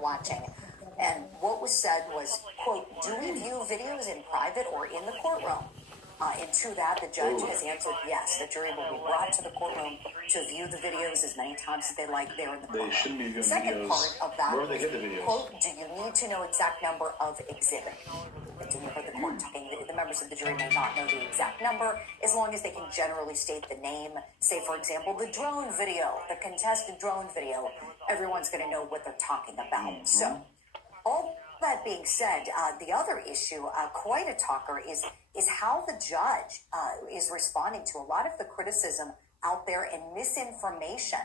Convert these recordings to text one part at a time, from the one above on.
watching. And what was said was, quote, "Do we view videos in private or in the courtroom?" And to that, the judge has answered yes. The jury will be brought to the courtroom to view the videos as many times as they like there in the courtroom. They shouldn't be viewing the second videos. part of that Where they is, get the videos? quote, "Do you need to know exact number of exhibit?" You heard the court talking. The members of the jury may not know the exact number, as long as they can generally state the name. Say, for example, the drone video, the contested drone video. Everyone's going to know what they're talking about. So, all that being said, the other issue, quite a talker, is how the judge is responding to a lot of the criticism out there and misinformation.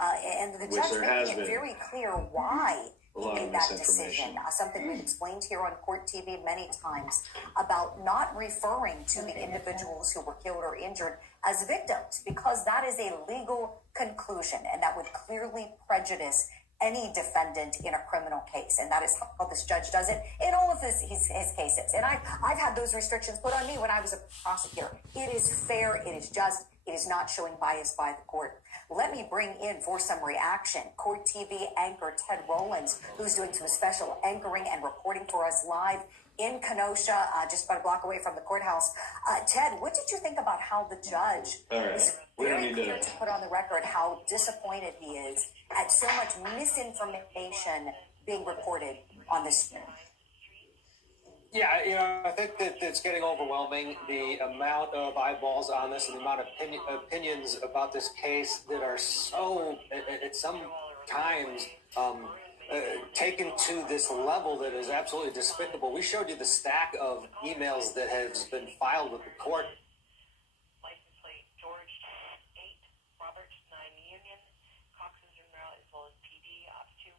And the judge making it very clear why he made that decision. Something we've explained here on Court TV many times about not referring to the individuals who were killed or injured as victims, because that is a legal conclusion and that would clearly prejudice any defendant in a criminal case. And that is how this judge does it in all of his cases. And I've had those restrictions put on me when I was a prosecutor. It is fair. It is just. It is not showing bias by the court. Let me bring in, for some reaction, Court TV anchor Ted Rowlands, who's doing some special anchoring and reporting for us live in Kenosha, just about a block away from the courthouse. Ted, what did you think about how the judge is very clear to put on the record how disappointed he is at so much misinformation being reported on this? Yeah, I think that it's getting overwhelming, the amount of eyeballs on this and the amount of opinions about this case that are so, at some times, taken to this level that is absolutely despicable. We showed you the stack of emails that has been filed with the court. License plate George 8, Robert 9 Union, Cox's General, as well as PD Ops 2.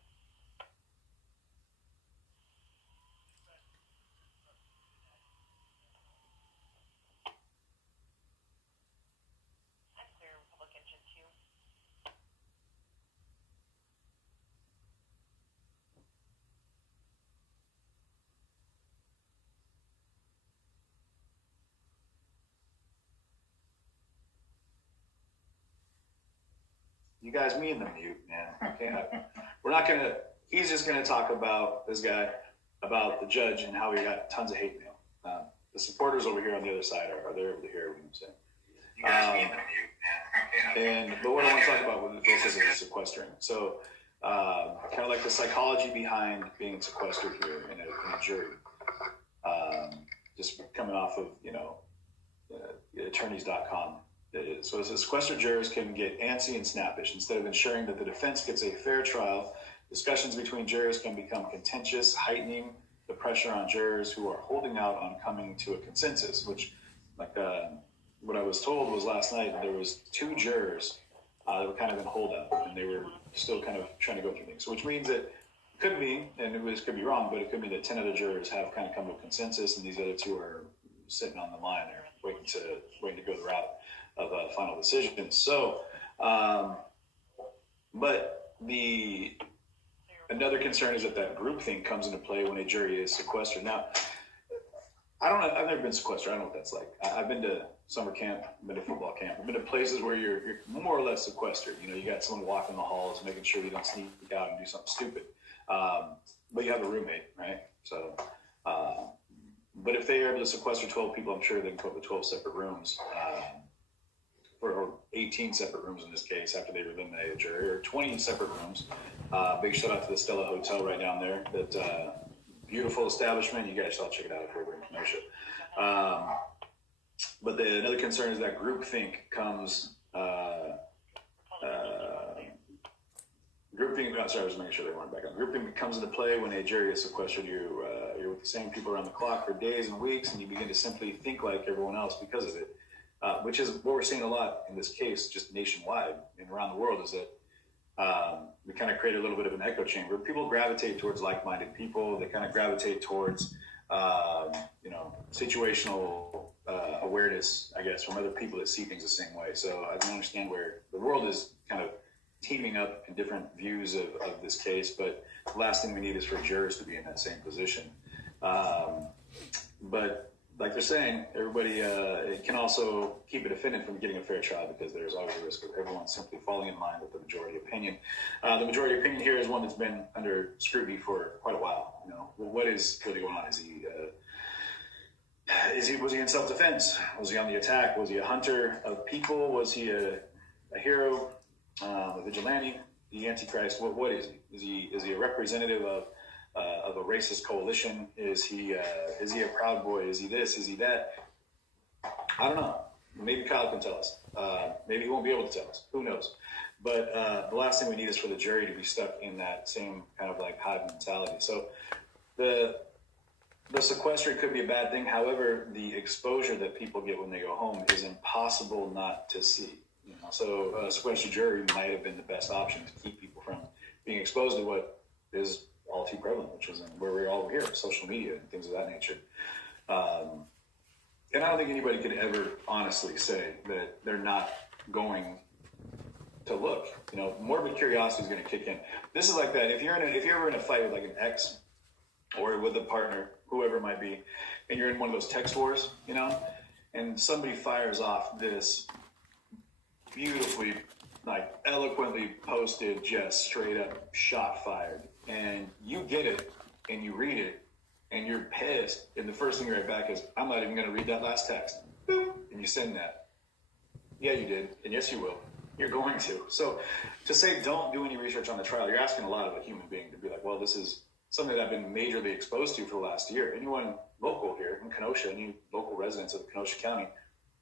I'm clear, Republic Engine 2. You guys, me in the mute, man. Okay, we're not gonna. He's just gonna talk about this guy, about the judge, and how he got tons of hate mail. The supporters over here on the other side are they're able to hear what I'm saying. You guys, me in the mute, man. But what I want to talk about with this is sequestering. So, kind of like the psychology behind being sequestered here in a jury. Just coming off of attorneys.com. So as sequestered jurors can get antsy and snappish. Instead of ensuring that the defense gets a fair trial, discussions between jurors can become contentious, heightening the pressure on jurors who are holding out on coming to a consensus, which, like what I was told was last night, there was 2 jurors that were kind of in holdout, and they were still kind of trying to go through things. So which means that it could be, and it could be wrong, but it could mean that 10 other jurors have kind of come to a consensus, and these other 2 are sitting on the line there, waiting to go the route of a final decision. So, but another concern is that groupthink comes into play when a jury is sequestered. Now, I've never been sequestered. I don't know what that's like. I've been to summer camp, I've been to football camp, I've been to places where you're more or less sequestered. You got someone walking the halls, making sure you don't sneak out and do something stupid. But you have a roommate, right? So, but if they are able to sequester 12 people, I'm sure they can come up with 12 separate rooms. Or 18 separate rooms in this case after they eliminated a jury, or 20 separate rooms. Big shout out to the Stella Hotel right down there. That beautiful establishment. You guys should check it out if you're ever in Kenosha. But another concern is that groupthink comes. Groupthink. Sorry, I was making sure they weren't back on. Groupthink comes into play when a jury is sequestered. You're with the same people around the clock for days and weeks, and you begin to simply think like everyone else because of it. Which is what we're seeing a lot in this case, just nationwide and around the world, is that we kind of create a little bit of an echo chamber. People gravitate towards like-minded people. They kind of gravitate towards, situational awareness, I guess, from other people that see things the same way. So I don't understand where the world is kind of teaming up in different views of this case, but the last thing we need is for jurors to be in that same position. But like they're saying, everybody it can also keep a defendant from getting a fair trial because there's always a risk of everyone simply falling in line with the majority opinion. The majority opinion here is one that's been under scrutiny for quite a while. You know, well, what is really going on? Was he in self-defense? Was he on the attack? Was he a hunter of people? Was he a hero, a vigilante, the Antichrist? What is he? Is he a representative of a racist coalition? Is he a Proud Boy? Is he this? Is he that? I don't know. Maybe Kyle can tell us. Maybe he won't be able to tell us. Who knows? But the last thing we need is for the jury to be stuck in that same kind of like hive mentality. So the sequester could be a bad thing. However, the exposure that people get when they go home is impossible not to see. You know? So a sequestered jury might have been the best option to keep people from being exposed to what is all too prevalent, which is where we're all here, social media and things of that nature. And I don't think anybody could ever honestly say that they're not going to look. You know, morbid curiosity is going to kick in. This is like that. If you're ever in a fight with like an ex or with a partner, whoever it might be, and you're in one of those text wars, you know, and somebody fires off this beautifully, like eloquently posted, just straight up shot fired, and you get it and you read it and you're pissed, and the first thing you write back is, I'm not even going to read that last text. Boop, and you send that. Yeah, you did, and yes, you will. You're going to. So to say don't do any research on the trial, you're asking a lot of a human being to be like, well, this is something that I've been majorly exposed to for the last year. Anyone local here in Kenosha, any local residents of Kenosha County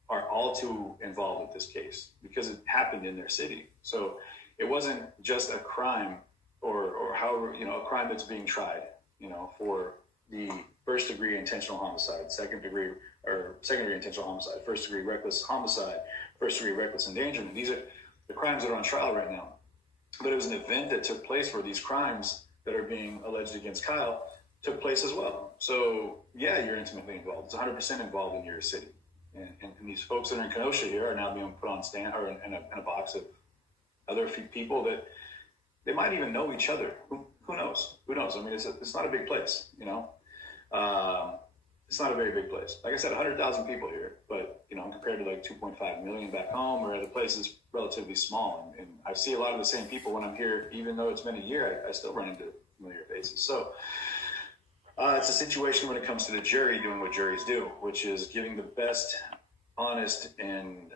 are all too involved with this case because it happened in their city. So it wasn't just a crime or however, you know, a crime that's being tried, you know, for the first degree intentional homicide, second degree intentional homicide, first degree reckless homicide, first degree reckless endangerment. These are the crimes that are on trial right now. But it was an event that took place where these crimes that are being alleged against Kyle took place as well. So yeah, you're intimately involved. It's 100% involved in your city. And these folks that are in Kenosha here are now being put on stand or in a box of other people that they might even know each other. Who knows? Who knows? I mean, it's not a big place, you know. It's not a very big place. Like I said, 100,000 people here, but you know, compared to like 2.5 million back home or other places, relatively small. And I see a lot of the same people when I'm here, even though it's been a year. I still run into familiar faces. So it's a situation when it comes to the jury doing what juries do, which is giving the best, honest, and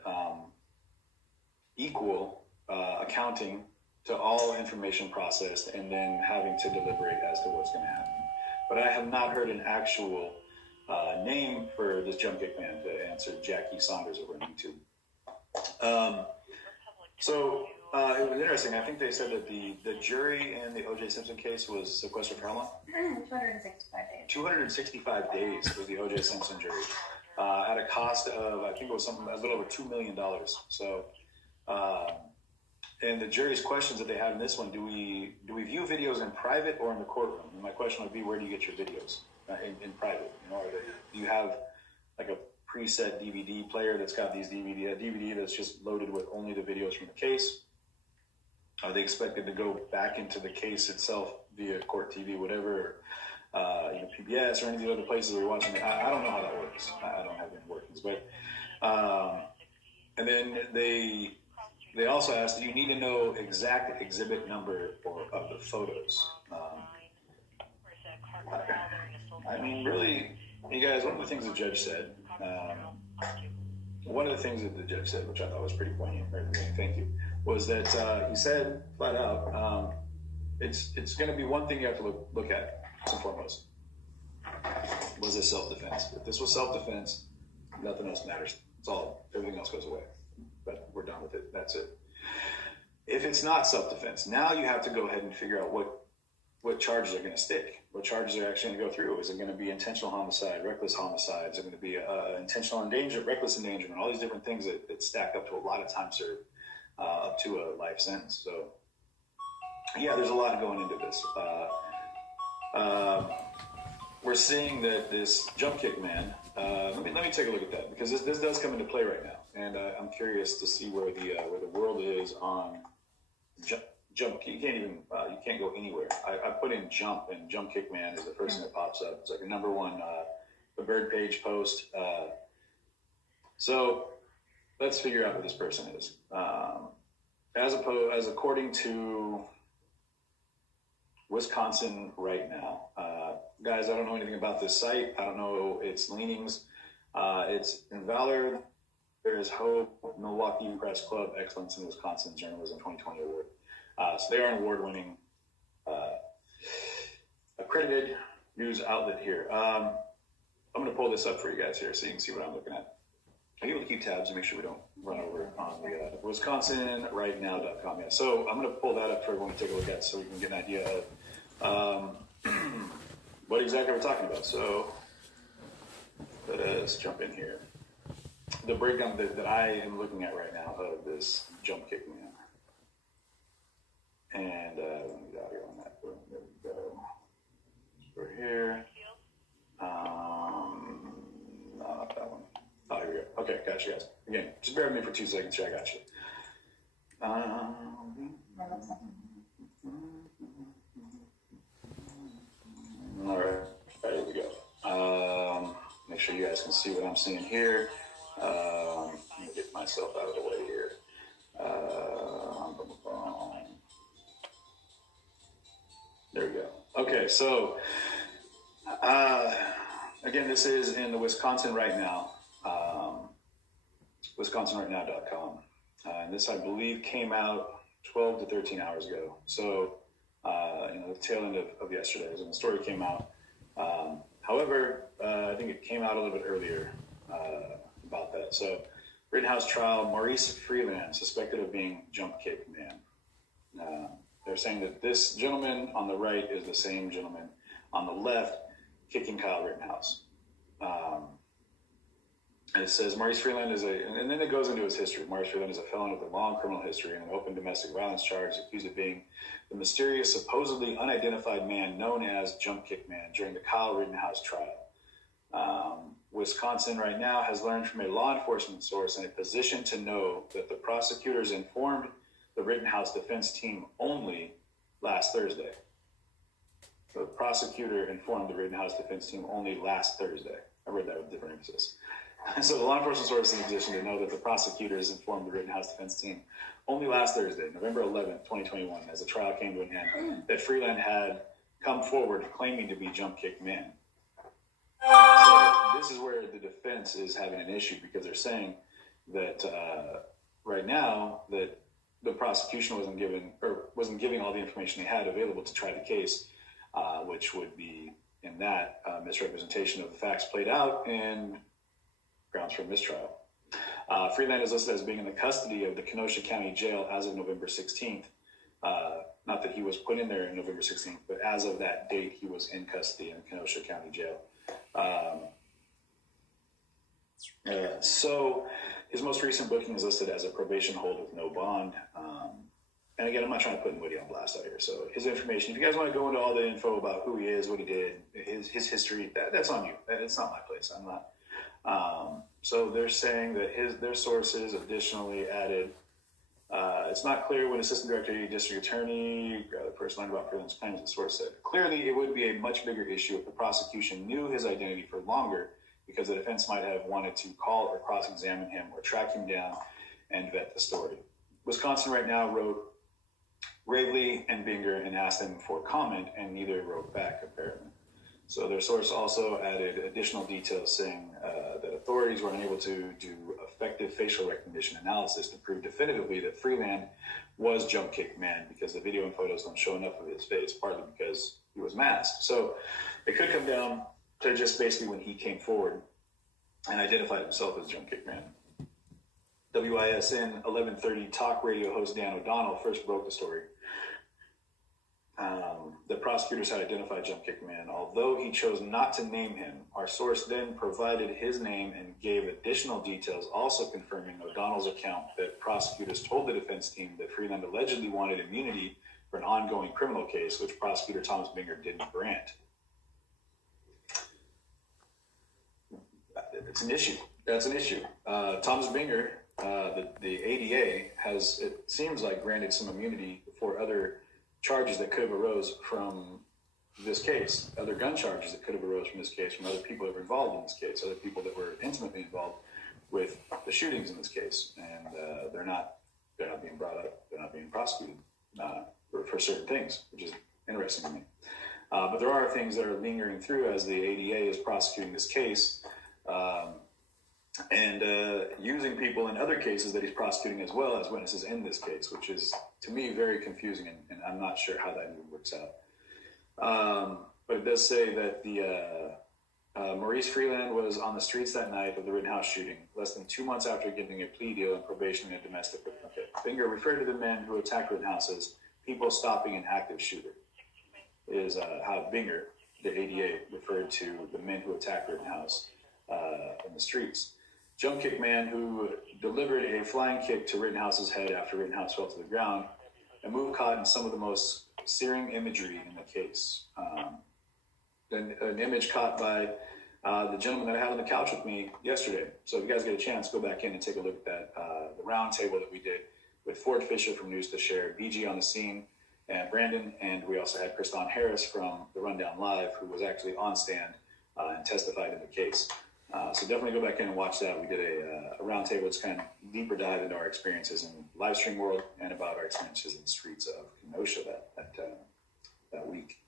equal accounting to all information processed, and then having to deliberate as to what's going to happen. But I have not heard an actual name for this jump kick man to answer Jackie Saunders over on YouTube. So it was interesting. I think they said that the jury in the O.J. Simpson case was sequestered for how long? 265 days. 265 days was the O.J. Simpson jury at a cost of, I think it was something a little over $2 million. So, and the jury's questions that they had in this one: do we view videos in private or in the courtroom? And my question would be, where do you get your videos in private? You know, do you have like a preset DVD player that's got these DVD that's just loaded with only the videos from the case? Are they expected to go back into the case itself via court TV, whatever, you know, PBS or any of the other places we're watching? I don't know how that works. I don't have any workings, but and then they also asked, do you need to know exact exhibit number of the photos? I mean, really, you guys, one of the things the judge said, which I thought was pretty poignant, thank you, was that he said flat out, it's going to be one thing you have to look at, first and foremost. Was this self-defense? If this was self-defense, nothing else matters. It's all, everything else goes away. But we're done with it. That's it. If it's not self-defense, now you have to go ahead and figure out what charges are going to stick. What charges are actually going to go through? Is it going to be intentional homicide, reckless homicide? Is it going to be intentional endangerment, reckless endangerment? All these different things that stack up to a lot of time served, up to a life sentence. So, yeah, there's a lot going into this. We're seeing that this jump kick man. Let me take a look at that, because this does come into play right now, and I'm curious to see where the world is on jump. You can't go anywhere. I put in jump, and jump kick man is the first thing that pops up. It's like a number one the Bird page post. So let's figure out who this person is. As according to Wisconsin Right Now, guys, I don't know anything about this site. I don't know its leanings. It's in Valor. There is Hope, Milwaukee Press Club, Excellence in Wisconsin Journalism 2020 Award. So they are an award-winning, accredited news outlet here. I'm going to pull this up for you guys here so you can see what I'm looking at. I'm able to keep tabs and make sure we don't run over on the WisconsinRightNow.com. Yeah, so I'm going to pull that up for everyone to take a look at so we can get an idea of what exactly we're talking about. So let us jump in here. The breakdown that I am looking at right now of this jump kick man. And let me get out here on that. There we go. We're here. No, not that one. Oh, here we go. Okay, got you guys. Again, just bear with me for 2 seconds here. I got you. All right, here we go. Make sure you guys can see what I'm seeing here. Let me get myself out of the way here. There we go. Okay, so again, this is in the Wisconsin Right Now, WisconsinRightNow.com. And this, I believe, came out 12 to 13 hours ago. So, the tail end of yesterday was when the story came out. However, I think it came out a little bit earlier about that. So, Rittenhouse trial, Maurice Freeland, suspected of being jump kick man. They're saying that this gentleman on the right is the same gentleman on the left kicking Kyle Rittenhouse. And it says Maurice Freeland and then it goes into his history. Maurice Freeland is a felon with a long criminal history and an open domestic violence charge, accused of being the mysterious, supposedly unidentified man known as Jump Kick Man during the Kyle Rittenhouse trial. Wisconsin Right Now has learned from a law enforcement source in a position to know that the prosecutors informed the Rittenhouse defense team only last Thursday. The prosecutor informed the Rittenhouse defense team only last Thursday. I read that with different emphasis. So the law enforcement source is in a position to know that the prosecutors informed the Rittenhouse defense team only last Thursday, November 11th, 2021, as the trial came to an end, that Freeland had come forward claiming to be Jump Kick Man. So this is where the defense is having an issue, because they're saying that right now that the prosecution wasn't giving all the information they had available to try the case, which would be in that misrepresentation of the facts played out and grounds for mistrial. Freeland is listed as being in the custody of the Kenosha County Jail as of November 16th. Not that he was put in there in November 16th, but as of that date, he was in custody in Kenosha County Jail. So his most recent booking is listed as a probation hold with no bond. And again, I'm not trying to put anybody on blast out here. So his information, if you guys want to go into all the info about who he is, what he did, his history, that's on you. It's not my place. I'm not. So they're saying that their sources additionally added, it's not clear when Assistant Director, District Attorney, the person learned about Freeland's claims, the source said. Clearly, it would be a much bigger issue if the prosecution knew his identity for longer, because the defense might have wanted to call or cross-examine him or track him down and vet the story. Wisconsin Right Now wrote Gravely and Binger and asked them for comment, and neither wrote back, apparently. So their source also added additional details saying that authorities were unable to do effective facial recognition analysis to prove definitively that Freeland was Jump Kick Man, because the video and photos don't show enough of his face, partly because he was masked. So it could come down to just basically when he came forward and identified himself as Jump Kick Man. WISN 1130 talk radio host Dan O'Donnell first broke the story. The prosecutors had identified Jump Kick Man. Although he chose not to name him, our source then provided his name and gave additional details, also confirming O'Donnell's account that prosecutors told the defense team that Freeland allegedly wanted immunity for an ongoing criminal case, which prosecutor Thomas Binger didn't grant. It's an issue. That's an issue. Thomas Binger, the ADA, has, it seems like, granted some immunity for other charges that could have arose from this case, other gun charges that could have arose from this case, from other people that were involved in this case, other people that were intimately involved with the shootings in this case, and they're not being brought up, they're not being prosecuted for certain things, which is interesting to me. But there are things that are lingering through as the ADA is prosecuting this case, and using people in other cases that he's prosecuting as well as witnesses in this case, which is, to me, very confusing, and I'm not sure how that even works out. But it does say that the Maurice Freeland was on the streets that night of the Rittenhouse shooting, less than 2 months after getting a plea deal and probation in a domestic. Okay. Binger referred to the men who attacked Rittenhouse as people stopping an active shooter, is how Binger, the ADA, referred to the men who attacked Rittenhouse in the streets. Jump kick man who delivered a flying kick to Rittenhouse's head after Rittenhouse fell to the ground, a move caught in some of the most searing imagery in the case. An image caught by the gentleman that I had on the couch with me yesterday. So if you guys get a chance, go back in and take a look at that. The round table that we did with Ford Fisher from News to Share, BG on the scene, and Brandon, and we also had Kriston Harris from The Rundown Live, who was actually on stand and testified in the case. So definitely go back in and watch that. We did a round table that's kind of deeper dive into our experiences in the live stream world and about our experiences in the streets of Kenosha that week.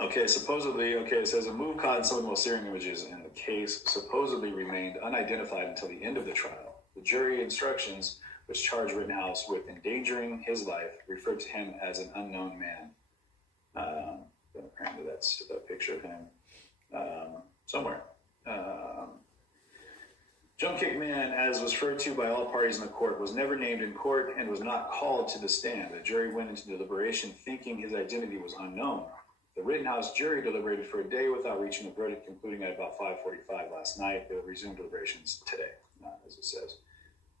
Okay, supposedly, it says a move caught in some of the most searing images in the case supposedly remained unidentified until the end of the trial. The jury instructions, which charged Rittenhouse with endangering his life, referred to him as an unknown man. Apparently that's a picture of him somewhere. Jump kick man, as was referred to by all parties in the court, was never named in court and was not called to the stand. The jury went into deliberation thinking his identity was unknown. The Rittenhouse jury deliberated for a day without reaching a verdict, concluding at about 5:45 last night. They will resume deliberations today, as it says.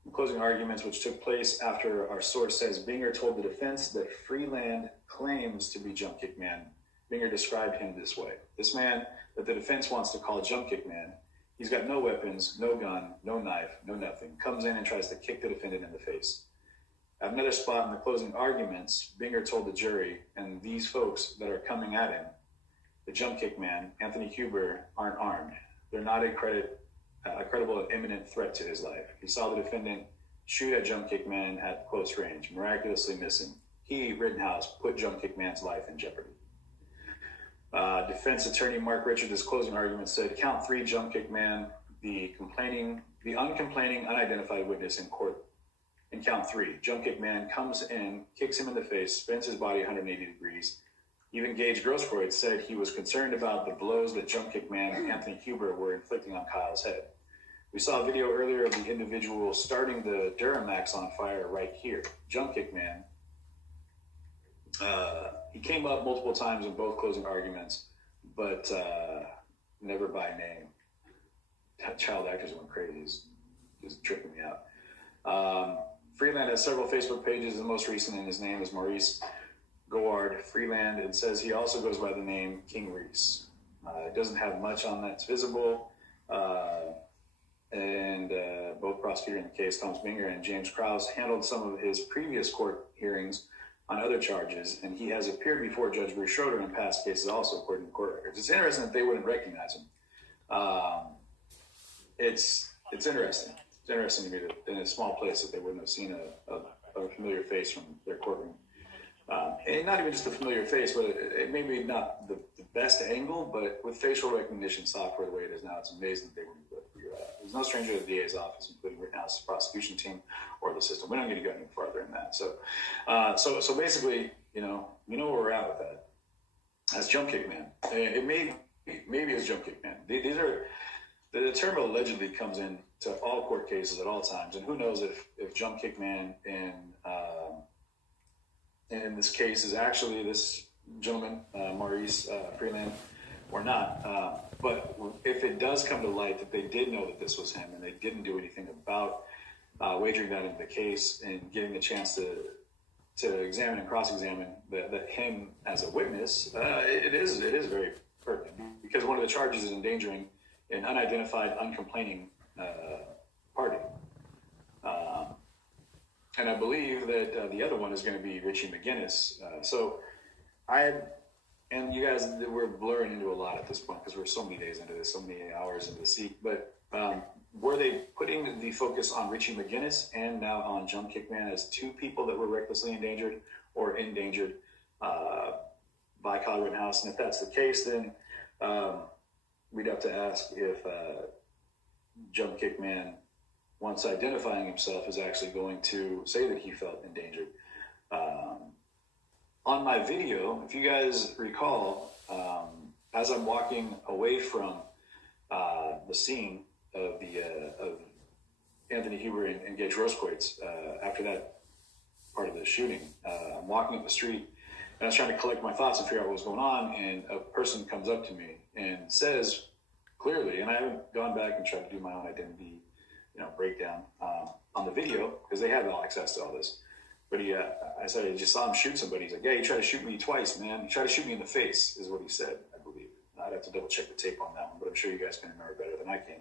In closing arguments, which took place after our source says Binger told the defense that Freeland claims to be Jump Kick Man, Binger described him this way. This man that the defense wants to call Jump Kick Man, he's got no weapons, no gun, no knife, no nothing, comes in and tries to kick the defendant in the face. At another spot in the closing arguments, Binger told the jury and these folks that are coming at him, the Jump Kick Man, Anthony Huber, aren't armed. They're not a credible and imminent threat to his life. He saw the defendant shoot at Jump Kick Man at close range, miraculously missing. He, Rittenhouse, put Jump Kick Man's life in jeopardy. Defense attorney Mark Richards' his closing argument said, count 3, Jump Kick Man, the uncomplaining, unidentified witness in court. In count 3, Jump Kick Man comes in, kicks him in the face, spins his body 180 degrees. Even Gage Grossfreud said he was concerned about the blows that Jump Kick Man and Anthony Huber were inflicting on Kyle's head. We saw a video earlier of the individual starting the Duramax on fire right here. Jump Kick Man. He came up multiple times in both closing arguments, but never by name. Child actors went crazy. It's just tripping me out. Freeland has several Facebook pages. The most recent in his name is Maurice Goard Freeland, and says he also goes by the name King Reese. It doesn't have much on that's visible. And both prosecutor in the case, Thomas Binger and James Krause, handled some of his previous court hearings on other charges, and he has appeared before Judge Bruce Schroeder in past cases also, according to court records. It's interesting that they wouldn't recognize him. It's interesting. It's interesting to me that in a small place that they wouldn't have seen a familiar face from their courtroom. And not even just a familiar face, but it may be not the best angle, but with facial recognition software the way it is now, it's amazing that they wouldn't be able to figure it out. There's no stranger to the DA's office, including Rittenhouse's prosecution team or the system. We don't need to go any farther than that. So basically, you know where we're at with that. That's Jump Kick Man. It maybe it's Jump Kick Man. These are the term allegedly comes in to all court cases at all times, and who knows if Jump Kick Man in this case is actually this gentleman, Maurice Freeland, or not. But if it does come to light that they did know that this was him and they didn't do anything about wagering that into the case and getting the chance to examine and cross-examine him as a witness, it is very pertinent, because one of the charges is endangering an unidentified, uncomplaining party. And I believe that the other one is going to be Richie McGinnis. So and you guys, we're blurring into a lot at this point because we're so many days into this, so many hours into the seat. But were they putting the focus on Richie McGinnis and now on Jump Kick Man as two people that were recklessly endangered or endangered by Kyle Rittenhouse? And if that's the case, then we'd have to ask if Jump Kick Man, once identifying himself, is actually going to say that he felt endangered. On my video, if you guys recall, as I'm walking away from the scene of Anthony Huber and Gage Roscoit's, after that part of the shooting, I'm walking up the street and I was trying to collect my thoughts and figure out what was going on, and a person comes up to me and says clearly, and I haven't gone back and tried to do my own identity, breakdown on the video because they have all access to all this. But I said, I just saw him shoot somebody. He's like, yeah, you tried to shoot me twice, man. You tried to shoot me in the face, is what he said, I believe. I'd have to double check the tape on that one, but I'm sure you guys can remember better than I can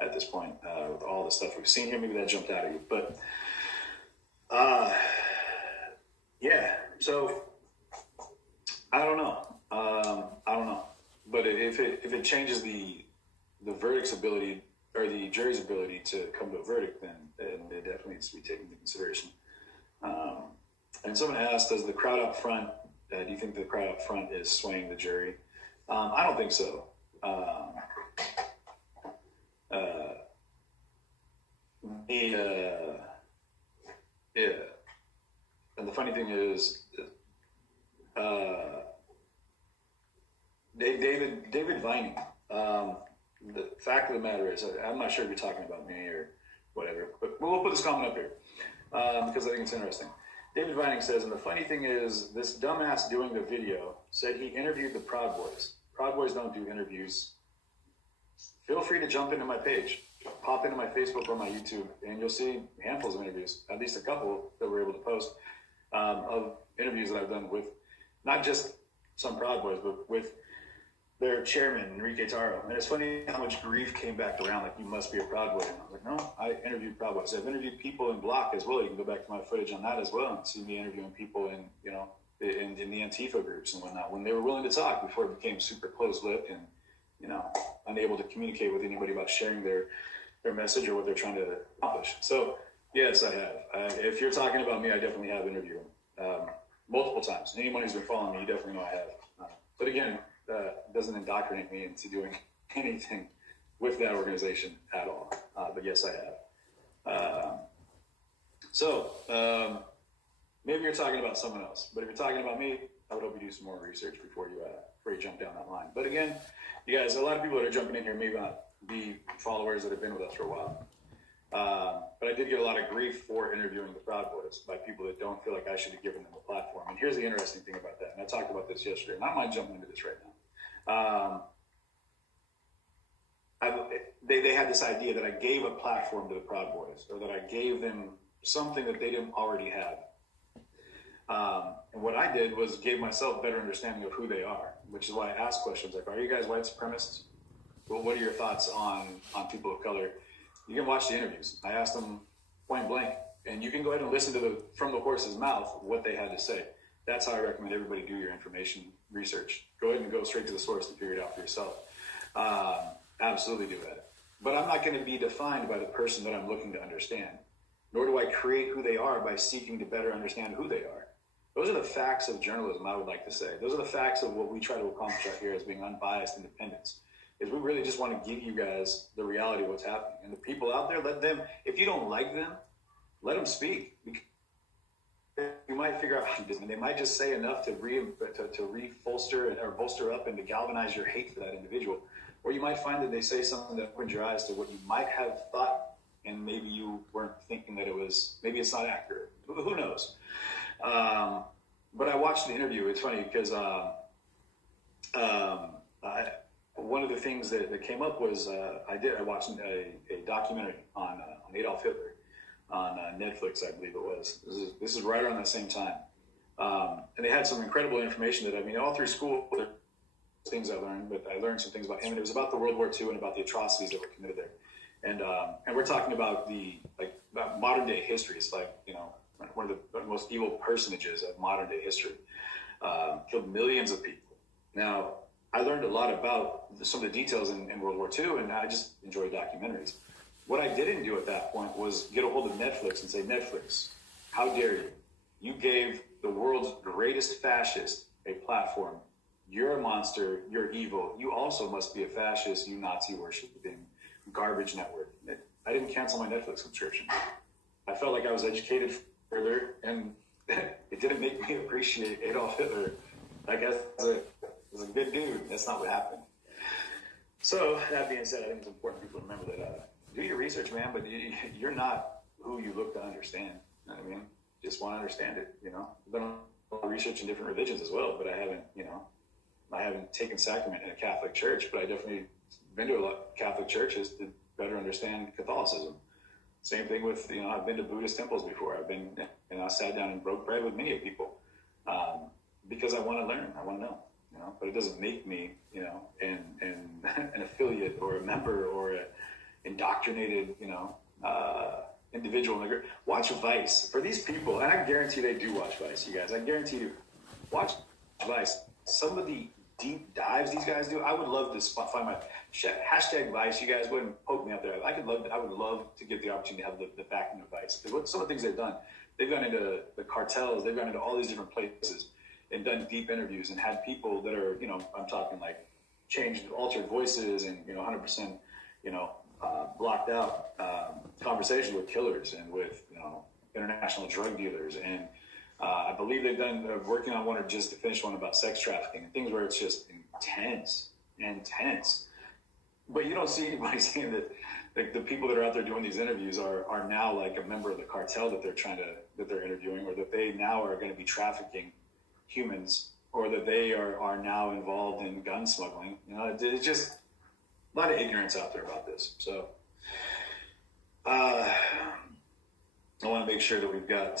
at this point with all the stuff we've seen here. Maybe that jumped out at you. But, yeah, so I don't know. But if it changes the verdict's ability or the jury's ability to come to a verdict, then it definitely needs to be taken into consideration. And someone asked, does the crowd up front, do you think the crowd up front is swaying the jury? I don't think so. Yeah. And the funny thing is, David Vining, the fact of the matter is, I'm not sure if you're talking about me or whatever, but we'll put this comment up here because I think it's interesting. David Vining says, and the funny thing is, this dumbass doing the video said he interviewed the Proud Boys. Proud Boys don't do interviews. Feel free to jump into my page, pop into my Facebook or my YouTube, and you'll see handfuls of interviews, at least a couple that we're able to post, of interviews that I've done with not just some Proud Boys, but with their chairman, Enrique Taro. And it's funny how much grief came back around, like, you must be a Proud Boy. And I was like, no, I interviewed Proud Boys. I've interviewed people in Block as well. You can go back to my footage on that as well and see me interviewing people in the Antifa groups and whatnot, when they were willing to talk before it became super closed-lipped and, unable to communicate with anybody about sharing their message or what they're trying to accomplish. So, yes, I have. If you're talking about me, I definitely have interviewed multiple times. Anyone who's been following me, you definitely know I have. But again, doesn't indoctrinate me into doing anything with that organization at all. But yes, I have. Maybe you're talking about someone else. But if you're talking about me, I would hope you do some more research before you jump down that line. But again, you guys, a lot of people that are jumping in here may not be followers that have been with us for a while. But I did get a lot of grief for interviewing the Proud Boys by people that don't feel like I should have given them a platform. And here's the interesting thing about that, and I talked about this yesterday, and I don't mind jumping into this right now. They had this idea that I gave a platform to the Proud Boys, or that I gave them something that they didn't already have. And what I did was gave myself a better understanding of who they are, which is why I asked questions like, are you guys white supremacists? Well, what are your thoughts on people of color? You can watch the interviews. I asked them point blank, and you can go ahead and listen to from the horse's mouth what they had to say. That's how I recommend everybody do your information research. Go ahead and go straight to the source to figure it out for yourself. Absolutely do that. But I'm not going to be defined by the person that I'm looking to understand, nor do I create who they are by seeking to better understand who they are. Those are the facts of journalism, I would like to say. Those are the facts of what we try to accomplish out here as being unbiased independents. Is we really just want to give you guys the reality of what's happening. And the people out there, let them, if you don't like them, let them speak. You might figure out how to do it, and they might just say enough to bolster up and to galvanize your hate for that individual. Or you might find that they say something that opens your eyes to what you might have thought, and maybe you weren't thinking that maybe it's not accurate. Who knows? But I watched the interview. It's funny because one of the things that came up was I watched a documentary on Adolf Hitler on Netflix, I believe it was. This is right around that same time. And they had some incredible information that, all through school, things I learned, but I learned some things about him. And it was about the World War II and about the atrocities that were committed there. And we're talking about about modern day history. It's like, one of the most evil personages of modern day history. killed millions of people. Now, I learned a lot about some of the details in World War II, and I just enjoy documentaries. What I didn't do at that point was get a hold of Netflix and say, Netflix, how dare you? You gave the world's greatest fascist a platform. You're a monster. You're evil. You also must be a fascist, you Nazi worshiping garbage network. I didn't cancel my Netflix subscription. I felt like I was educated further, and it didn't make me appreciate Adolf Hitler. I guess as a good dude. That's not what happened. So that being said, I think it's important for people to remember that do your research, man, but you're not who you look to understand. You know what I mean? Just want to understand it, you know? I've done a lot of research in different religions as well, but I haven't taken sacrament in a Catholic church, but I definitely been to a lot of Catholic churches to better understand Catholicism. Same thing with, I've been to Buddhist temples before. I sat down and broke bread with many people because I want to learn. I want to know, but it doesn't make me, an affiliate or a member or a indoctrinated, individual. Watch Vice. For these people, and I guarantee they do watch Vice, you guys. I guarantee you, watch Vice. Some of the deep dives these guys do, I would love to find my hashtag Vice. You guys wouldn't poke me out there. I would love to get the opportunity to have the backing of Vice. Because some of the things they've done, they've gone into the cartels, they've gone into all these different places and done deep interviews and had people that are, I'm talking like changed, altered voices and, 100%, blocked out conversations with killers and with, international drug dealers. And I believe they've done working on one or just to finish one about sex trafficking and things where it's just intense. But you don't see anybody saying that like the people that are out there doing these interviews are now like a member of the cartel that they're interviewing, or that they now are going to be trafficking humans, or that they are now involved in gun smuggling. It's just a lot of ignorance out there about this. So I want to make sure that we've got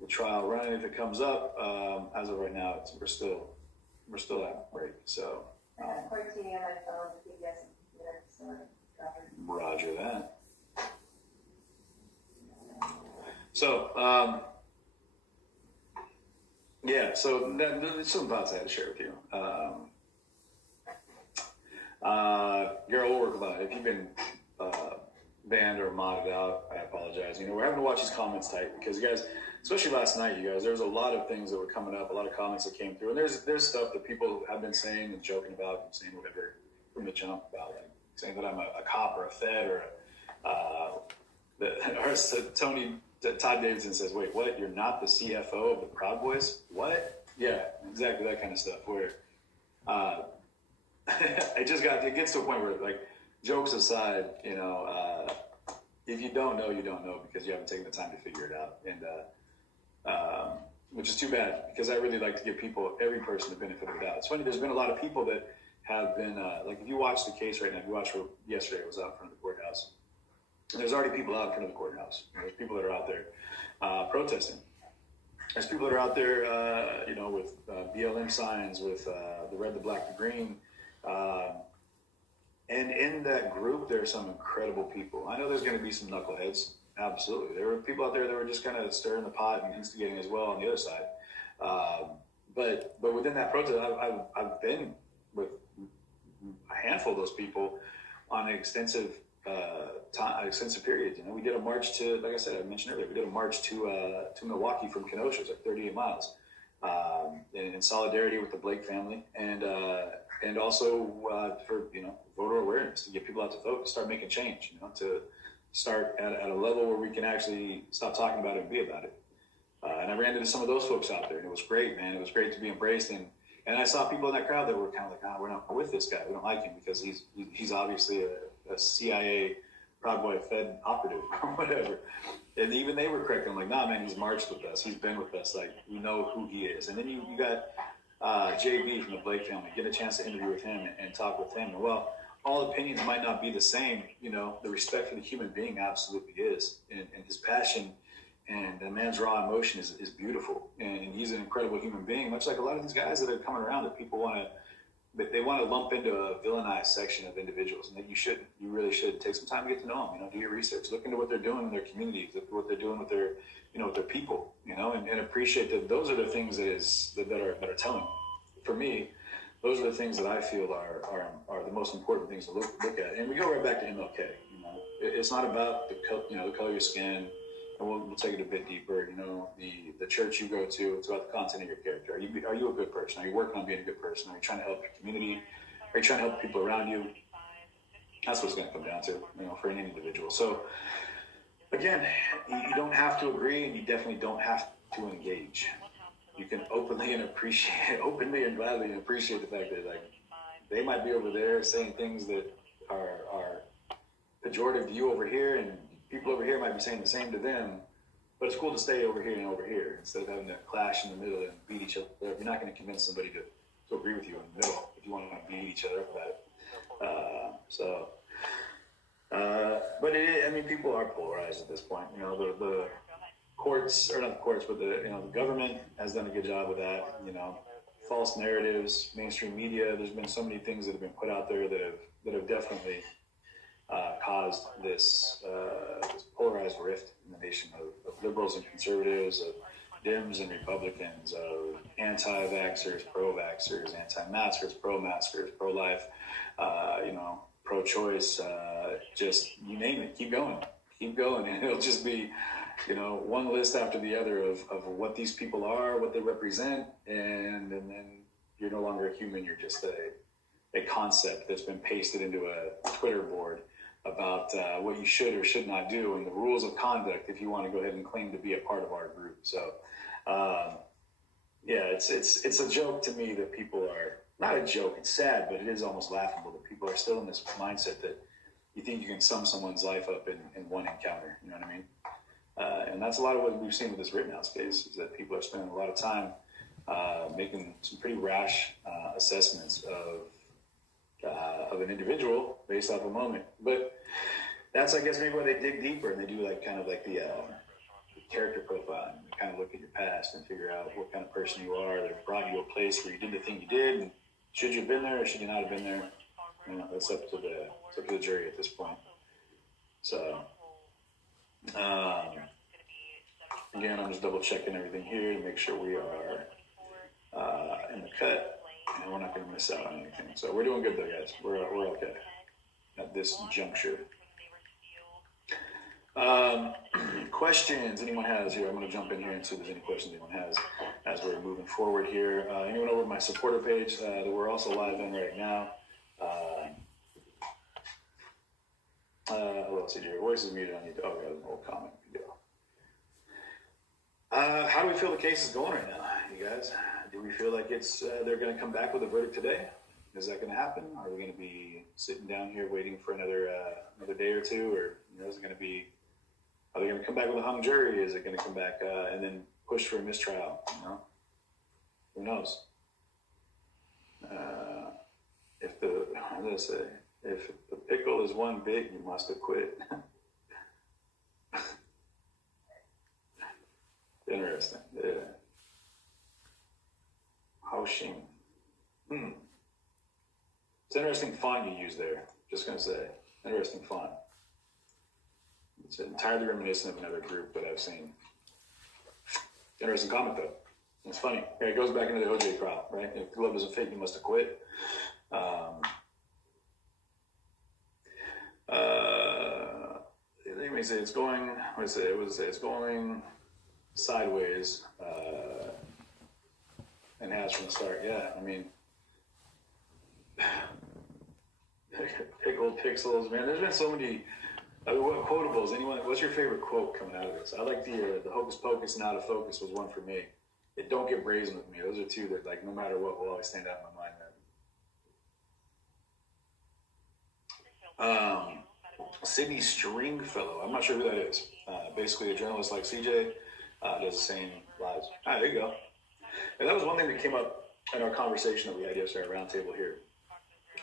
the trial running if it comes up. As of right now, we're still at break. So Roger that. So so that's some thoughts I had to share with you. Your old work, if you've been banned or modded out, I apologize. We're having to watch these comments tight because you guys, especially last night, you guys, there was a lot of things that were coming up, a lot of comments that came through, and there's stuff that people have been saying and joking about and saying whatever from the jump about, like saying that I'm a cop or a fed or Todd Davidson says, wait, what? You're not the CFO of the Proud Boys? What? Yeah, exactly that kind of stuff. Where it gets to a point where, like, jokes aside, if you don't know, you don't know because you haven't taken the time to figure it out, and which is too bad because I really like to give every person the benefit of the doubt. It's funny, there's been a lot of people that have been like, if you watch the case right now, if you watch yesterday, it was out in front of the courthouse. There's already people out in front of the courthouse. There's people that are out there protesting. There's people that are out there, with BLM signs, with the red, the black, the green. And in that group, there are some incredible people. I know there's going to be some knuckleheads. Absolutely. There were people out there that were just kind of stirring the pot and instigating as well on the other side. But within that protest, I've been with a handful of those people on an extensive periods. We did a march to, like I said, I mentioned earlier, we did a march to Milwaukee from Kenosha. It's like 38 miles, in solidarity with the Blake family, and also for voter awareness, to get people out to vote, to start making change, to start at a level where we can actually stop talking about it and be about it. And I ran into some of those folks out there, and it was great, man. It was great to be embraced, and I saw people in that crowd that were kind of like, we're not with this guy. We don't like him because he's obviously a CIA Proud Boy Fed operative or whatever. And even they were correcting, like, nah, man, he's marched with us. He's been with us. Like, we know who he is. And then you got JB from the Blake family. Get a chance to interview with him and talk with him. And while all opinions might not be the same, the respect for the human being absolutely is. And his passion and the man's raw emotion is beautiful. And he's an incredible human being, much like a lot of these guys that are coming around that people want to, they want to lump into a villainized section of individuals, and that you shouldn't. You really should take some time to get to know them. Do your research, look into what they're doing in their communities, look at what they're doing with their with their people, and appreciate that those are the things that are telling. For me, those are the things that I feel are the most important things to look at. And we go right back to MLK. It's not about the color of your skin, and we'll take it a bit deeper. The church you go to, it's about the content of your character. Are you a good person? Are you working on being a good person? Are you trying to help your community? Are you trying to help people around you? That's what it's going to come down to, for any individual. So, again, you don't have to agree, and you definitely don't have to engage. You can openly and gladly appreciate the fact that, like, they might be over there saying things that are pejorative to you over here, and people over here might be saying the same to them. But it's cool to stay over here and over here instead of having that clash in the middle and beat each other up. You're not going to convince somebody to agree with you in the middle if you want to beat each other up about it. But people are polarized at this point. The courts, or not the courts, but the government has done a good job with that. False narratives, mainstream media. There's been so many things that have been put out there that have definitely caused this polarized rift in the nation of liberals and conservatives, of Dems and Republicans, of anti-vaxxers, pro-vaxxers, anti-maskers, pro-maskers, pro-life, pro-choice, just you name it, keep going, and it'll just be, one list after the other of what these people are, what they represent, and then you're no longer a human, you're just a concept that's been pasted into a Twitter board about what you should or should not do and the rules of conduct if you want to go ahead and claim to be a part of our group. So, it's a joke to me that people are, not a joke, it's sad, but it is almost laughable that people are still in this mindset that you think you can sum someone's life up in one encounter, you know what I mean? And that's a lot of what we've seen with this Rittenhouse case, is that people are spending a lot of time making some pretty rash assessments of an individual based off a moment. But that's, I guess, maybe why they dig deeper and they do kind of the character profile, and kind of look at your past and figure out what kind of person you are that brought you to a place where you did the thing you did, and should you have been there or should you not have been there? That's up to the jury at this point. So, again, I'm just double checking everything here to make sure we are in the cut, and we're not going to miss out on anything. So we're doing good though, guys. We're okay at this juncture. Questions anyone has here? I'm going to jump in here and see if there's any questions anyone has as we're moving forward here. Anyone over my supporter page that we're also live in right now? What else did your voice is muted on you? Oh, got an old comment. How do we feel the case is going right now, you guys? Do we feel like they're going to come back with a verdict today? Is that going to happen? Are we going to be sitting down here waiting for another day or two, or is it going to be? Are they going to come back with a hung jury? Is it going to come back and then push for a mistrial? Who knows? If the pickle is one big, you must have quit. Interesting. Yeah. Haoxing. It's an interesting font you use there. Just going to say. Interesting font. It's entirely reminiscent of another group that I've seen. Interesting comment, though. It's funny. Yeah, it goes back into the OJ trial, right? If love doesn't fit, you must have quit. Let me say it's going. It's going sideways, and has from the start. Yeah, I mean, pickled pixels, man. There's been so many. What quotables? Anyone? What's your favorite quote coming out of this? I like the hocus pocus and out of focus was one for me. It don't get brazen with me. Those are two that, like, no matter what, will always stand out in my mind. Sydney Stringfellow. I'm not sure who that is. Basically, a journalist like CJ does the same lives. All right, there you go. And that was one thing that came up in our conversation that we had yesterday at Roundtable here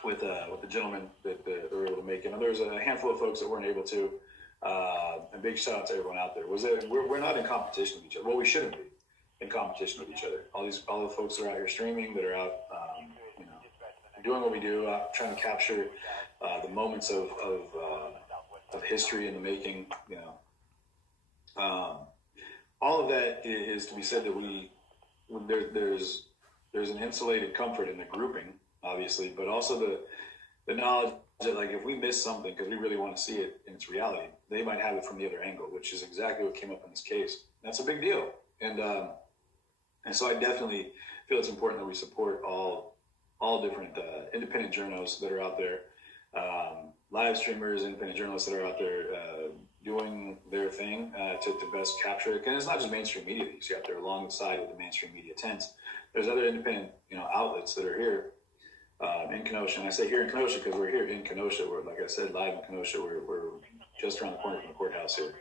with the gentleman that were able to make it. And there was a handful of folks that weren't able to. And big shout out to everyone out there. We're not in competition with each other. Well, we shouldn't be in competition with each other. All the folks that are out here streaming, that are out, doing what we do, trying to capture the moments of all of that is to be said that there's an insulated comfort in the grouping, obviously, but also the knowledge that, like, if we miss something because we really want to see it in its reality, they might have it from the other angle, which is exactly what came up in this case. That's a big deal. And so I definitely feel it's important that we support all different independent journos that are out there, live streamers, independent journalists that are out there doing their thing to best capture it. And it's not just mainstream media that you see out there alongside with the mainstream media tents. There's other independent, outlets that are here in Kenosha. And I say here in Kenosha because we're here in Kenosha. We're, like I said, live in Kenosha. We're just around the corner from the courthouse here.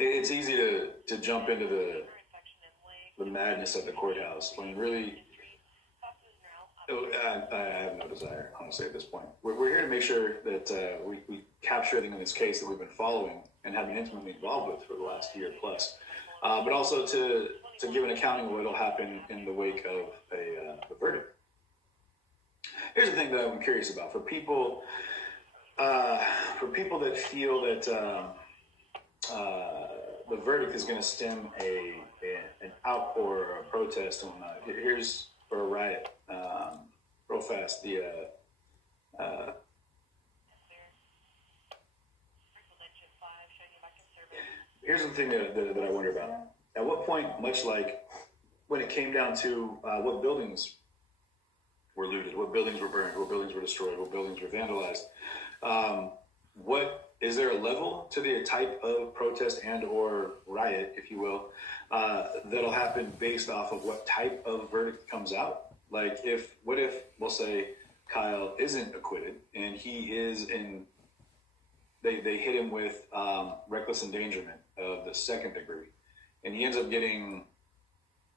It's easy to jump into the madness of the courthouse when really, I have no desire, honestly, at this point. We're here to make sure that we capture everything in this case that we've been following and have been intimately involved with for the last year plus, but also to give an accounting of what will happen in the wake of a verdict. Here's the thing that I'm curious about for people that feel that the verdict is going to stem an outpour or a protest and whatnot. Here's for a riot. Real fast. Here's the thing that I wonder about. At what point, much like when it came down to what buildings were looted, what buildings were burned, what buildings were destroyed, what buildings were vandalized, what is there a level to the type of protest and or riot, if you will, that'll happen based off of what type of verdict comes out? Like, what if we'll say Kyle isn't acquitted and he is they hit him with reckless endangerment of the second degree, and he ends up getting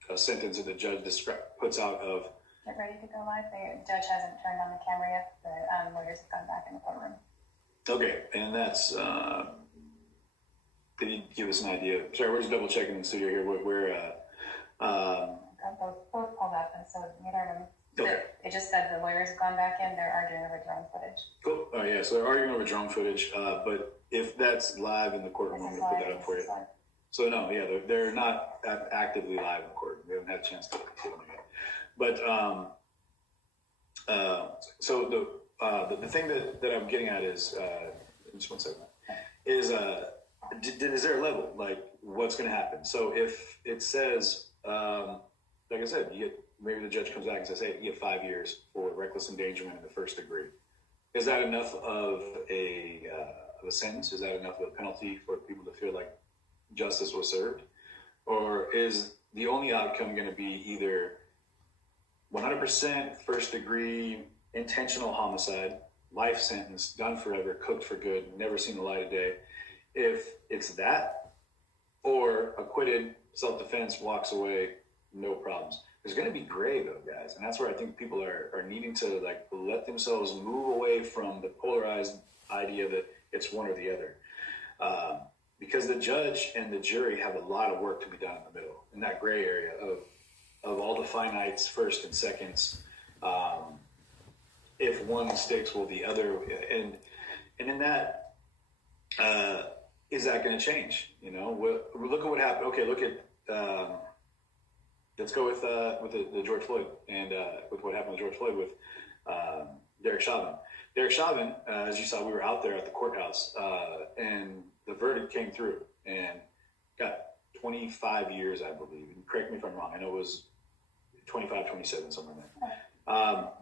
a sentence that the judge puts out of. Get ready to go live. The judge hasn't turned on the camera yet. The lawyers have gone back in the courtroom. Okay, and that's, did he give us an idea? Sorry, we're just double checking in the studio here. Both pulled up, and so neither of them. Okay. It just said the lawyers have gone back in. They're arguing over drone footage. Cool. Oh, yeah, so they're arguing over drone footage, but if that's live in the courtroom, I'm going to put that up for you. So, no, yeah, they're not actively live in the courtroom. They haven't had a chance to see them yet. But, so the thing that I'm getting at is, just one second, is there a level? Like, what's going to happen? So if it says, like I said, maybe the judge comes back and says, hey, you get 5 years for reckless endangerment in the first degree. Is that enough of a sentence? Is that enough of a penalty for people to feel like justice was served? Or is the only outcome going to be either 100% first degree intentional homicide, life sentence, done forever, cooked for good, never seen the light of day? If it's that, or acquitted, self-defense, walks away, no problems. There's going to be gray though, guys. And that's where I think people are needing to like let themselves move away from the polarized idea that it's one or the other. Because the judge and the jury have a lot of work to be done in the middle, in that gray area of all the finites, first and seconds. If one sticks, will the other, and in that, is that going to change? Look at what happened. Okay, look at, let's go with the George Floyd and with what happened with George Floyd with Derek Chauvin. Derek Chauvin, as you saw, we were out there at the courthouse, and the verdict came through and got 25 years, I believe. And correct me if I'm wrong. I know it was 25, 27, something like that.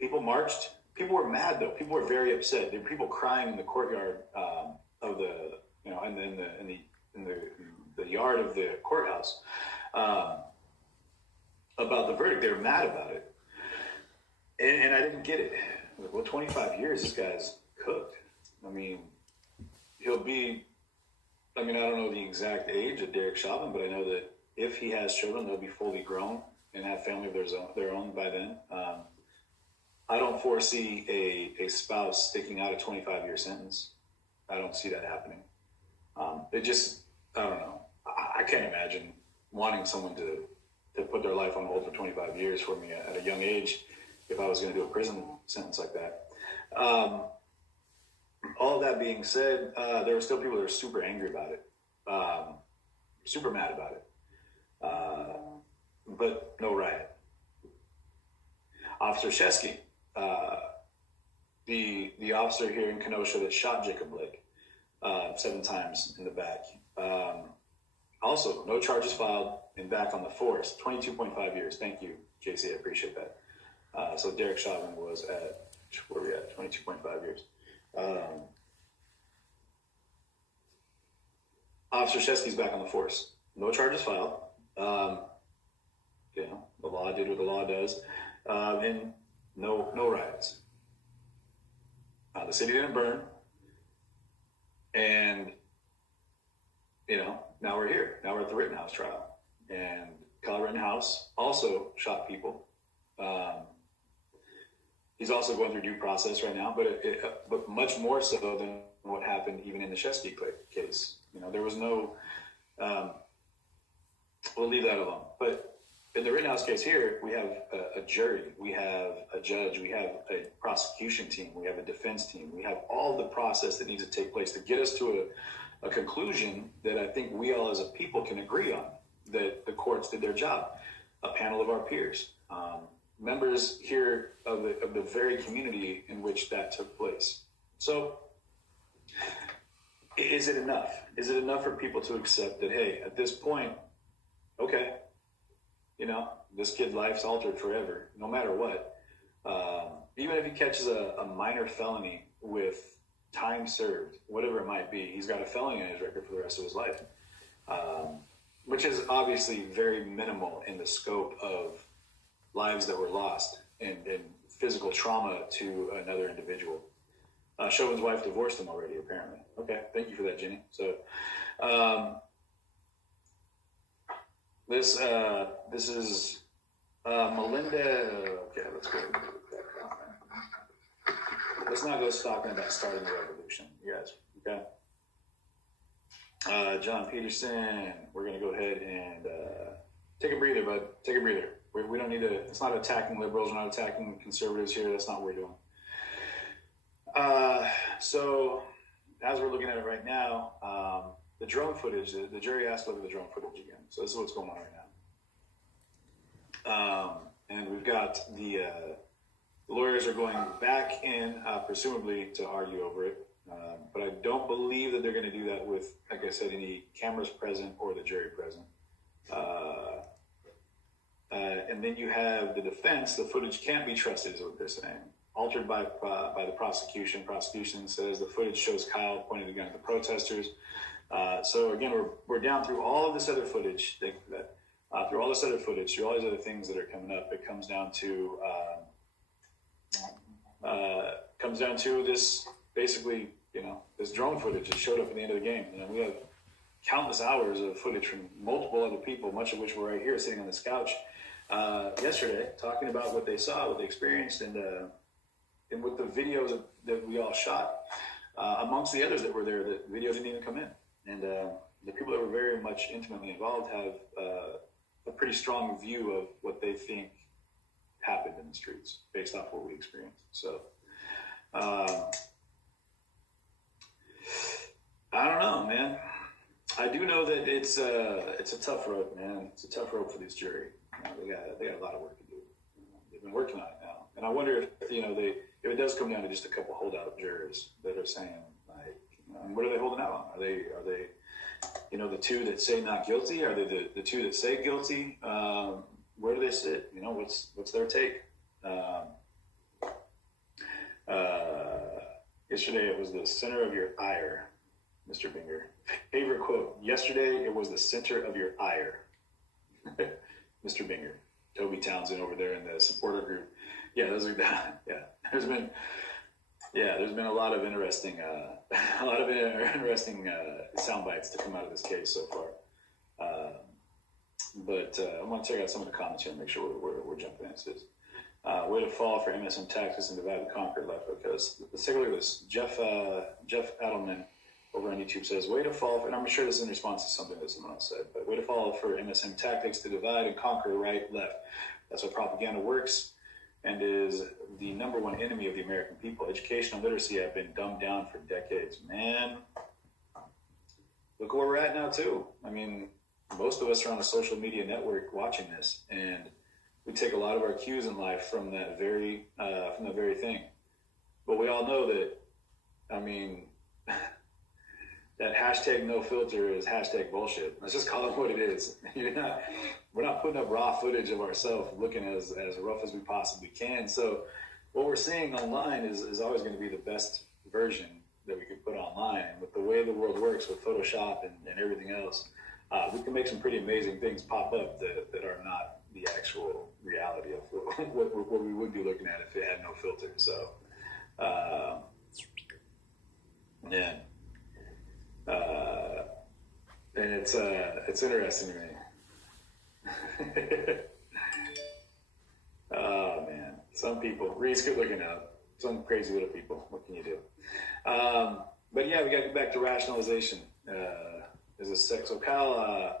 People marched. People were mad, though. People were very upset. There were people crying in the courtyard of the, in the yard of the courthouse about the verdict. They were mad about it, and I didn't get it. Well, 25 years, this guy's cooked. I mean, he'll be. I don't know the exact age of Derek Chauvin, but I know that if he has children, they'll be fully grown and have family of their own by then. I don't foresee a spouse sticking out a 25-year sentence. I don't see that happening. I don't know. I can't imagine wanting someone to put their life on hold for 25 years for me at a young age if I was going to do a prison sentence like that. all that being said, there are still people that are super angry about it, super mad about it, but no riot. Officer Shesky, the officer here in Kenosha that shot Jacob Blake 7 times in the back. Also, no charges filed and back on the force. 22.5 years. Thank you, JC. I appreciate that. So Derek Chauvin was at, where are we at? 22.5 years. Officer Shesky's back on the force. No charges filed. The law did what the law does. And no riots. The city didn't burn. And, now we're here. Now we're at the Rittenhouse trial. And Kyle Rittenhouse also shot people. He's also going through due process right now, but much more so than what happened even in the Shesky case. There was no, we'll leave that alone. But in the Rittenhouse case here, we have a jury, we have a judge, we have a prosecution team, we have a defense team, we have all the process that needs to take place to get us to a conclusion that I think we all as a people can agree on, that the courts did their job. A panel of our peers, members here of the very community in which that took place. So is it enough? Is it enough for people to accept that, hey, at this point, okay, this kid's life's altered forever, no matter what. Even if he catches a minor felony with time served, whatever it might be, he's got a felony in his record for the rest of his life, which is obviously very minimal in the scope of lives that were lost and physical trauma to another individual. Chauvin's wife divorced him already, apparently. Okay, thank you for that, Jenny. So, this is Melinda. Okay, let's go. Let's not go talking about starting the revolution, you guys. Okay. John Peterson, we're gonna go ahead and take a breather, bud. Take a breather. We don't need to. It's not attacking liberals. We're not attacking conservatives here. That's not what we're doing. So as we're looking at it right now, the drone footage, the jury asked to look at the drone footage again. So this is what's going on right now. And we've got the lawyers are going back in, presumably to argue over it. But I don't believe that they're going to do that with, like I said, any cameras present or the jury present. And then you have the defense. The footage can't be trusted, is what they're saying. Altered by the prosecution. Prosecution says the footage shows Kyle pointing the gun at the protesters. So again, we're down through all of this other footage. Through all this other footage, through all these other things that are coming up, it comes down to this basically, this drone footage that showed up at the end of the game. And we have countless hours of footage from multiple other people, much of which were right here sitting on this couch yesterday, talking about what they saw, what they experienced, and with the videos that we all shot, amongst the others that were there, the video didn't even come in. And the people that were very much intimately involved have a pretty strong view of what they think happened in the streets based off what we experienced. So I don't know, man. I do know that it's a tough road, man. It's a tough road for this jury. They got a lot of work to do. They've been working on it now, and I wonder if if it does come down to just a couple holdout jurors that are saying, like, what are they holding out on? Are they the two that say not guilty? Are they the two that say guilty? Where do they sit? What's their take? Yesterday it was the center of your ire, Mr. Binger. Favorite quote. Yesterday it was the center of your ire. Mr. Binger. Toby Townsend over there in the supporter group. Yeah, those are that. Yeah. There's been a lot of interesting sound bites to come out of this case so far. But I want to check out some of the comments here and make sure we're jumping into this. Way to fall for MSM tactics and divide and conquer left, because let's take a look at this. Jeff Adelman over on YouTube says, way to fall for, and I'm sure this is in response to something that someone else said, but way to fall for MSM tactics to divide and conquer right, left. That's how propaganda works. and is the number one enemy of the American people. Education and literacy have been dumbed down for decades. Man, look where we're at now too. I mean, most of us are on a social media network watching this, and we take a lot of our cues in life from that very thing. But we all know that, I mean, that hashtag no filter is hashtag bullshit. Let's just call it what it is. We're not putting up raw footage of ourselves looking as rough as we possibly can. So what we're seeing online is always going to be the best version that we could put online. And with the way the world works with Photoshop and everything else, we can make some pretty amazing things pop up that are not the actual reality of what we would be looking at if it had no filter. So, yeah. And it's interesting to me. Oh man, some people. Reese, good looking out. Some crazy little people. What can you do? But yeah, we got to get back to rationalization. So Kyle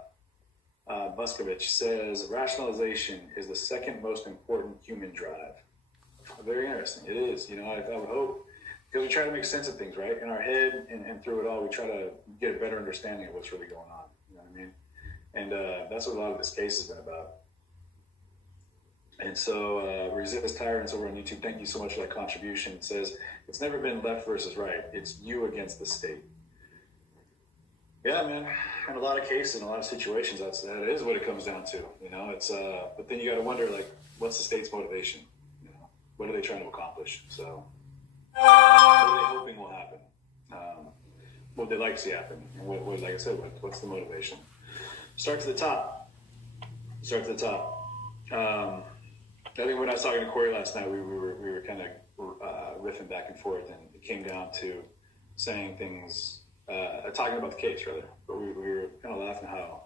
Buskovich says rationalization is the second most important human drive. Very interesting. It is. I would hope. Because we try to make sense of things, right? In our head and through it all, we try to get a better understanding of what's really going on. You know what I mean? And that's what a lot of this case has been about. And so Resist Tyrants over on YouTube, thank you so much for that contribution. It says, it's never been left versus right. It's you against the state. Yeah, man. In a lot of cases, in a lot of situations, that is what it comes down to. It's but then you got to wonder, like, what's the state's motivation? What are they trying to accomplish? So what are they hoping will happen? What would they like to see happen? And what like I said, what's the motivation? Start to the top. I think when I was talking to Corey last night, we were kind of riffing back and forth, and it came down to saying things, talking about the case rather. But we were kind of laughing how,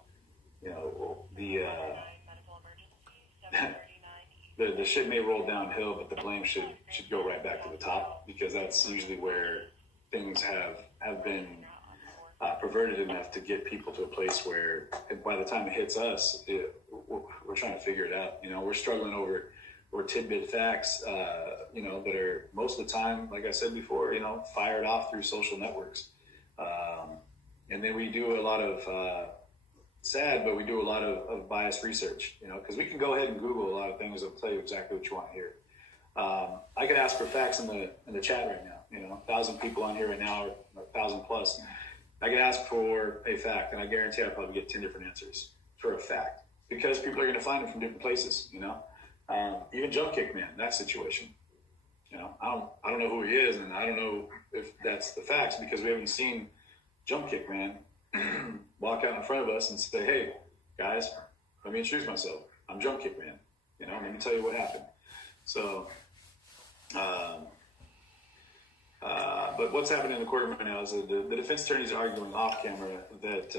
the shit may roll downhill, but the blame should go right back to the top, because that's usually where things have been perverted enough to get people to a place where by the time it hits us, we're trying to figure it out. We're struggling over tidbit facts, that are most of the time, like I said before, fired off through social networks. And then we do a lot of, sad, but we do a lot of biased research, because we can go ahead and Google a lot of things that'll tell you exactly what you want to hear. I could ask for facts in the chat right now, 1,000 people on here right now, or 1,000 plus. I could ask for a fact, and I guarantee I'll probably get 10 different answers for a fact, because people are going to find them from different places, even Jump Kick Man, that situation, I don't know who he is, and I don't know if that's the facts, because we haven't seen Jump Kick Man walk out in front of us and say, hey, guys, let me introduce myself. I'm Jump Kick Man. Let me tell you what happened. So, but what's happening in the courtroom right now is the defense attorney is arguing off camera that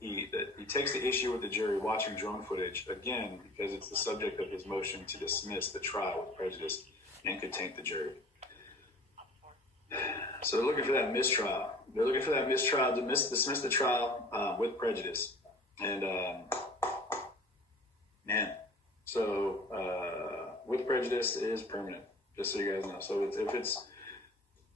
he takes the issue with the jury watching drone footage, again, because it's the subject of his motion to dismiss the trial with prejudice and could taint the jury. So they're looking for that mistrial. Dismiss the trial with prejudice. And, with prejudice is permanent, just so you guys know. So if it's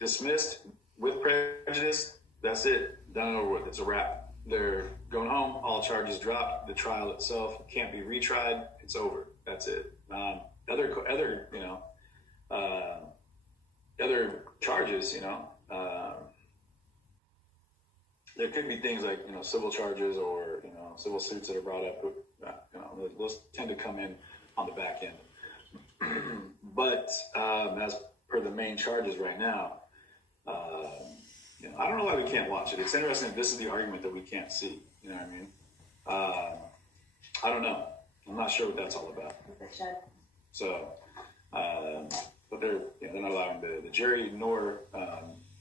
dismissed with prejudice, that's it. Done and over with. It's a wrap. They're going home. All charges dropped. The trial itself can't be retried. It's over. That's it. Other charges, there could be things like, civil charges or, civil suits that are brought up. Those tend to come in on the back end. But as per the main charges right now, I don't know why we can't watch it. It's interesting that this is the argument that we can't see. You know what I mean? I don't know. I'm not sure what that's all about. So, but they're not allowing the jury nor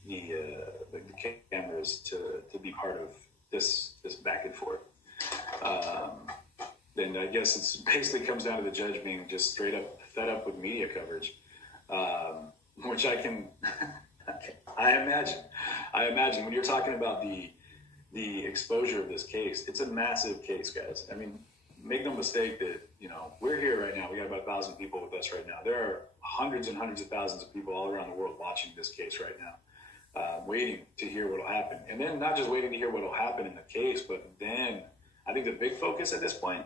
the cameras to be part of this back and forth. And I guess it's basically comes down to the judge being just straight up fed up with media coverage, which I can, I imagine when you're talking about the exposure of this case, it's a massive case, guys. I mean, make no mistake that, we're here right now. We got about 1,000 people with us right now. There are hundreds and hundreds of thousands of people all around the world watching this case right now, waiting to hear what will happen. And then not just waiting to hear what will happen in the case, but then I think the big focus at this point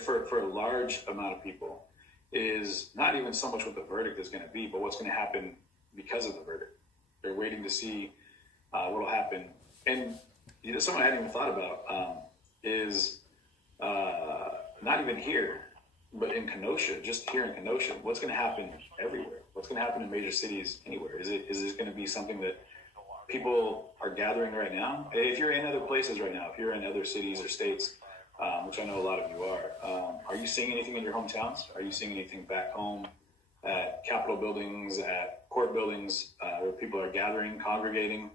for a large amount of people is not even so much what the verdict is going to be, but what's going to happen because of the verdict. They're waiting to see what will happen. And someone I hadn't even thought about is not even here, but in Kenosha, just here in Kenosha, what's going to happen everywhere? What's going to happen in major cities anywhere? Is this going to be something that people are gathering right now? If you're in other places right now, if you're in other cities or states, which I know a lot of you are you seeing anything in your hometowns? Are you seeing anything back home at Capitol buildings, at court buildings, where people are gathering, congregating,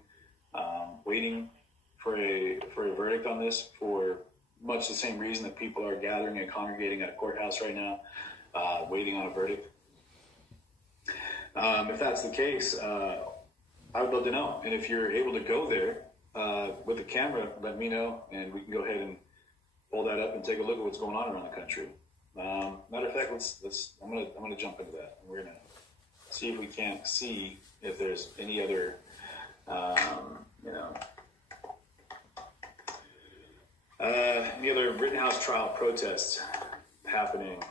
waiting for a verdict on this for much the same reason that people are gathering and congregating at a courthouse right now, waiting on a verdict? If that's the case, I would love to know. And if you're able to go there with a camera, let me know, and we can go ahead and pull that up and take a look at what's going on around the country. Matter of fact, I'm gonna jump into that. We're gonna see if we can't see if there's any other, any other Rittenhouse trial protests happening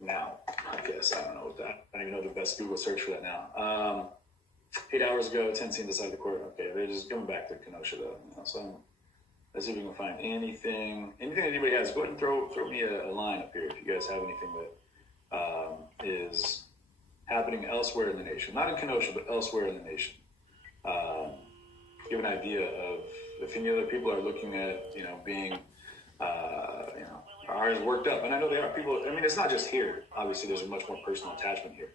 now. I guess I don't know what that. I don't even know the best Google search for that now. 8 hours ago, Tennessee decided the court. Okay, they're just coming back to Kenosha though. So let's see if we can find anything that anybody has. Go ahead and throw me a line up here if you guys have anything that is happening elsewhere in the nation, not in Kenosha, but elsewhere in the nation. Give an idea of if any other people are looking at, being, are worked up. And I know they are people. I mean, it's not just here. Obviously, there's a much more personal attachment here.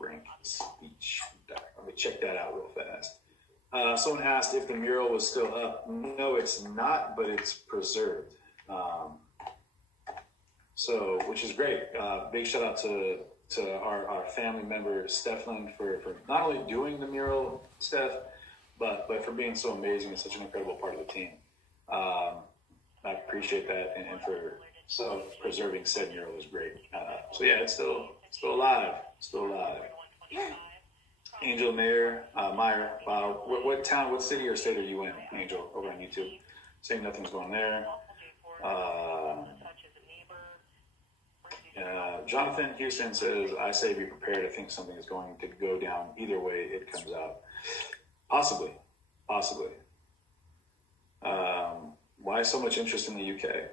Frank speech. Let me check that out real fast. Someone asked if the mural was still up. No, it's not, but it's preserved. Which is great. Big shout out to our family member Stefan for not only doing the mural, Steph, but for being so amazing and such an incredible part of the team. I appreciate that, and for preserving said mural is great. It's still alive. Angel Meyer, what town, what city or state are you in, Angel, over on YouTube? Saying nothing's going there. Jonathan Houston says, I say be prepared. I think something is going to go down either way it comes out. Possibly. Why so much interest in the UK?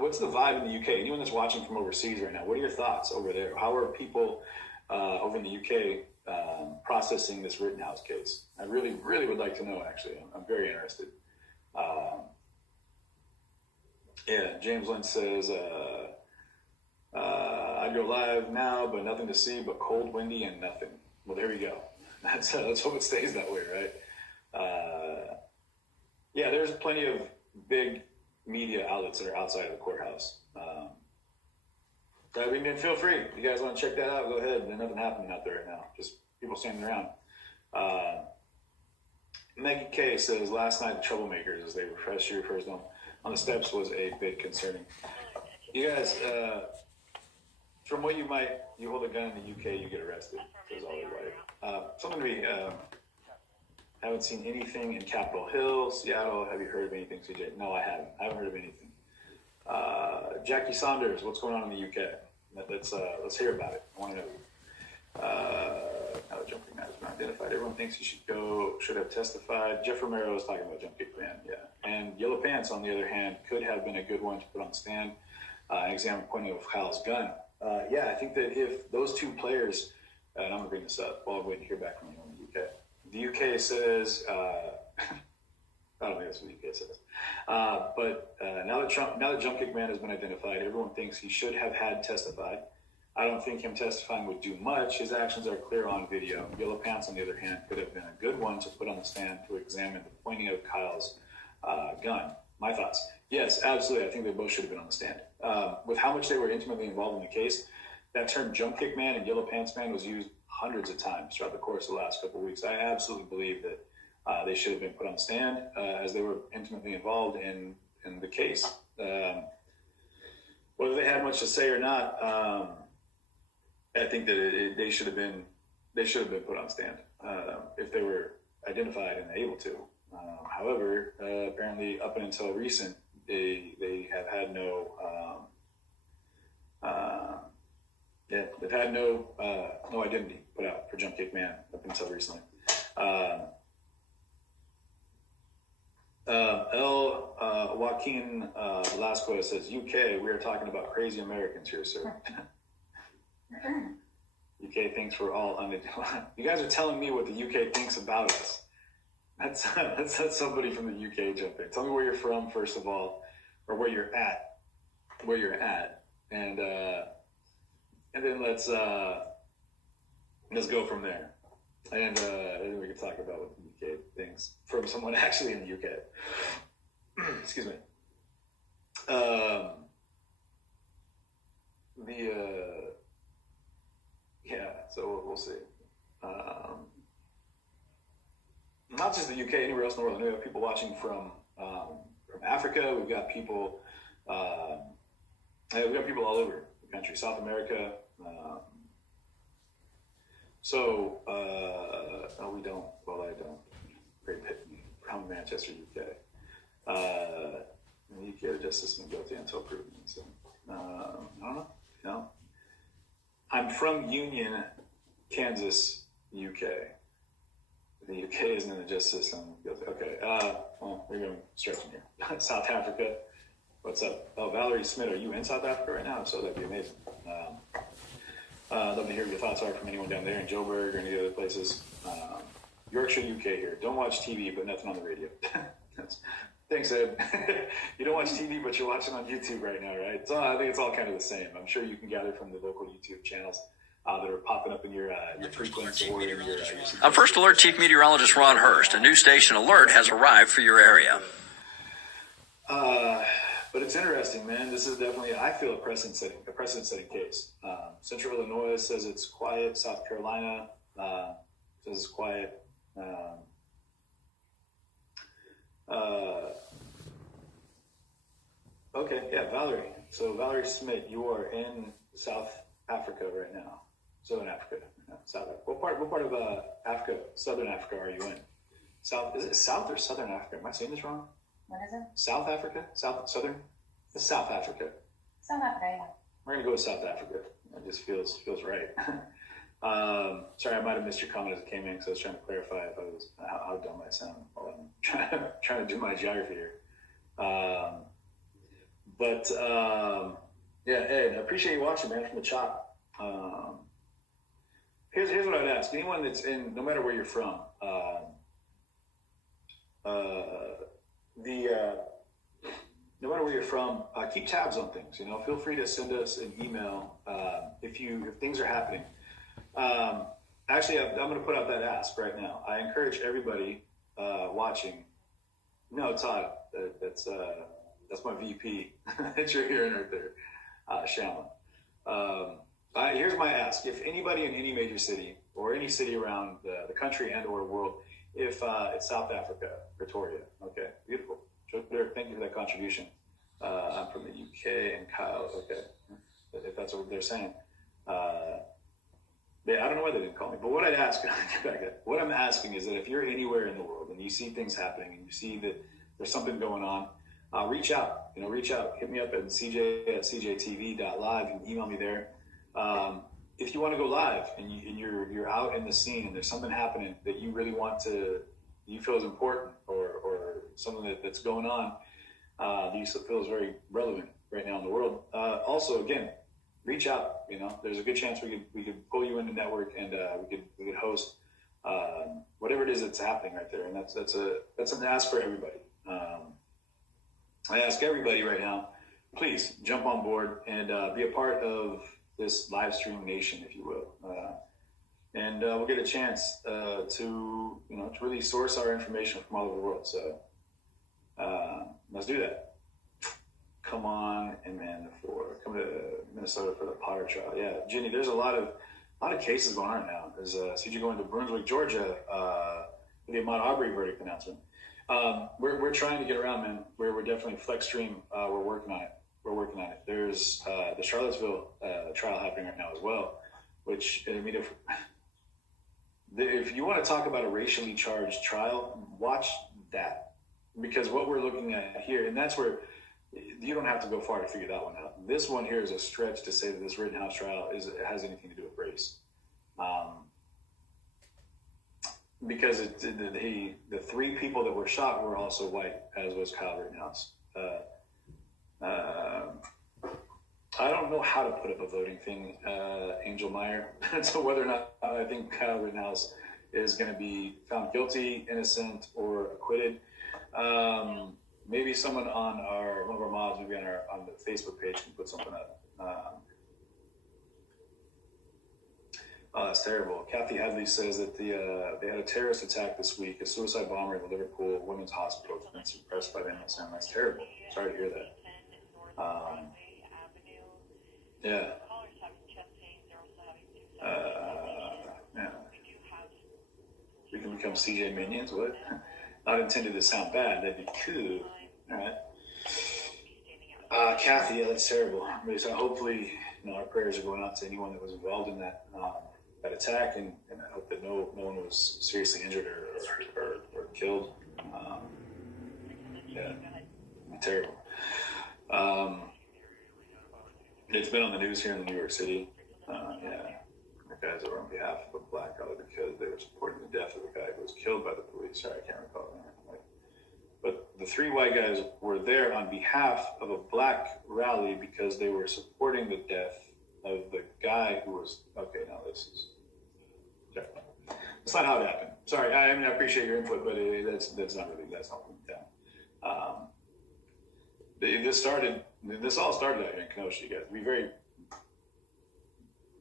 What's the vibe in the UK? Anyone that's watching from overseas right now, what are your thoughts over there? How are people over in the UK processing this Rittenhouse case? I really, really would like to know, actually. I'm very interested. James Lynch says, I go live now, but nothing to see but cold, windy, and nothing. Well, there we go. Let's hope it stays that way, right? There's plenty of big media outlets that are outside of the courthouse. Feel free. If you guys want to check that out, go ahead. There's nothing happening out there right now. Just people standing around. Maggie K says, last night the troublemakers, as they refers to them on the steps, was a bit concerning. You guys, from what you hold a gun in the UK, you get arrested. Says all white. Something to be. Haven't seen anything in Capitol Hill, Seattle. Have you heard of anything, CJ? No, I haven't. I haven't heard of anything. Jackie Saunders, what's going on in the UK? Let's hear about it. I want to know. Now the jumping man has been identified. Everyone thinks he should have testified. Jeff Romero is talking about jumping man, yeah. And Yellow Pants, on the other hand, could have been a good one to put on the stand. Example pointing of Kyle's gun. I think that if those two players, and I'm going to bring this up while I'm waiting to hear back from you in the UK. The UK says, I don't think that's what the UK says. But now that Jump Kick Man has been identified, everyone thinks he should have had testified. I don't think him testifying would do much. His actions are clear on video. Yellow Pants, on the other hand, could have been a good one to put on the stand to examine the pointing of Kyle's gun. My thoughts. Yes, absolutely. I think they both should have been on the stand. With how much they were intimately involved in the case, that term Jump Kick Man and Yellow Pants Man was used hundreds of times throughout the course of the last couple of weeks. I absolutely believe that they should have been put on the stand as they were intimately involved in the case. Whether they had much to say or not, I think that they should have been put on stand if they were identified and able to. However, apparently up until recent, they have had no they've had no identity put out for Jump Kick Man up until recently. Joaquin Velasquez says, UK, we are talking about crazy Americans here, sir. UK thinks we're all you guys are telling me what the UK thinks about us. Let's let somebody from the UK jump in. Tell me where you're from, first of all, or where you're at, and then let's go from there, and then we can talk about what the UK thinks from someone actually in the UK. Excuse me. So we'll see. Not just the UK, anywhere else in the world. We have people watching from Africa. We've got people. We've got people all over the country, South America. No, we don't. Well, I don't. Great from Manchester, UK. The UK, the justice system guilty until proven. So I don't know. No, I'm from Union, Kansas, UK. The UK isn't in the justice system. Okay. Well, we're going stretching here. South Africa. What's up? Oh, Valerie Smith, are you in South Africa right now? If so, that'd be amazing. Love to hear what your thoughts are from anyone down there in Joburg or any other places. Yorkshire, UK here. Don't watch TV, but nothing on the radio. Thanks, Ed. You don't watch TV, but you're watching on YouTube right now, right? So I think it's all kind of the same. I'm sure you can gather from the local YouTube channels that are popping up in your frequency or in your I'm First Alert Chief Meteorologist Ron Hurst. A new station alert has arrived for your area. But it's interesting, man. This is definitely, I feel, a precedent-setting case. Central Illinois says it's quiet. South Carolina says it's quiet. Okay, yeah, Valerie. So Valerie Smith, you are in South Africa right now. Southern Africa. No, South Africa. What part of Africa, Southern Africa, are you in? South? Is it South or Southern Africa? Am I saying this wrong? What is it? South Africa? Southern? It's South Africa. South Africa, yeah. We're gonna go with South Africa. It just feels right. Sorry, I might have missed your comment as it came in because I was trying to clarify if I was how dumb I sound while I'm trying to do my geography here. Yeah, Ed, I appreciate you watching, man, from the chop. Here's what I'd ask anyone that's in, no matter where you're from, no matter where you're from, keep tabs on things. You know, feel free to send us an email if things are happening. Actually, I'm going to put out that ask right now. I encourage everybody watching. No, Todd, that's my VP that you're hearing right there, Shamlin. Here's my ask: if anybody in any major city or any city around the country and or world, if it's South Africa, Pretoria, okay, beautiful. Thank you for that contribution. I'm from the UK and Kyle, okay, if that's what they're saying. Yeah, I don't know why they didn't call me, but what I'd ask, what I'm asking is that if you're anywhere in the world and you see things happening and you see that there's something going on, reach out. Reach out. Hit me up at CJTV.live. You can email me there. If you want to go live and you're out in the scene and there's something happening that you really you feel is important or something that's going on that you feel is very relevant right now in the world. Also, again, reach out. There's a good chance we could pull you into network and we could host whatever it is that's happening right there. And that's an ask for everybody. I ask everybody right now, please jump on board and be a part of this live stream nation, if you will. And we'll get a chance to really source our information from all over the world. So let's do that. Come on, and man, come to Minnesota for the Potter trial. Yeah, Jenny, there's a lot of a lot of cases going on right now. There's CJ going to Brunswick, Georgia, for the Ahmaud Arbery verdict announcement. We're trying to get around, man. We're definitely flex stream. We're working on it. There's the Charlottesville trial happening right now as well, which, I mean, if you want to talk about a racially charged trial, watch that, because what we're looking at here, and that's where you don't have to go far to figure that one out. This one here is a stretch to say that this Rittenhouse trial has anything to do with race, because the three people that were shot were also white, as was Kyle Rittenhouse. I don't know how to put up a voting thing, Angel Meyer, so whether or not I think Kyle Rittenhouse is going to be found guilty, innocent, or acquitted. Maybe someone on one of our mods, maybe on the Facebook page, can put something up. Oh, that's terrible. Kathy Hadley says that they had a terrorist attack this week, a suicide bomber in the Liverpool Women's Hospital has been suppressed by the MSM. That's terrible. Sorry to hear that. Yeah. Yeah. We can become CJ minions. What? Not intended to sound bad. That'd be cool. All right. Kathy, yeah, that's terrible. So hopefully, our prayers are going out to anyone that was involved in that attack, and I hope that no one was seriously injured or killed. Yeah, it'd be terrible. It's been on the news here in New York City. The guys that were on behalf of a black guy because they were supporting the death of a guy who was killed by the police. Sorry, I can't recall that. But the three white guys were there on behalf of a black rally because they were supporting the death of the guy who was, okay, now this is, that's not how it happened. Sorry, I appreciate your input, but that's not what went down. This all started out here in Kenosha, you guys. To be very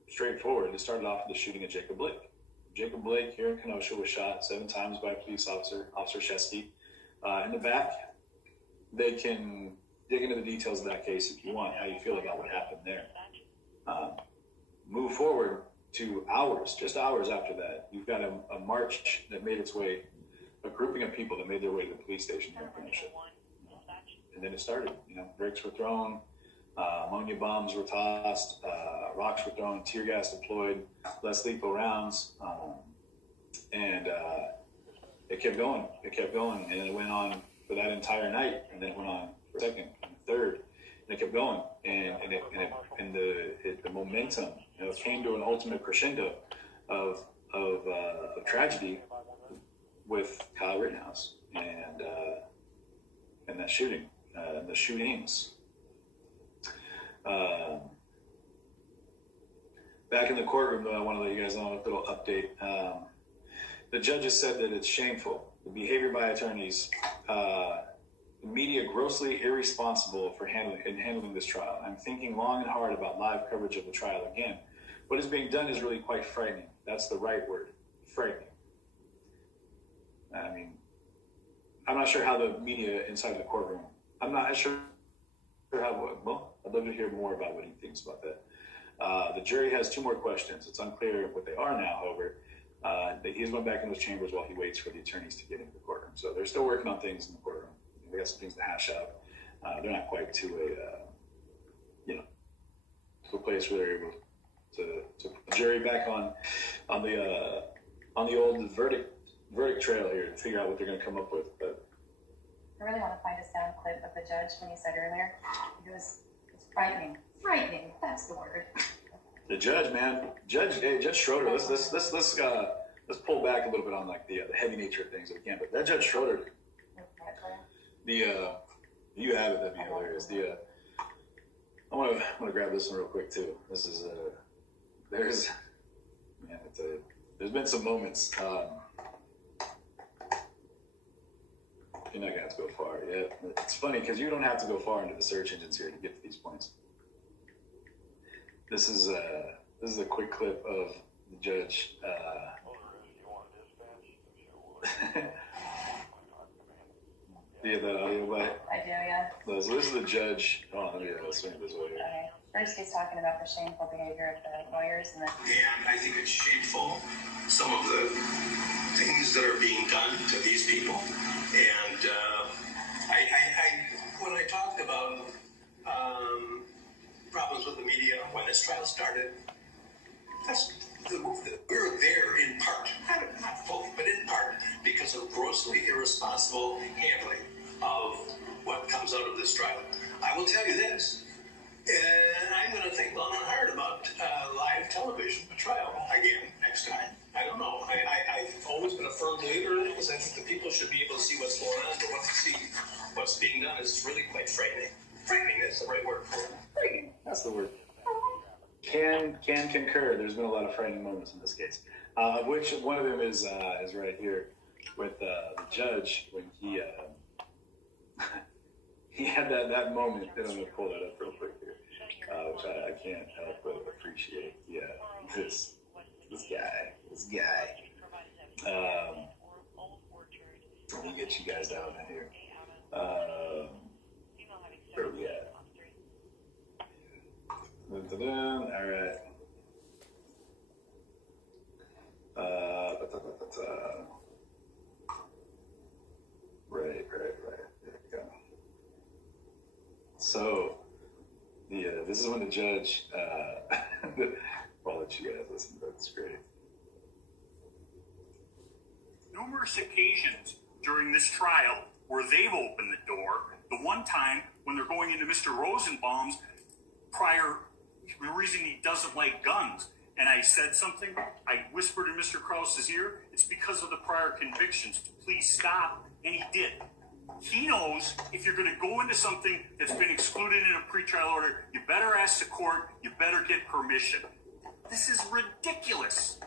straightforward, it started off with the shooting of Jacob Blake. Jacob Blake here in Kenosha was shot 7 times by a police officer, Officer Shesky, in the back. They can dig into the details of that case if you want, how you feel about what happened there. Move forward to just hours after that, you've got a march that made its way, a grouping of people that made their way to the police station here in Kenosha. And then it started, bricks were thrown, ammonia bombs were tossed, rocks were thrown, tear gas deployed, less lethal rounds, and it kept going, and it went on for that entire night, and then it went on for a second, and a third, and it kept going, and the momentum, came to an ultimate crescendo of tragedy with Kyle Rittenhouse and that shooting, the shootings. Back in the courtroom, though, I want to let you guys know a little update. The judges said that it's shameful. The behavior by attorneys, the media grossly irresponsible for handling this trial. I'm thinking long and hard about live coverage of the trial again. What is being done is really quite frightening. That's the right word, frightening. I mean, I'm not sure how the media inside the courtroom, I'm not sure how, well, I'd love to hear more about what he thinks about that. The jury has 2 more questions. It's unclear what they are now, however. He's going back in those chambers while he waits for the attorneys to get into the courtroom. So they're still working on things in the courtroom. They got some things to hash out. They're not quite to a place where they're able to put the jury back on the old verdict trail here to figure out what they're going to come up with. But I really want to find a sound clip of the judge when he said earlier. It's frightening. Frightening. That's the word. The judge, man, Judge Schroeder. Let's pull back a little bit on the heavy nature of things if we can. But that Judge Schroeder, you have it. That'd be hilarious. I want to grab this one real quick too. This is there's been some moments. You're not gonna have to go far. Yeah, it's funny because you don't have to go far into the search engines here to get to these points. This is a quick clip of the judge. Do you have that audio, buddy? I do, yeah. So this is the judge. Oh, let me swing it this way here. Okay. First, he's talking about the shameful behavior of the lawyers, and then. And I think it's shameful, some of the things that are being done to these people. And when I talked about problems with the media when this trial started, we're there in part, not fully, but in part, because of grossly irresponsible handling of what comes out of this trial. I will tell you this, I'm going to think long and hard about live television trial again next time. I don't know. I've always been a firm believer in it because I think the people should be able to see what's going on, but once you see what's being done, it's really quite frightening. Frightening is the right word for it. Frightening. That's the word. Can concur. There's been a lot of frightening moments in this case. Which one of them is right here with the judge when he he had that moment. I'm going to pull that up real quick here, which I can't help but appreciate. Yeah, this guy. Let me get you guys down in here. Where we at? All right. Right. There we go. So, this is when the judge, I'll let you guys listen. That's great. Numerous occasions during this trial where they've opened the door. The one time when they're going into Mr. Rosenbaum's prior reason he doesn't like guns. And I said something, I whispered in Mr. Krause's ear, it's because of the prior convictions. Please stop. And he did. He knows if you're going to go into something that's been excluded in a pretrial order, you better ask the court, you better get permission. This is ridiculous.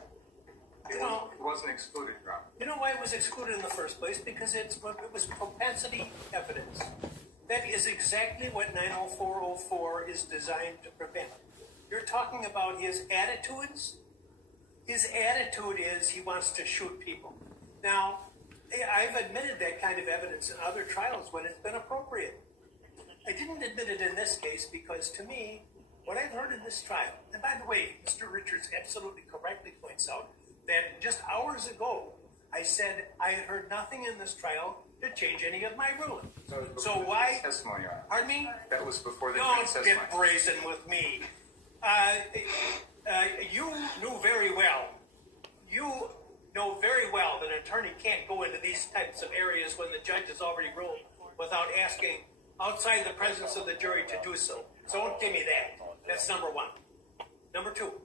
You know, it wasn't excluded, Rob. You know why it was excluded in the first place? Because it was propensity evidence. That is exactly what 90404 is designed to prevent. You're talking about his attitudes. His attitude is he wants to shoot people. Now, I've admitted that kind of evidence in other trials when it's been appropriate. I didn't admit it in this case because, to me, what I've heard in this trial, and by the way, Mr. Richards absolutely correctly points out that just hours ago, I said I had heard nothing in this trial to change any of my ruling. So why? Testimony on it. Pardon me? That was before the Don't testimony. get brazen with me. You knew very well. You know very well that an attorney can't go into these types of areas when the judge has already ruled without asking outside the presence of the jury to do so. So don't give me that. That's number one. Number two.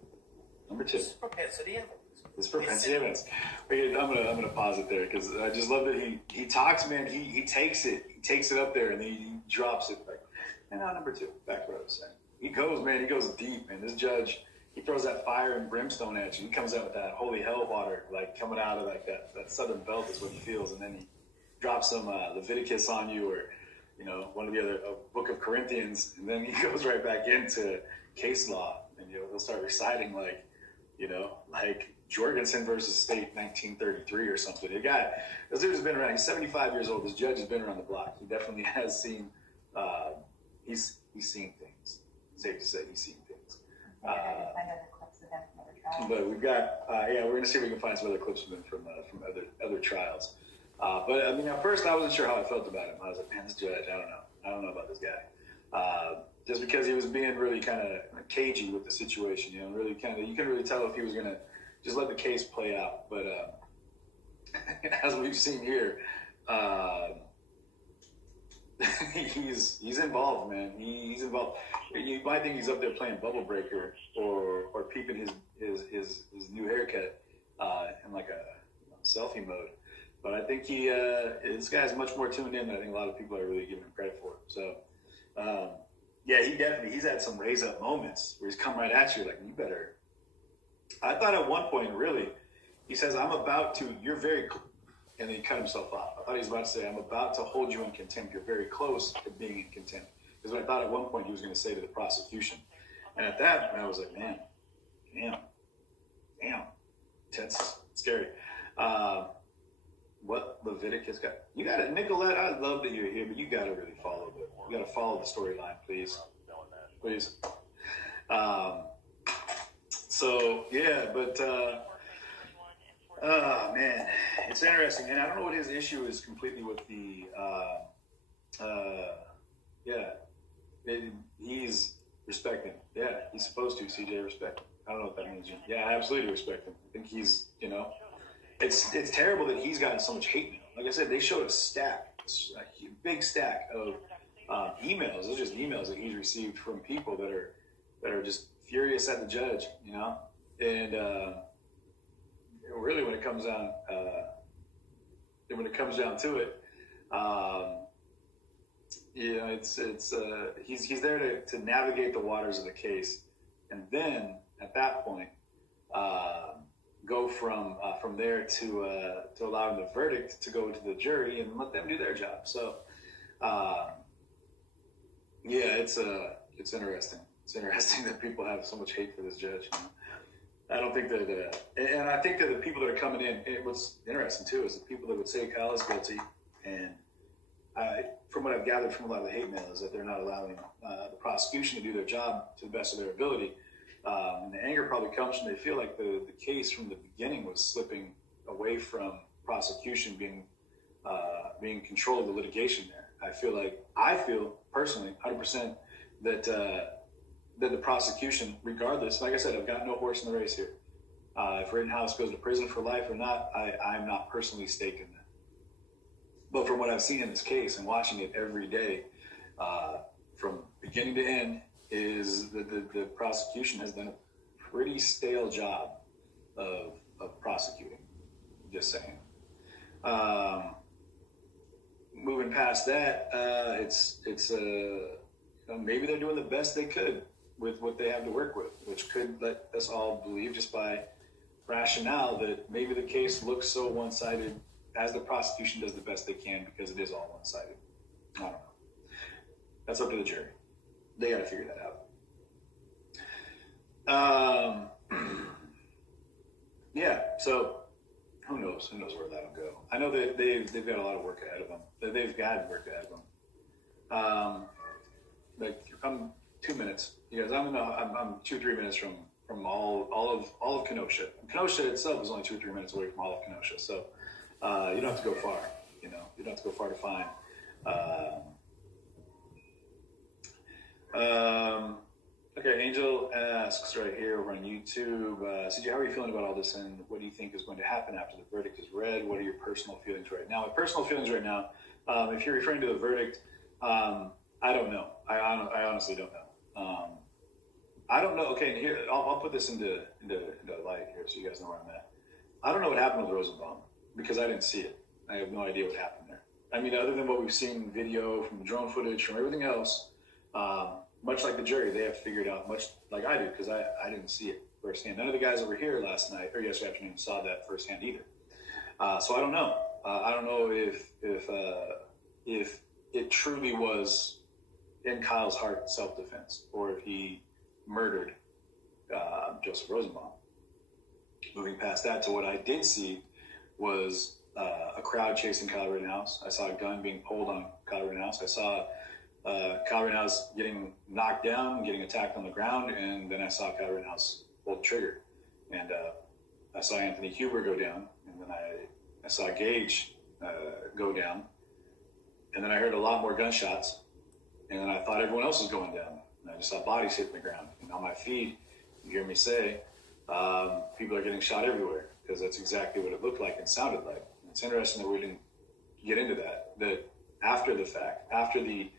This is propensity evidence. This propensity evidence. Okay, I'm gonna pause it there because I just love that he talks, man. He takes it up there and then he drops it. Like, and now number two. Back to what I was saying. He goes deep, man. This judge, he throws that fire and brimstone at you. He comes out with that holy hell water, like coming out of like that southern belt is what he feels, and then he drops some Leviticus on you, or one of the other book of Corinthians, and then he goes right back into case law, and he'll start reciting like Jorgensen versus State 1933 or something. This dude has been around. He's 75 years old. This judge has been around the block. He definitely has seen. He's seen things. Safe to say, he's seen things. But we've got, we're going to see if we can find some other clips of him from other trials. But I mean, at first I wasn't sure how I felt about him. I was like, man, this judge, I don't know about this guy. Just because he was being really kind of cagey with the situation, really you couldn't really tell if he was going to just let the case play out. But as we've seen here, he's involved, man. He's involved. You might think he's up there playing Bubble Breaker or peeping his new haircut in like a selfie mode. But I think this guy's much more tuned in than I think a lot of people are really giving him credit for. So, he's had some raise up moments where he's come right at you like, you better. I thought at one point, really, he says, you're very, and then he cut himself off. I thought he was about to say, I'm about to hold you in contempt. You're very close to being in contempt. Because I thought at one point he was going to say to the prosecution. And at that, I was like, man, damn. That's scary. What Leviticus got? You got it, Nicolette. I love that you're here, but you got to really follow it. You got to follow the storyline, please. So yeah, but man, it's interesting, and I don't know what his issue is completely with the he's respecting. Yeah, he's supposed to. CJ respect him. I don't know what that means. Yeah, I absolutely respect him. I think he's, it's terrible that he's gotten so much hate now. Like I said, they showed a stack, a big stack of emails. Those are just emails that he's received from people that are just furious at the judge, and really when it comes down to it, he's there to navigate the waters of the case, and then at that point go from there to allowing the verdict to go to the jury and let them do their job. So it's interesting. It's interesting that people have so much hate for this judge. I don't think that, and I think that the people that are coming in, what's interesting too is the people that would say Kyle is guilty, and from what I've gathered from a lot of the hate mail is that they're not allowing the prosecution to do their job to the best of their ability. And the anger probably comes from they feel like the case from the beginning was slipping away from prosecution being in control of the litigation there. I feel personally 100% that the prosecution, regardless, like I said, I've got no horse in the race here. If Rittenhouse goes to prison for life or not, I'm not personally staking that. But from what I've seen in this case and watching it every day, from beginning to end, is that the prosecution has done a pretty stale job of prosecuting. Just saying. Moving past that, maybe they're doing the best they could with what they have to work with, which could let us all believe just by rationale that maybe the case looks so one-sided as the prosecution does the best they can because it is all one-sided. I don't know. That's up to the jury. They got to figure that out. So who knows where that'll go. I know that they've got a lot of work ahead of them. They've got work ahead of them. I'm 2 minutes. You guys, I'm 2-3 minutes from all of Kenosha. Kenosha itself is only 2 or 3 minutes away from all of Kenosha. So you don't have to go far. You don't have to go far to find. Okay, Angel asks right here over on YouTube, CJ, how are you feeling about all this, and what do you think is going to happen after the verdict is read? What are your personal feelings right now? My personal feelings right now, if you're referring to the verdict, I don't know. I honestly don't know. I don't know. Okay, here I'll put this into light here so you guys know where I'm at. I don't know what happened with Rosenbaum because I didn't see it. I have no idea what happened there. I mean, other than what we've seen video, from drone footage, from everything else, much like the jury, they have figured out, much like I do, because I didn't see it firsthand. None of the guys over here last night or yesterday afternoon saw that firsthand either. So I don't know. I don't know if it truly was in Kyle's heart self-defense, or if he murdered Joseph Rosenbaum. Moving past that to what I did see was a crowd chasing Kyle Rittenhouse. I saw a gun being pulled on Kyle Rittenhouse. I saw Kyle Rittenhouse getting knocked down, getting attacked on the ground, and then I saw Kyle Rittenhouse pull the trigger. And I saw Anthony Huber go down, and then I saw Gage go down, and then I heard a lot more gunshots, and then I thought everyone else was going down. And I just saw bodies hitting the ground. And on my feed, you hear me say, people are getting shot everywhere, because that's exactly what it looked like and sounded like. And it's interesting that we didn't get into that after the fact, after the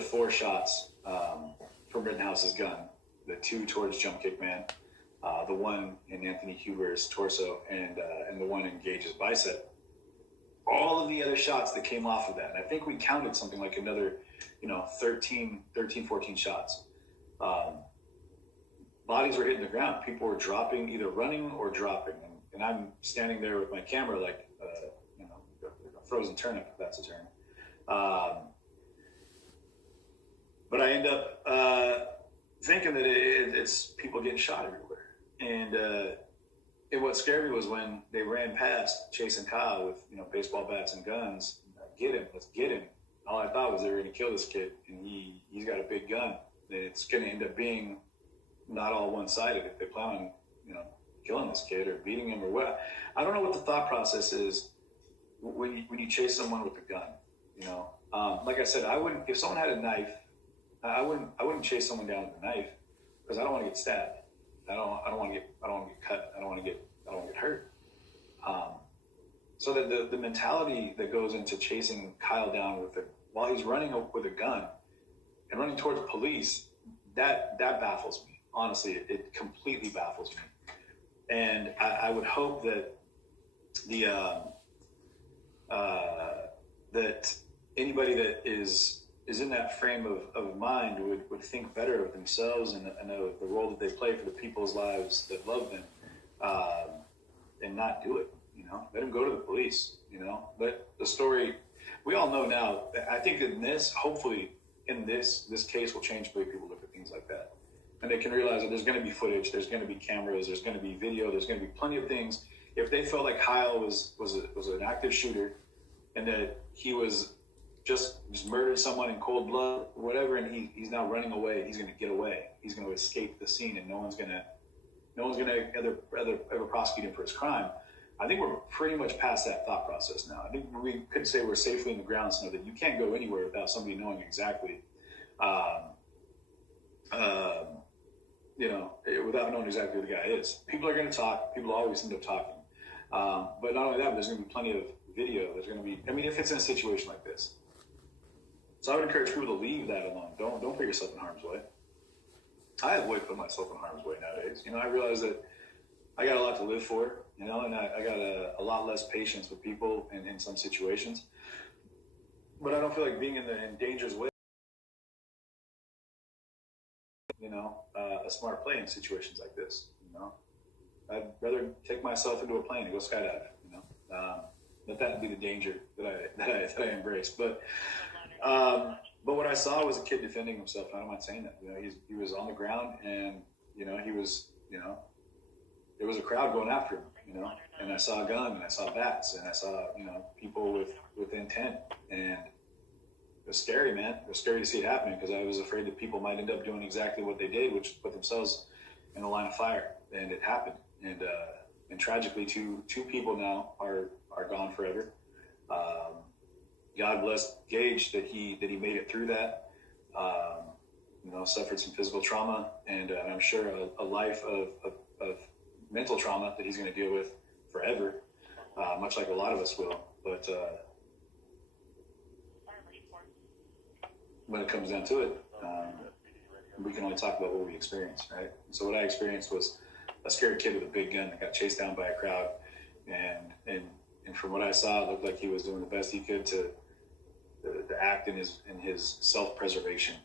4 shots from Rittenhouse's gun, the 2 towards Jump Kick Man, the one in Anthony Huber's torso, and the one in Gage's bicep, all of the other shots that came off of that, and I think we counted something like another 13, 14 shots. Bodies were hitting the ground. People were dropping, either running or dropping. And I'm standing there with my camera like, a frozen turnip, if that's a term. But I end up thinking that it's people getting shot everywhere. And what scared me was when they ran past chasing Kyle with, baseball bats and guns. Get him, let's get him. All I thought was they were going to kill this kid, and he's got a big gun. And it's going to end up being not all one-sided. If they plan on, killing this kid or beating him or what, I don't know what the thought process is when you chase someone with a gun. Like I said, I wouldn't, if someone had a knife, I wouldn't chase someone down with a knife because I don't want to get stabbed. I don't want to get cut. I don't want to get hurt. So that the mentality that goes into chasing Kyle down while he's running with a gun and running towards police, that baffles me. Honestly, it completely baffles me. And I would hope that that anybody that is in that frame of mind would think better of themselves and of the role that they play for the people's lives that love them, and not do it. Let them go to the police. But the story, we all know now. I think in this, hopefully, in this case will change the way people look at things like that, and they can realize that there's going to be footage, there's going to be cameras, there's going to be video, there's going to be plenty of things. If they felt like Kyle was an active shooter, and that he was just murdered someone in cold blood, whatever, and he's now running away, he's going to get away, he's going to escape the scene, and no one's going to ever prosecute him for his crime. I think we're pretty much past that thought process now. I think we could say we're safely in the ground, so that you can't go anywhere without somebody knowing exactly, without knowing exactly who the guy is. People are going to talk. People always end up talking. But not only that, but there's going to be plenty of video. There's going to be, if it's in a situation like this. So I would encourage people to leave that alone. Don't put yourself in harm's way. I avoid putting myself in harm's way nowadays. I realize that I got a lot to live for, and I got a lot less patience with people in some situations. But I don't feel like being in danger's way, a smart play in situations like this. I'd rather take myself into a plane and go skydive. Let that be the danger that I embrace. But what I saw was a kid defending himself. And I don't mind saying that. He was on the ground, and he was there was a crowd going after him. And I saw a gun, and I saw bats, and I saw people with intent, and it was scary, man. It was scary to see it happening because I was afraid that people might end up doing exactly what they did, which put themselves in the line of fire. And it happened. And tragically, two people now are gone forever. God bless Gage that he made it through that. Suffered some physical trauma, and I'm sure a life of mental trauma that he's going to deal with forever, much like a lot of us will. But when it comes down to it, we can only talk about what we experienced, right? So what I experienced was a scared kid with a big gun that got chased down by a crowd, and from what I saw, it looked like he was doing the best he could to act in his self-preservation.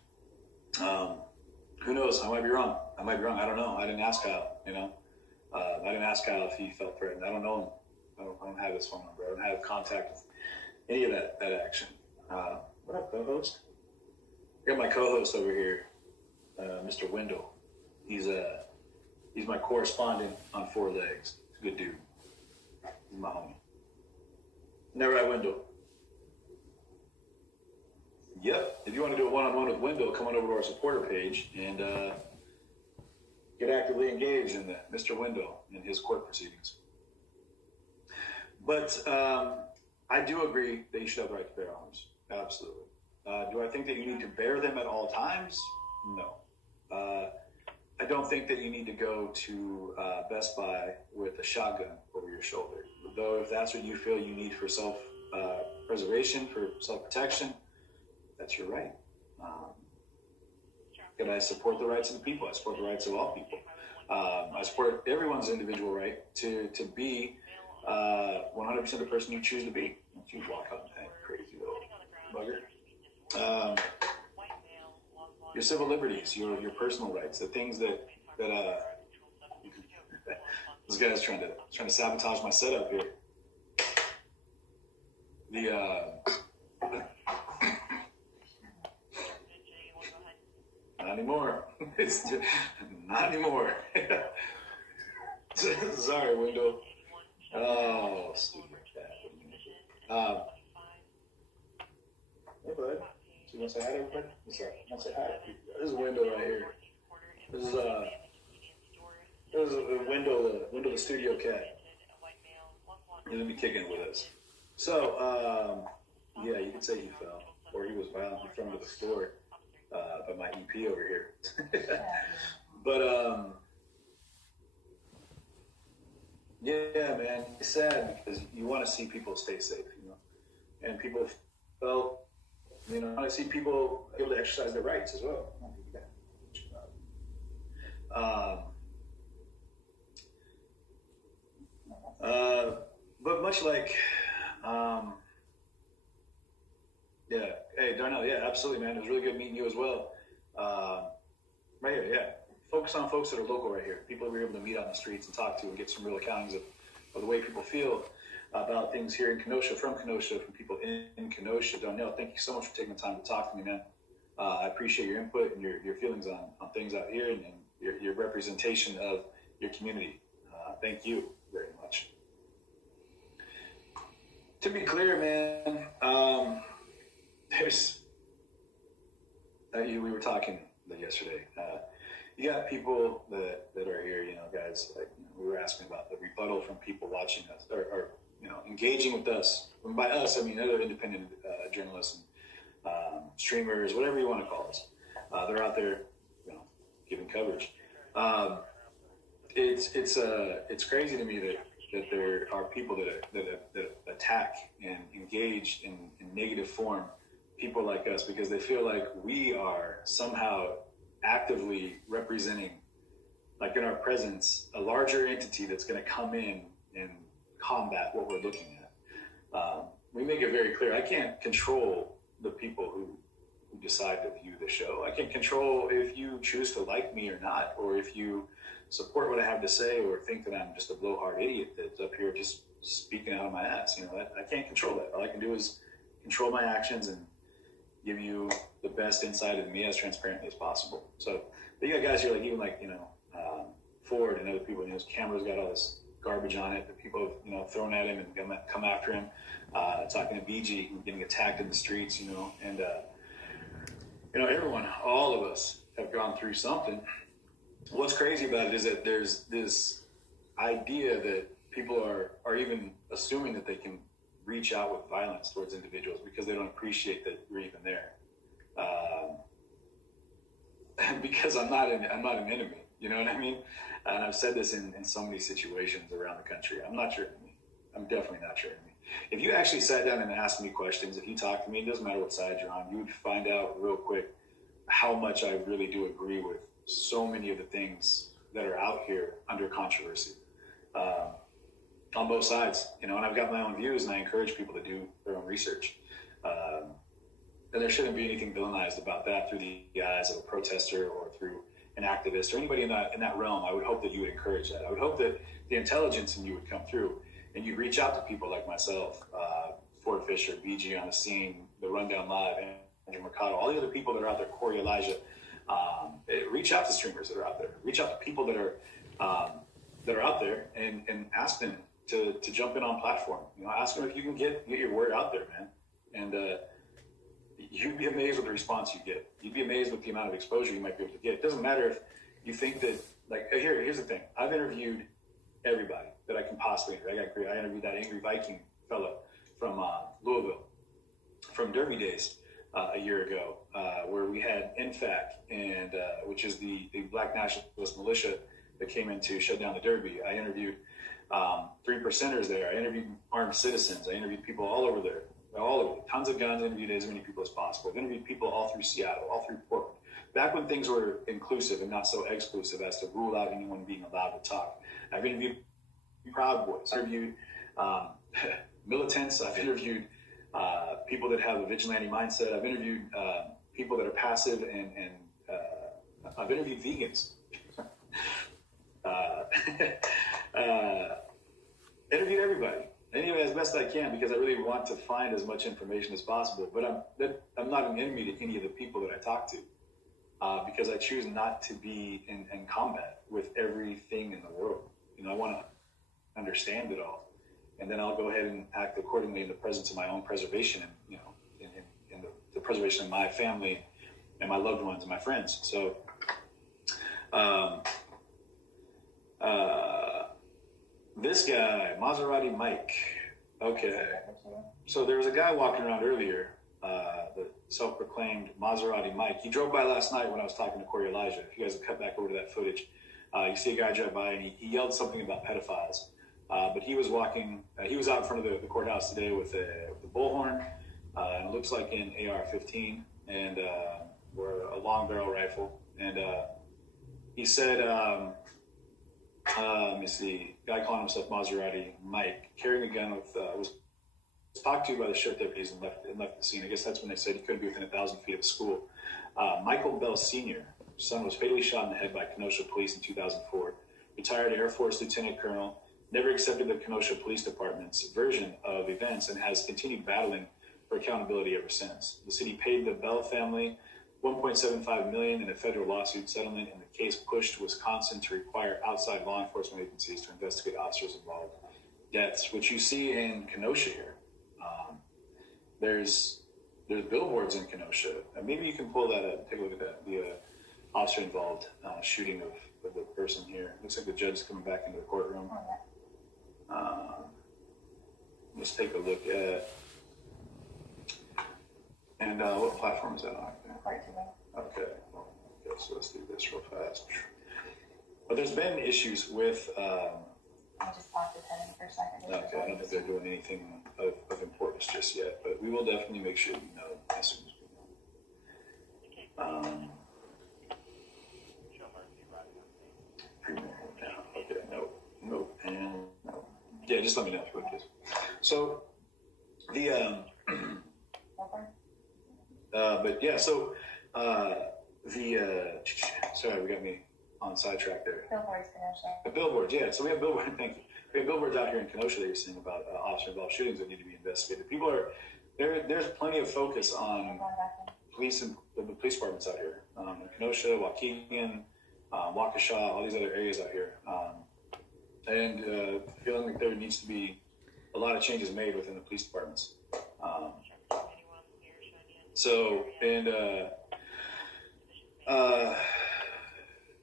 Who knows? I might be wrong. I don't know. I didn't ask Kyle. I didn't ask Kyle if he felt threatened. I don't know him. I don't have his phone number. I don't have contact with any of that action. What up, co-host? I got my co-host over here, Mr. Wendell. He's my correspondent on Four Legs. He's a good dude. He's my homie. Never right, Wendell. Yep. If you want to do a one-on-one with Wendell, come on over to our supporter page and get actively engaged in Mr. Wendell in his court proceedings. But I do agree that you should have the right to bear arms. Absolutely. Do I think that you need to bear them at all times? No. I don't think that you need to go to Best Buy with a shotgun over your shoulder. Though if that's what you feel you need for self-preservation, for self-protection, that's your right. And I support the rights of the people. I support the rights of all people. I support everyone's individual right to be 100% the person you choose to be. Don't you walk up and crazy little bugger. Your civil liberties, your personal rights, the things that this guy's trying to sabotage my setup here. Not anymore. Not anymore. Sorry, Wendell. Oh, stupid cat. Hey, bud. So you want to say hi to everybody? What's up? You want to say hi? This is Wendell right here. This is It was a window the studio cat. He's gonna be kicking with us. So, yeah, you could say he fell, or he was violently thrown to the floor by my EP over here. But yeah, man, it's sad because you want to see people stay safe, you know, and people felt, you know, I want to see people able to exercise their rights as well. But much like, yeah, hey, Darnell, yeah, absolutely, man. It was really good meeting you as well. Right here, yeah. Focus on folks that are local right here. People that we're able to meet on the streets and talk to and get some real accountings of the way people feel about things here in Kenosha, from people in Kenosha. Darnell, thank you so much for taking the time to talk to me, man. I appreciate your input and your feelings on things out here and your representation of your community. Thank you very much. To be clear, man, there's we were talking yesterday. You got people that are here, you know, guys. Like, you know, we were asking about the rebuttal from people watching us or you know, engaging with us. And by us, I mean other independent journalists and streamers, whatever you want to call us. They're out there, you know, giving coverage. It's crazy to me that there are people that attack and engage in negative form people like us because they feel like we are somehow actively representing, like in our presence, a larger entity that's going to come in and combat what we're looking at. We make it very clear, I can't control the people who decide to view the show. I can't control if you choose to like me or not, or if you support what I have to say or think that I'm just a blowhard idiot that's up here just speaking out of my ass. You know, I can't control that. All I can do is control my actions and give you the best insight of me as transparently as possible. So, but you got guys here, like even like, you know, Ford and other people, you know, his camera's got all this garbage on it that people have, you know, thrown at him and come after him, talking to BG, getting attacked in the streets, you know, and, you know, everyone, all of us have gone through something. What's crazy about it is that there's this idea that people are even assuming that they can reach out with violence towards individuals because they don't appreciate that we're even there. Because I'm not an enemy, you know what I mean? And I've said this in so many situations around the country. I'm not your enemy. I'm definitely not your enemy. If you actually sat down and asked me questions, if you talk to me, it doesn't matter what side you're on, you would find out real quick how much I really do agree with so many of the things that are out here under controversy. On both sides, you know, and I've got my own views and I encourage people to do their own research. And there shouldn't be anything villainized about that through the eyes of a protester or through an activist or anybody in that realm. I would hope that you would encourage that. I would hope that the intelligence in you would come through and you reach out to people like myself, Ford Fisher, BG on the scene, The Rundown Live, Andrew Mercado, all the other people that are out there, Corey Elijah. Reach out to streamers that are out there. Reach out to people that are out there and ask them to jump in on platform. You know, ask them if you can get your word out there, man. And you'd be amazed with the response you get. You'd be amazed with the amount of exposure you might be able to get. It doesn't matter if you think that, like, here's the thing. I've interviewed everybody that I can possibly interview. I interviewed that angry Viking fella from Louisville, from Derby Days a year ago, where we had NFAC, and which is the Black Nationalist Militia that came in to shut down the Derby. I interviewed 3%ers there. I interviewed armed citizens. I interviewed people all over there. All of it. Tons of guns. I interviewed as many people as possible. I've interviewed people all through Seattle, all through Portland. Back when things were inclusive and not so exclusive as to rule out anyone being allowed to talk. I've interviewed Proud Boys. I've interviewed militants. I've interviewed people that have a vigilante mindset. I've interviewed people that are passive, and I've interviewed vegans. Interviewed everybody. Anyway, as best I can, because I really want to find as much information as possible. But I'm not an enemy to any of the people that I talk to, because I choose not to be in combat with everything in the world. You know, I want to understand it all, and then I'll go ahead and act accordingly in the presence of my own preservation, and you know, in the preservation of my family and my loved ones and my friends. So, This guy, Maserati Mike. Okay. So there was a guy walking around earlier, the self-proclaimed Maserati Mike. He drove by last night when I was talking to Corey Elijah. If you guys have cut back over to that footage, you see a guy drive by and he yelled something about pedophiles. But he was walking, he was out in front of the courthouse today with a bullhorn, and it looks like an AR-15 and or a long barrel rifle. And he said, let me see, guy calling himself Maserati Mike, carrying a gun with, was talked to by the sheriff deputies and left the scene. I guess that's when they said he couldn't be within 1,000 feet of the school. Michael Bell Sr., his son, was fatally shot in the head by Kenosha police in 2004. Retired Air Force Lieutenant Colonel, never accepted the Kenosha Police Department's version of events and has continued battling for accountability ever since. The city paid the Bell family $1.75 million in a federal lawsuit settlement, and the case pushed Wisconsin to require outside law enforcement agencies to investigate officers involved deaths, which you see in Kenosha here. There's billboards in Kenosha. Maybe you can pull that up. Take a look at that. The officer involved shooting of the person here. Looks like the judge is coming back into the courtroom. Let's take a look at. And what platform is that on? Okay. So let's do this real fast. But there's been issues with. I just talked to Teddy for a second. Okay, I don't think they're doing anything of importance just yet, but we will definitely make sure you know as soon as we know. Okay, no, and no. Yeah, just let me know what it is. So the but yeah, so sorry, we got me on sidetrack there. Billboards, Kenosha. A billboard, yeah. So we have billboards. Thank you. We have billboards out here in Kenosha that you're seeing about officer-involved shootings that need to be investigated. People are there. There's plenty of focus on police and the police departments out here in Kenosha, Waukegan, Waukesha, all these other areas out here, and feeling like there needs to be a lot of changes made within the police departments.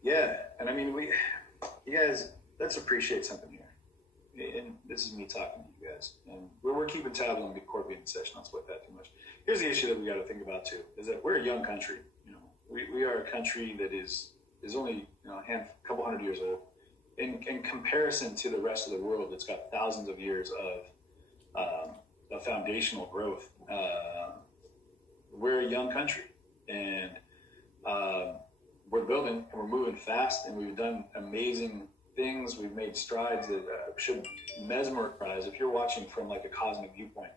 Yeah, and I mean, you guys, let's appreciate something here. And this is me talking to you guys. And we're keeping tabs on the court being in session. Not sweat that too much. Here's the issue that we got to think about too: is that we're a young country. You know, we are a country that is only a couple hundred years old. In comparison to the rest of the world, that's got thousands of years of foundational growth. We're a young country, and we're building and we're moving fast, and we've done amazing things. We've made strides that should mesmerize if you're watching from like a cosmic viewpoint,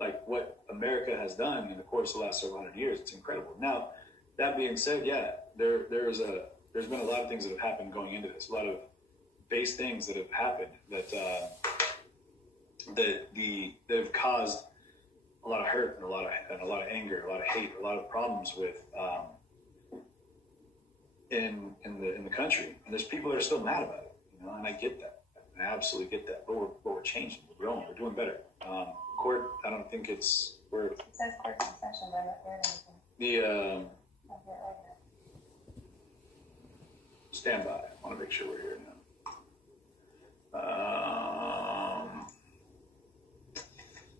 like what America has done in the course of the last several hundred years. It's incredible. Now, that being said, yeah, there's been a lot of things that have happened going into this, a lot of base things that have happened that have caused a lot of hurt and a lot of anger, a lot of hate, a lot of problems with in the country. And there's people that are still mad about it, and I get that. I absolutely get that. But we're changing, we're growing, we're doing better. Court, I don't think it says court's in session, but I don't hear anything. Stand by. I want to make sure we're here now.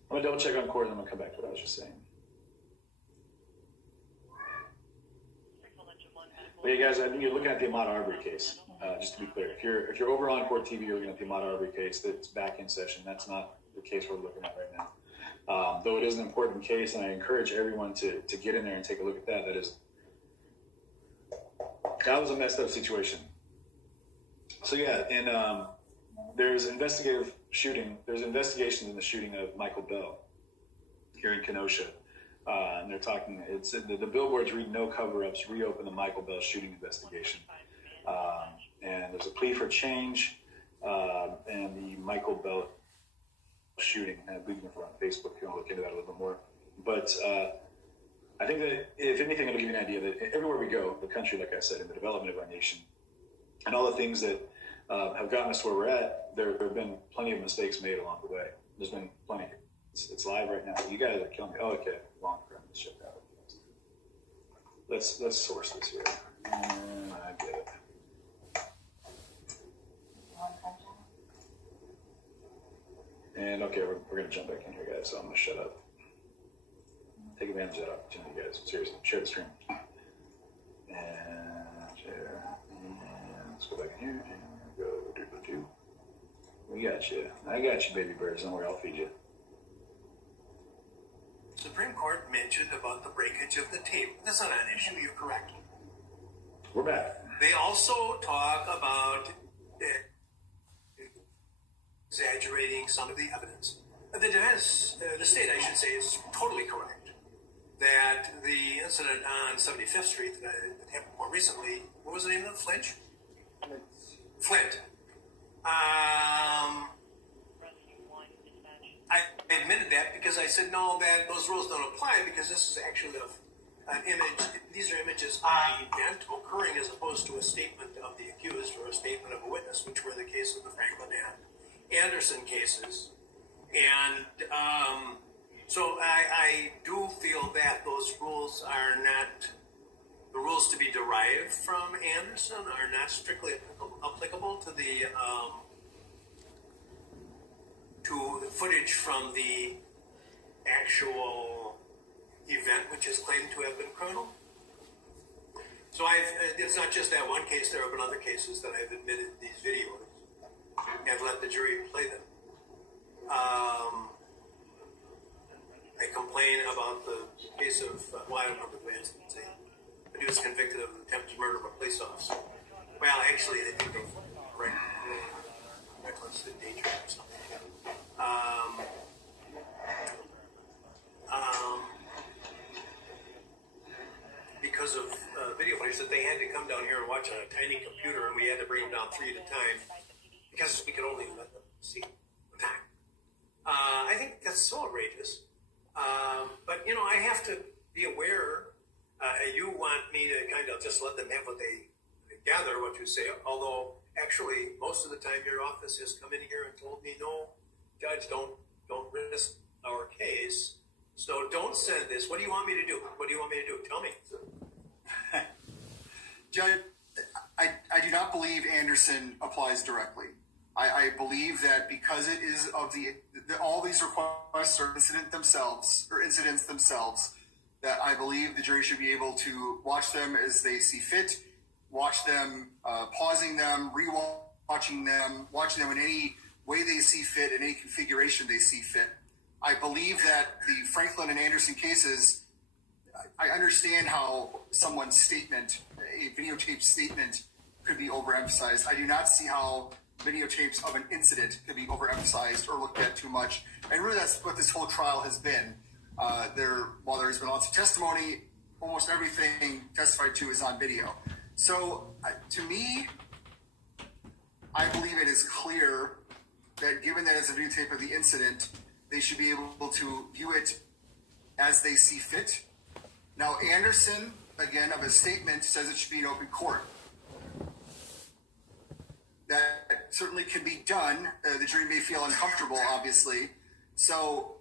I'm gonna double check on court, and I'm gonna come back to what I was just saying. But yeah, guys, I think you're looking at the Ahmaud Arbery case. Just to be clear, if you're over on Court TV, you're looking at the Ahmaud Arbery case that's back in session. That's not the case we're looking at right now. Though it is an important case, and I encourage everyone to get in there and take a look at that. That was a messed up situation. So yeah, and there's investigations in the shooting of Michael Bell here in Kenosha. And they're talking, the billboards read "No cover-ups, reopen the Michael Bell shooting investigation." And there's a plea for change, and the Michael Bell shooting. And I believe you can on Facebook if you want to look into that a little bit more. But I think that if anything, it'll give you an idea that everywhere we go, the country, like I said, in the development of our nation, and all the things that have gotten us where we're at, there have been plenty of mistakes made along the way. There's been plenty. It's live right now. You guys are killing me. Oh, okay. Long term. Let's check that out. Let's source this here. I get it. And okay, we're going to jump back in here, guys, so I'm going to shut up. Take advantage of that opportunity, guys. Seriously, share the stream. And share. And let's go back in here and go do. We got you. I got you, baby birds. Don't worry, I'll feed you. Supreme Court mentioned about the breakage of the tape. That's not an issue, you're correct. We're back. They also talk about exaggerating some of the evidence. The state, I should say, is totally correct that the incident on 75th Street that happened more recently, what was the name of it? Flint. I admitted that because I said, no, that those rules don't apply because this is actually an image. These are images of the event occurring as opposed to a statement of the accused or a statement of a witness, which were the case of the Franklin and Anderson cases. And so I do feel that those rules are not, the rules to be derived from Anderson are not strictly applicable to the footage from the actual event which is claimed to have been criminal. So it's not just that one case, there have been other cases that I've admitted these videos and let the jury play them. I complain about the case of, well, I don't remember the man's name, but he was convicted of attempted murder of a police officer. Well, actually, I think of reckless endangerment or something. Because of video footage that they had to come down here and watch on a tiny computer, and we had to bring them down 3 at a time because we could only let them see one time. I think that's so outrageous. But, you know, I have to be aware. You want me to kind of just let them have what they gather, what you say, although actually most of the time your office has come in here and told me, no, Judge, don't risk our case. So don't send this. What do you want me to do? What do you want me to do? Tell me. Judge, I do not believe Anderson applies directly. I believe that because it is of all these requests are incidents themselves, that I believe the jury should be able to watch them as they see fit, watch them, pausing them, re-watching them, watching them in any way they see fit, in any configuration they see fit. I believe that the Franklin and Anderson cases, I understand how someone's statement, a videotape statement, could be overemphasized. I do not see how videotapes of an incident could be overemphasized or looked at too much. And really that's what this whole trial has been. While there's been lots of testimony, almost everything testified to is on video. So to me, I believe it is clear that given that it's a videotape of the incident, they should be able to view it as they see fit. Now, Anderson, again, of his statement, says it should be an open court. That certainly can be done. The jury may feel uncomfortable, obviously. So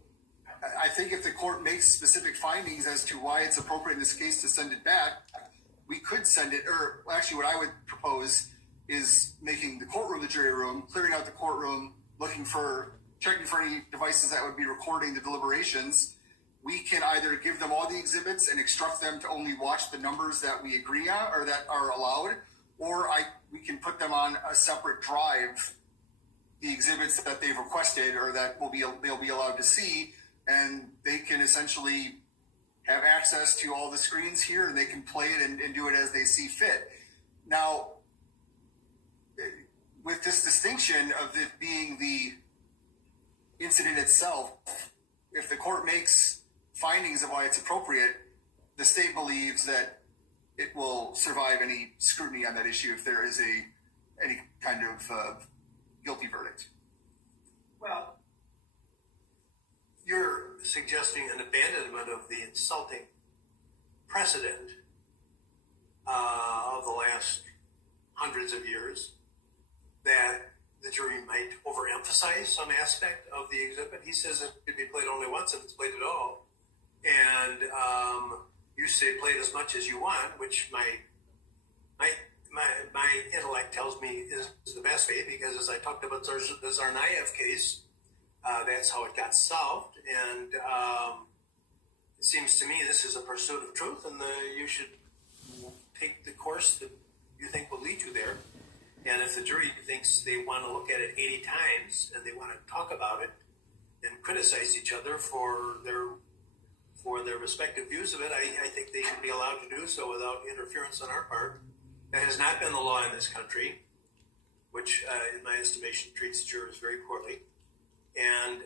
I think if the court makes specific findings as to why it's appropriate in this case to send it back, we could send it, or actually what I would propose is making the courtroom the jury room, clearing out the courtroom, checking for any devices that would be recording the deliberations. We can either give them all the exhibits and instruct them to only watch the numbers that we agree on or that are allowed, or we can put them on a separate drive, the exhibits that they've requested or that they'll be allowed to see, and they can essentially have access to all the screens here and they can play it and do it as they see fit. Now, with this distinction of it being the incident itself, if the court makes findings of why it's appropriate, the state believes that it will survive any scrutiny on that issue if there is any kind of guilty verdict. Well, you're suggesting an abandonment of the insulting precedent of the last hundreds of years that the jury might overemphasize some aspect of the exhibit. He says it could be played only once if it's played at all. And you say play it as much as you want, which my intellect tells me is the best way, because as I talked about the Tsarnaev case, That's how it got solved. And it seems to me this is a pursuit of truth, and you should take the course that you think will lead you there. And if the jury thinks they want to look at it 80 times and they want to talk about it and criticize each other for their respective views of it, I think they should be allowed to do so without interference on our part. That has not been the law in this country, which, in my estimation, treats jurors very poorly. And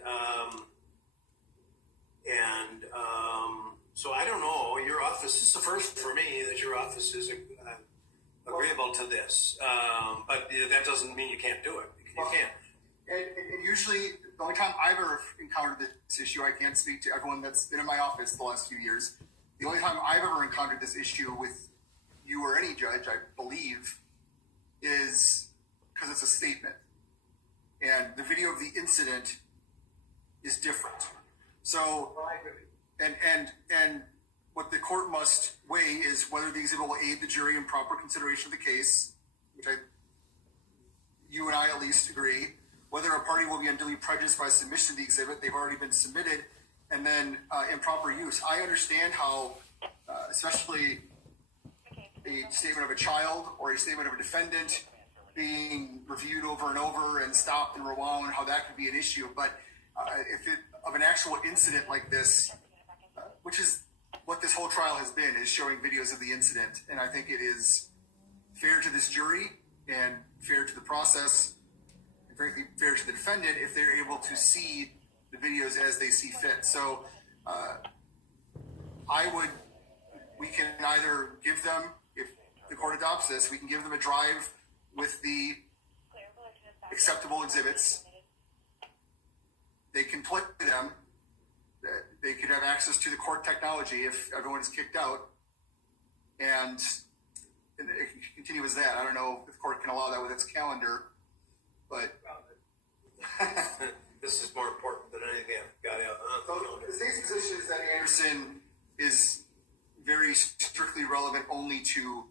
so I don't know. Your office, this is the first for me that your office is agreeable to this. But that doesn't mean you can't do it. You can't. And usually, the only time I've ever encountered this issue, I can't speak to everyone that's been in my office the last few years. The only time I've ever encountered this issue with you or any judge, I believe, is because it's a statement. And the video of the incident is different. So, and what the court must weigh is whether the exhibit will aid the jury in proper consideration of the case, which you and I at least agree. Whether a party will be unduly prejudiced by submission of the exhibit, they've already been submitted, and then improper use. I understand how, especially a statement of a child or a statement of a defendant being reviewed over and over and stopped and rewound, how that could be an issue. But if it of an actual incident like this, which is what this whole trial has been, is showing videos of the incident, and I think it is fair to this jury and fair to the process, and frankly fair to the defendant if they're able to see the videos as they see fit. So we can either give them, if the court adopts this, we can give them a drive with the acceptable exhibits. They can play them. They could have access to the court technology if everyone is kicked out, and it can continue as that. I don't know if the court can allow that with its calendar, but this is more important than anything I've got out. So the state's position is that Anderson is very strictly relevant only to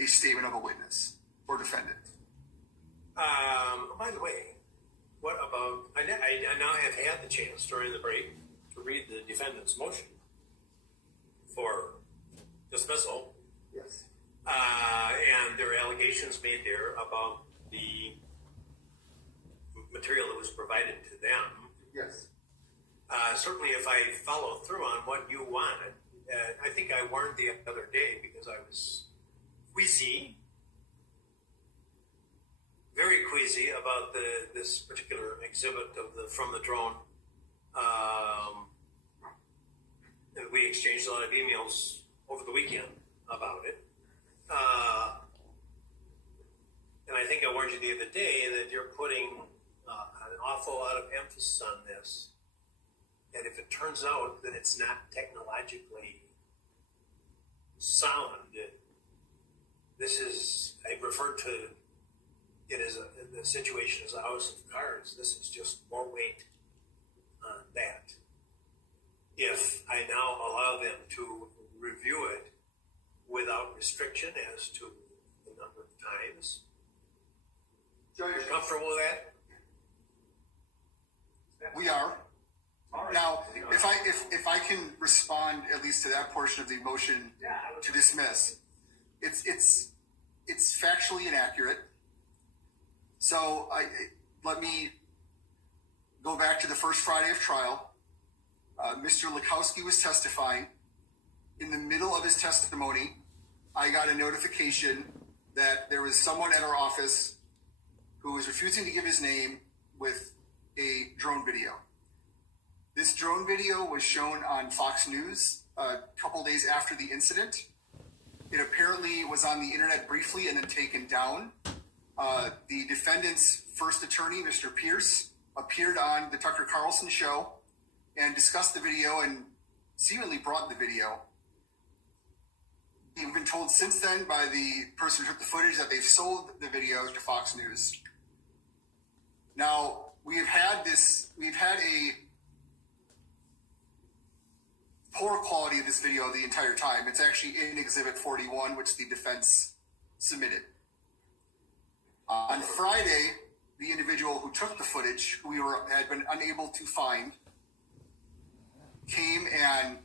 a statement of a witness or defendant. By the way, what about, I now have had the chance during the break to read the defendant's motion for dismissal. Yes. And there are allegations made there about the material that was provided to them. Yes. Certainly if I follow through on what you wanted, I think I warned the other day because I was queasy, very queasy about this particular exhibit of from the drone. And we exchanged a lot of emails over the weekend about it. And I think I warned you the other day that you're putting an awful lot of emphasis on this. And if it turns out that it's not technologically sound, this is, I refer to it as the situation as a house of cards. This is just more weight on that. If I now allow them to review it without restriction as to the number of times, you're comfortable with that? We are. Now, if I can respond at least to that portion of the motion to dismiss, it's factually inaccurate. So let me go back to the first Friday of trial. Mr. Lukowski was testifying. In the middle of his testimony, I got a notification that there was someone at our office who was refusing to give his name with a drone video. This drone video was shown on Fox News a couple days after the incident. It apparently was on the internet briefly and then taken down. The defendant's first attorney, Mr. Pierce, appeared on the Tucker Carlson show and discussed the video and seemingly brought the video. We've been told since then by the person who took the footage that they've sold the video to Fox News. Now, we've had a poor quality of this video the entire time. It's actually in Exhibit 41, which the defense submitted. On Friday, the individual who took the footage, who had been unable to find, came and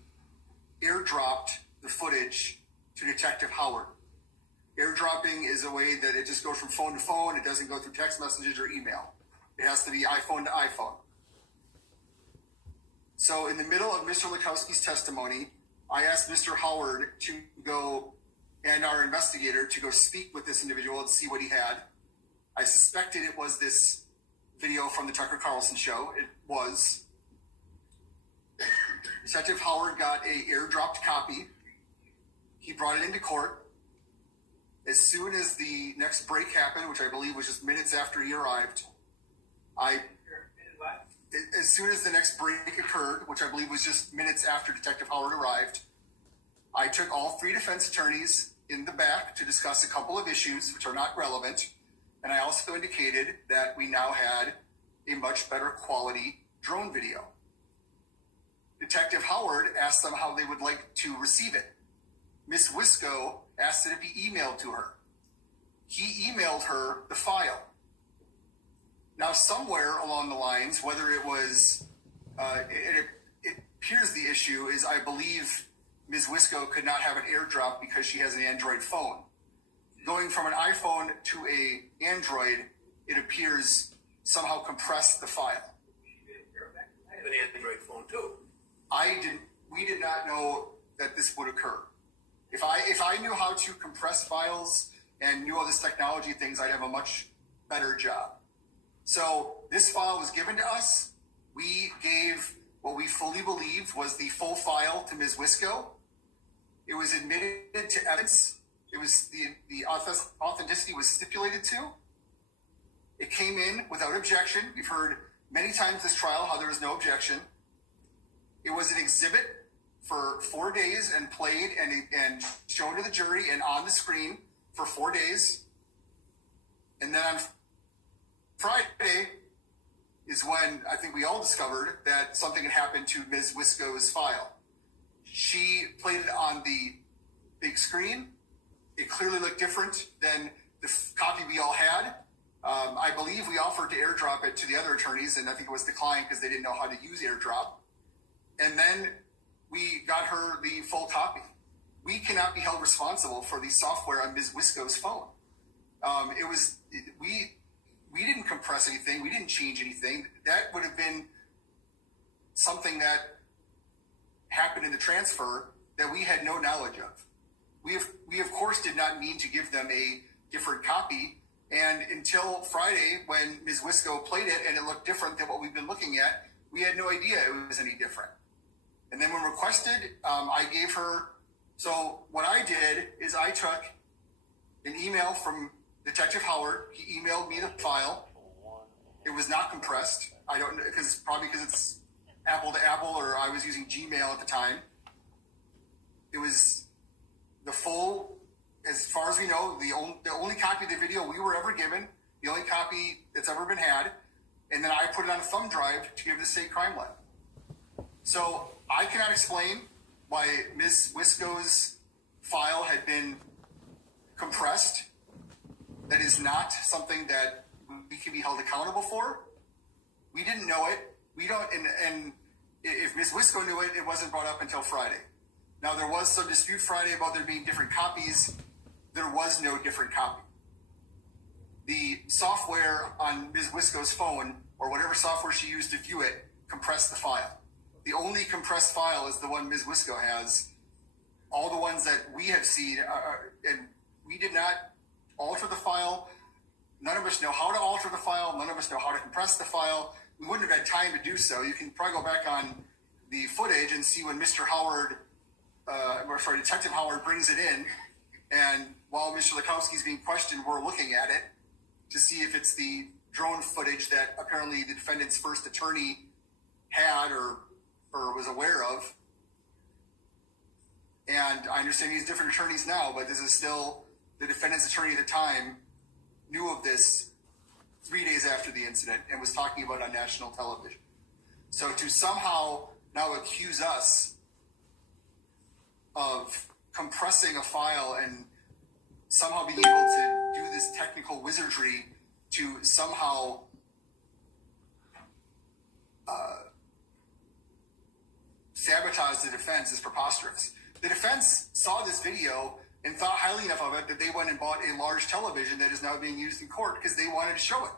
airdropped the footage to Detective Howard. Airdropping is a way that it just goes from phone to phone. It doesn't go through text messages or email. It has to be iPhone to iPhone. So in the middle of Mr. Lukowski's testimony, I asked Mr. Howard to go, and our investigator, to go speak with this individual and see what he had. I suspected it was this video from the Tucker Carlson show. It was. Detective Howard got a airdropped copy. He brought it into court. As soon as the next break happened, which I believe was just minutes after he arrived, as soon as the next break occurred, which I believe was just minutes after Detective Howard arrived, I took all three defense attorneys in the back to discuss a couple of issues which are not relevant. And I also indicated that we now had a much better quality drone video. Detective Howard asked them how they would like to receive it. Miss Wisco asked that it be emailed to her. He emailed her the file. Now, somewhere along the lines, whether it was, it appears the issue is, I believe Ms. Wisco could not have an airdrop because she has an Android phone. Going from an iPhone to a Android, it appears somehow compressed the file. I have an Android phone too. We did not know that this would occur. If I knew how to compress files and knew all this technology things, I'd have a much better job. So this file was given to us. We gave what we fully believed was the full file to Ms. Wisco. It was admitted to evidence. It was the authenticity was stipulated to. It came in without objection. We've heard many times this trial how there was no objection. It was an exhibit for 4 days and played and shown to the jury and on the screen for 4 days. And then on Friday is when I think we all discovered that something had happened to Ms. Wisco's file. She played it on the big screen. It clearly looked different than the copy we all had. I believe we offered to airdrop it to the other attorneys, and I think it was declined because they didn't know how to use airdrop. And then we got her the full copy. We cannot be held responsible for the software on Ms. Wisco's phone. We didn't compress anything. We didn't change anything. That would have been something that happened in the transfer that we had no knowledge of. We of course did not mean to give them a different copy. And until Friday, when Ms. Wisco played it and it looked different than what we've been looking at, we had no idea it was any different. And then when requested, I gave her, so what I did is I took an email from Detective Howard. He emailed me the file. It was not compressed. I don't know, probably because it's Apple to Apple, or I was using Gmail at the time. It was the full, as far as we know, the only copy of the video we were ever given, the only copy that's ever been had, and then I put it on a thumb drive to give the state crime lab. So I cannot explain why Ms. Wisco's file had been compressed. That is not something that we can be held accountable for. We didn't know it. We don't, and if Ms. Wisco knew it, it wasn't brought up until Friday. Now, there was some dispute Friday about there being different copies. There was no different copy. The software on Ms. Wisco's phone, or whatever software she used to view it, compressed the file. The only compressed file is the one Ms. Wisco has. All the ones that we have seen, and we did not alter the file. None of us know how to alter the file. None of us know how to compress the file. We wouldn't have had time to do so. You can probably go back on the footage and see when Detective Howard brings it in, and while Mr. Lukowski's being questioned, we're looking at it to see if it's the drone footage that apparently the defendant's first attorney had or was aware of. And I understand he's different attorneys now, but this is still the defendant's attorney at the time knew of this 3 days after the incident and was talking about it on national television. So to somehow now accuse us of compressing a file and somehow being able to do this technical wizardry to somehow sabotage the defense is preposterous. The defense saw this video and thought highly enough of it that they went and bought a large television that is now being used in court because they wanted to show it.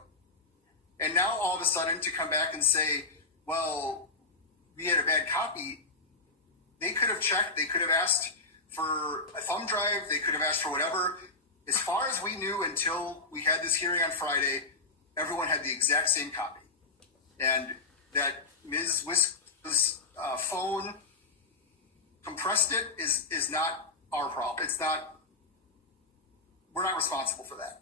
And now all of a sudden to come back and say, well, we had a bad copy, they could have checked, they could have asked for a thumb drive, they could have asked for whatever. As far as we knew until we had this hearing on Friday, everyone had the exact same copy. And that Ms. Whisk's phone compressed it is not our problem. It's not, we're not responsible for that.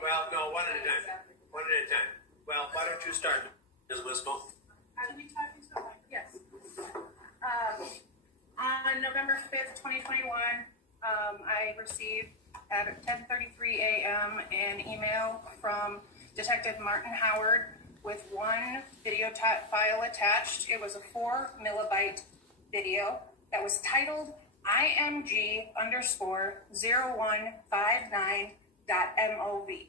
Well, no, one at a time. One at a time. Well, why don't you start, Ms. Wisco? Yes. On November 5th, 2021, I received at 10:33 a.m. an email from Detective Martin Howard with one video file attached. It was a 4 millibyte video that was titled IMG_0159.MOV.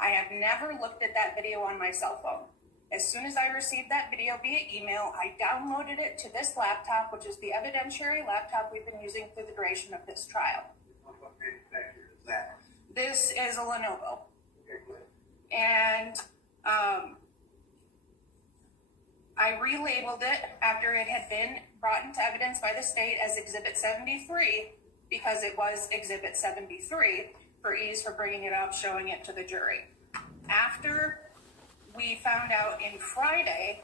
I have never looked at that video on my cell phone. As soon as I received that video via email, I downloaded it to this laptop, which is the evidentiary laptop we've been using for the duration of this trial. What manufacturer is that? This is a Lenovo. Okay, good. And I relabeled it after it had been brought into evidence by the state as Exhibit 73 because it was Exhibit 73 for ease for bringing it up, showing it to the jury. After we found out in Friday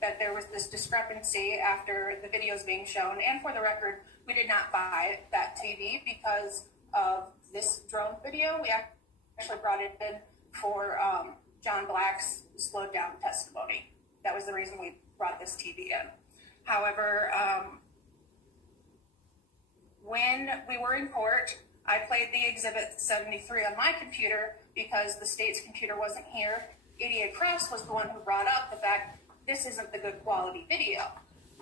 that there was this discrepancy after the videos being shown, and for the record, we did not buy that TV because of this drone video. We actually brought it in for John Black's slowed down testimony. That was the reason we brought this TV in. However, when we were in court, I played the Exhibit 73 on my computer because the state's computer wasn't here. ADA Krause was the one who brought up the fact this isn't the good quality video.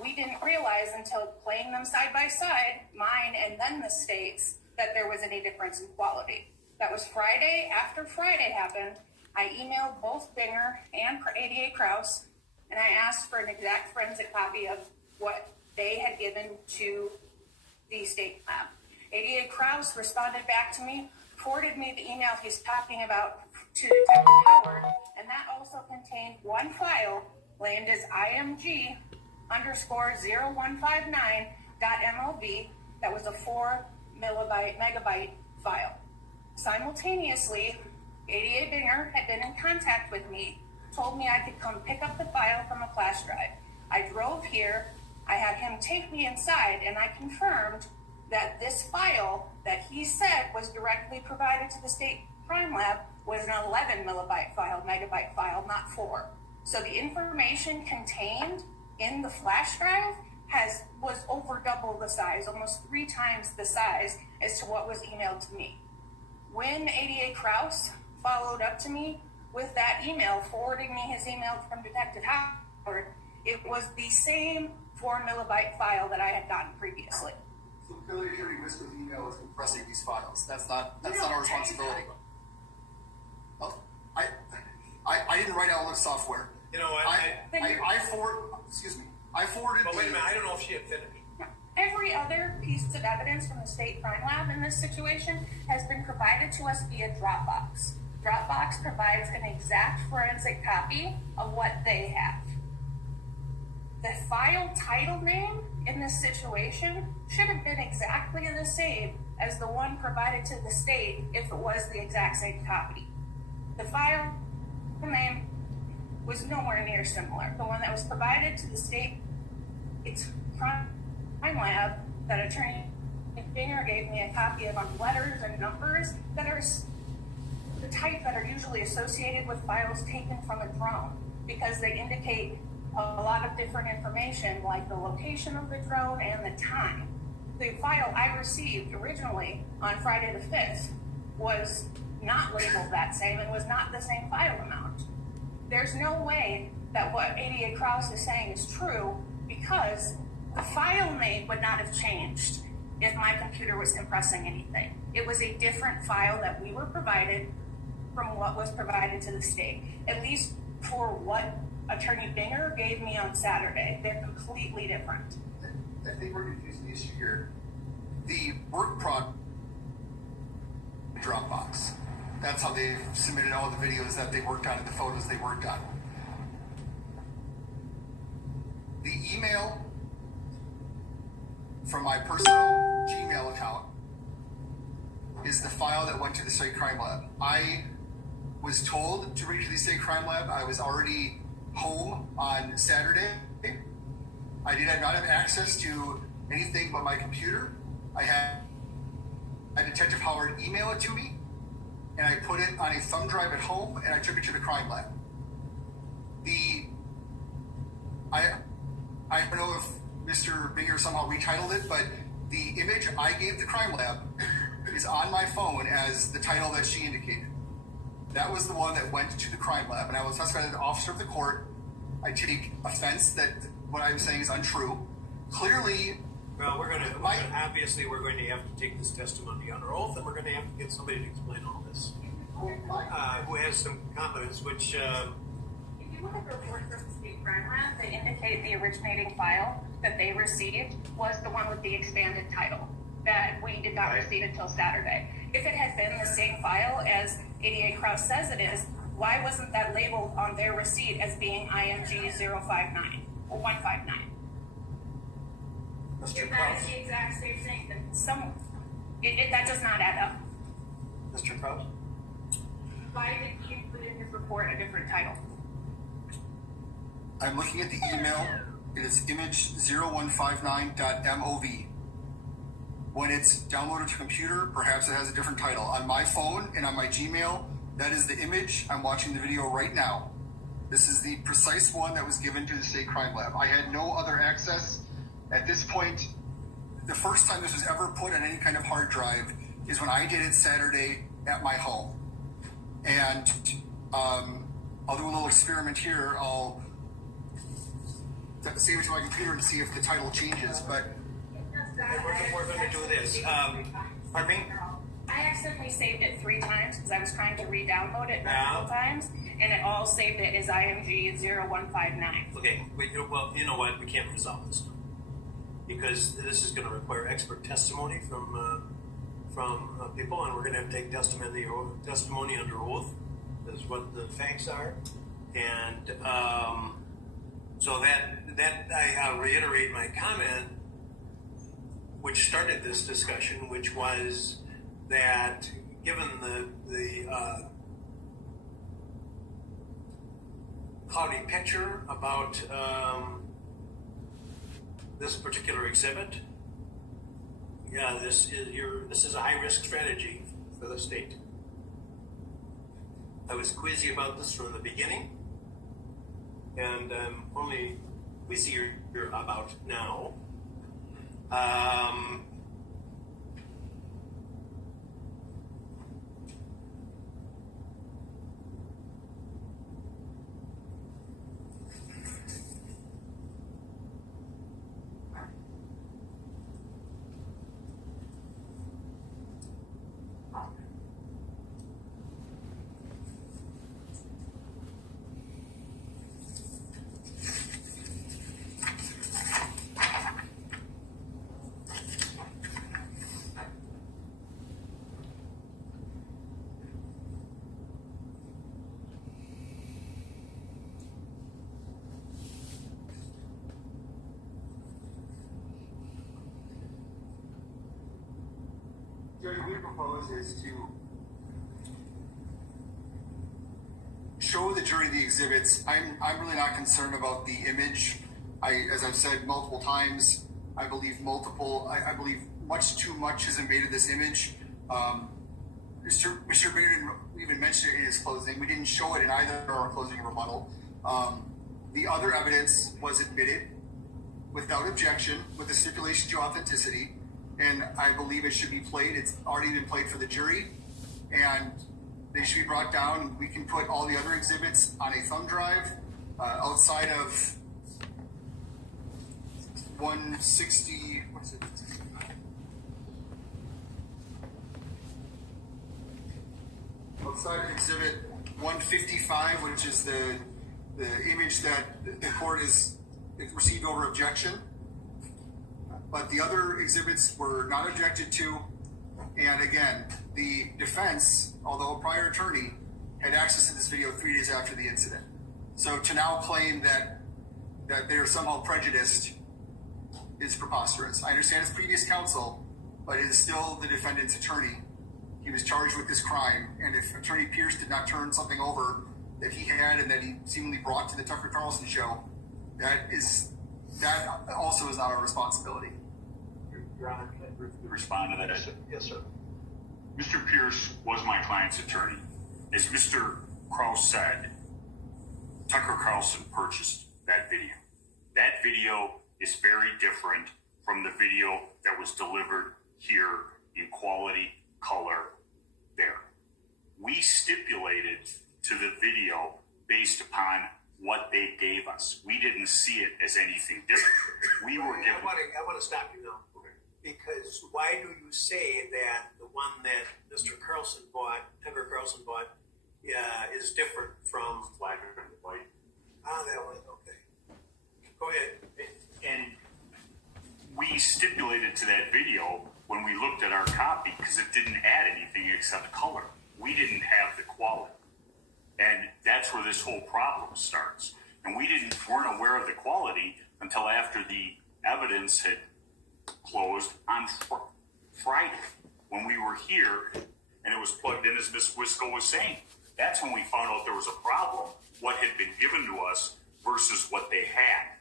We didn't realize until playing them side by side, mine and then the state's, that there was any difference in quality. That was Friday. After Friday happened, I emailed both Binger and ADA Krause, and I asked for an exact forensic copy of what they had given to the state lab. ADA Krause responded back to me, forwarded me the email he's talking about to Detective Howard, and that also contained one file named as IMG_0159.MOV that was a 4 megabyte file. Simultaneously, ADA Binger had been in contact with me, told me I could come pick up the file from a flash drive. I drove here, I had him take me inside, and I confirmed that this file that he said was directly provided to the state crime lab was an 11 megabyte file, not 4. So the information contained in the flash drive was over double the size, almost 3 times the size as to what was emailed to me. When ADA Krause followed up to me with that email, forwarding me his email from Detective Howard, it was the same 4 megabyte file that I had gotten previously. So clearly Attorney Whisk's email is compressing these files. That's not our responsibility. Well, I didn't write all this software. You know what? I forwarded. But wait a minute, I don't know if she offended me. Every other piece of evidence from the state crime lab in this situation has been provided to us via Dropbox. Dropbox provides an exact forensic copy of what they have. The file title name in this situation should have been exactly the same as the one provided to the state if it was the exact same copy. The file name was nowhere near similar. The one that was provided to the state crime lab that Attorney Binger gave me a copy of on letters and numbers that are the type that are usually associated with files taken from a drone because they indicate a lot of different information like the location of the drone and the time. The file I received originally on Friday the 5th was not labeled that same and was not the same file amount. There's no way that what ADA Krause is saying is true because the file name would not have changed. if my computer was compressing anything. It was a different file that we were provided from what was provided to the state, at least for what Attorney Binger gave me on Saturday. They're completely different. I think we're confusing the issue here. The work product Dropbox. That's how they submitted all the videos that they worked on and the photos they worked on. The email from my personal Gmail account is the file that went to the state crime lab. I was told to bring it to the state crime lab. I was already home on Saturday. I did not have access to anything but my computer. I had Detective Howard email it to me, and I put it on a thumb drive at home, and I took it to the crime lab. I don't know if Mr. Binger somehow retitled it, but the image I gave the crime lab is on my phone as the title that she indicated. That was the one that went to the crime lab, and I will testify as an officer of the court. I take offense that what I'm saying is untrue. Clearly, well, obviously we're going to have to take this testimony under oath, and we're going to have to get somebody to explain all this who has some competence. Which, if you look at the report from the state crime lab, they indicate the originating file that they received was the one with the expanded title that we did not receive until Saturday. If it had been the same file as 88 Kraus says it is, why wasn't that labeled on their receipt as being IMG 059 or 159? If that is the exact same thing, then that does not add up. Mr. Kraus? Why did he include in his report a different title? I'm looking at the email. It is image0159.mov. When it's downloaded to computer, perhaps it has a different title. On my phone and on my Gmail, that is the image. I'm watching the video right now. This is the precise one that was given to the state crime lab. I had no other access. At this point, the first time this was ever put on any kind of hard drive is when I did it Saturday at my home. And I'll do a little experiment here. I'll save it to my computer and see if the title changes. But we're going to do this. Pardon me? I accidentally saved it 3 times because I was trying to re-download it multiple times, and it all saved it as IMG 0159. Okay, well, you know what? We can't resolve this because this is going to require expert testimony from people, and we're going to have to take testimony under oath. Is what the facts are, and so that I'll reiterate my comment, which started this discussion, which was that given the cloudy picture about this particular exhibit, this is a high-risk strategy for the state. I was queasy about this from the beginning, and I'm only queasier about now. Judge, what we propose is to show the jury the exhibits. I'm really not concerned about the image. As I've said multiple times, I believe I believe much too much has been made of this image. Mr. Bader didn't even mention it in his closing. We didn't show it in either our closing rebuttal. The other evidence was admitted without objection with a stipulation to authenticity. And I believe it should be played. It's already been played for the jury, and they should be brought down. We can put all the other exhibits on a thumb drive outside of 160. What's it? outside of Exhibit 155, which is the image that the court has received over objection. But the other exhibits were not objected to. And again, the defense, although a prior attorney, had access to this video 3 days after the incident. So to now claim that they are somehow prejudiced is preposterous. I understand it's previous counsel, but it is still the defendant's attorney. He was charged with this crime, and if Attorney Pierce did not turn something over that he had and that he seemingly brought to the Tucker Carlson show, that also is not our responsibility. Your Honor, can I briefly respond to that? Yes, sir. Mr. Pierce was my client's attorney. As Mr. Kraus said, Tucker Carlson purchased that video. That video is very different from the video that was delivered here in quality, color, there. We stipulated to the video based upon what they gave us. We didn't see it as anything different. We were given... I want to stop you now. Because why do you say that the one that Mr. Carlson bought, Tucker Carlson bought, is different from black and white? Ah, that one, okay. Go ahead. And we stipulated to that video when we looked at our copy because it didn't add anything except color. We didn't have the quality. And that's where this whole problem starts. And we weren't aware of the quality until after the evidence had closed on Friday when we were here and it was plugged in as Ms. Wisco was saying. That's when we found out there was a problem, what had been given to us versus what they had.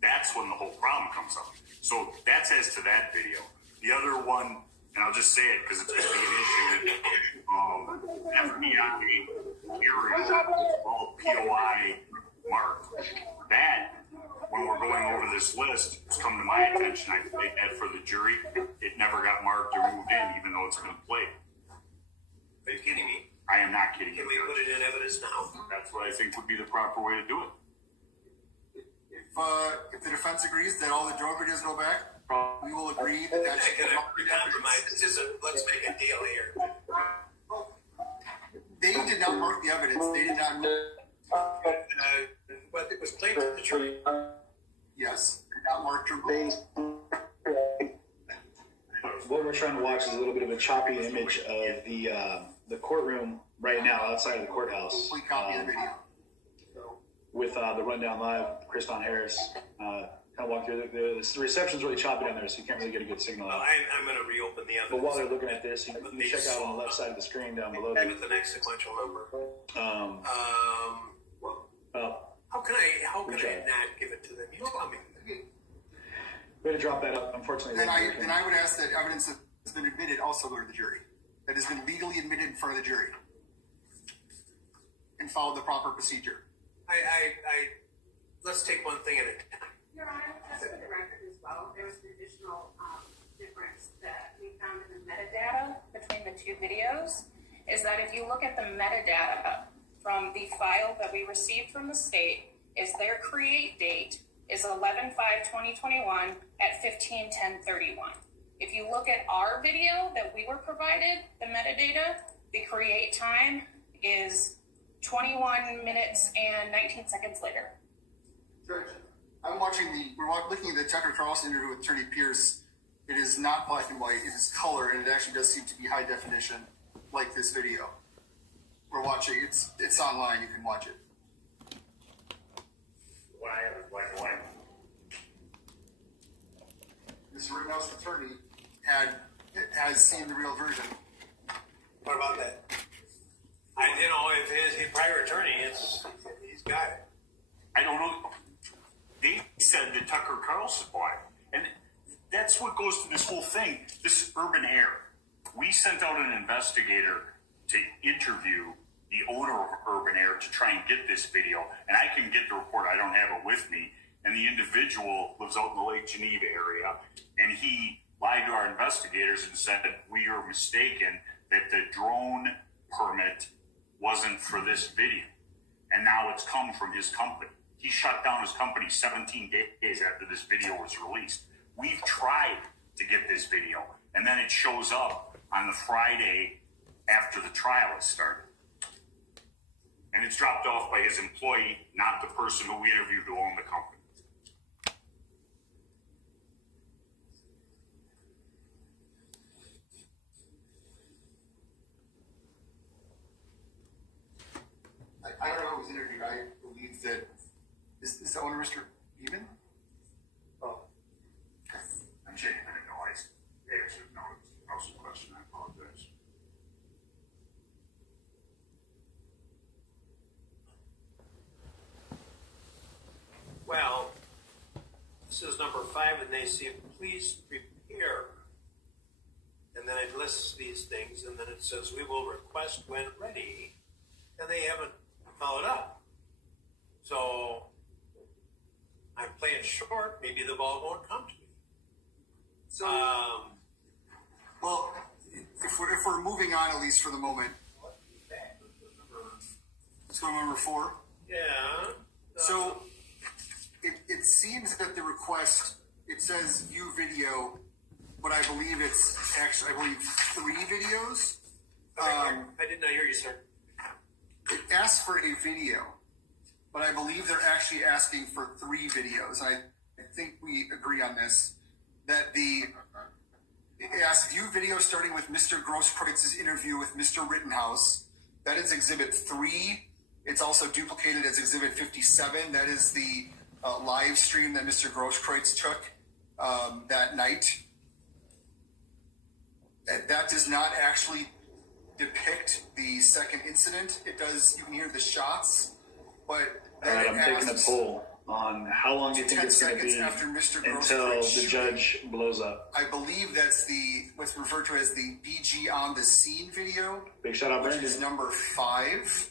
That's when the whole problem comes up. So that's as to that video. The other one, and I'll just say it because it's going to be an issue, FBI hearing, all POI marked. That, when we're going over this list, it's come to my attention. I played that for the jury. It never got marked or moved in, even though it's been played. Are you kidding me? I am not kidding. Can we put it in evidence now? That's what I think would be the proper way to do it. If the defense agrees that all the drug videos go back, we will agree that that should come up. Compromise. This isn't, let's make a deal here. They did not mark the evidence. They did not. But it was claimed to the jury. Yes, did not mark your base. What we're trying to watch is a little bit of a choppy image of the courtroom right now outside of the courthouse. Complete copy of the video. With the rundown live, Kriston Harris kind of walk through. The reception's really choppy down there, so you can't really get a good signal out. I'm going to reopen the evidence. But while they're looking at this, you can check out on the left side of the screen down below. Give it the next sequential number. How can I not give it to them? You tell me. Way to drop that up. Unfortunately, then I would ask that evidence that has been admitted also go to the jury. That has been legally admitted in front of the jury and follow the proper procedure. Let's take one thing at a time. Your Honor, just for the record as well, there was an additional difference that we found in the metadata between the two videos, is that if you look at the metadata from the file that we received from the state, is their create date is 11/5/2021 at 15/10/31. If you look at our video that we were provided, the metadata, the create time is 21 minutes and 19 seconds later. Judge, we're looking at the Tucker Carlson interview with Attorney Pierce. It is not black and white, it is color, and it actually does seem to be high definition, like this video. We're watching, it's online, you can watch it. Black and white. Mr. Rittenhouse's attorney has seen the real version. What about that? If his prior attorney, he's got it. I don't know. They said that Tucker Carlson bought it. And that's what goes to this whole thing, this urban air. We sent out an investigator to interview the owner of Urban Air to try and get this video. And I can get the report. I don't have it with me. And the individual lives out in the Lake Geneva area. And he lied to our investigators and said that we are mistaken, that the drone permit wasn't for this video. And now it's come from his company. He shut down his company 17 days after this video was released. We've tried to get this video, and then it shows up on the Friday after the trial has started. and it's dropped off by his employee, not the person who we interviewed who owned the company. I don't know who was interviewed. I believe that is the owner Mr. Beeman? Oh. I'm saying I didn't know I answered no. That was a question. I apologize. Well, this is number 5, and they say, please prepare. And then it lists these things, and then it says, we will request when ready. And they haven't followed up. So I'm playing short. Maybe the ball won't come to me. So, well, if we're moving on, at least for the moment. So number 4. Yeah. So it seems that the request, it says view video, but I believe it's actually 3 videos. I did not hear you, sir. It asks for a video, but I believe they're actually asking for 3 videos. I think we agree on this, that it asks view video starting with Mr. Grosskreuz's interview with Mr. Rittenhouse. That is Exhibit 3. It's also duplicated as Exhibit 57. That is the live stream that Mr. Grosskreutz took that night. That does not actually depict the second incident. It does, you can hear the shots, but all right, I'm taking a poll on how long do you think it's going to be until the judge blows up. I believe that's what's referred to as the BG on the scene video. Big shout out, which Brandon. is number 5.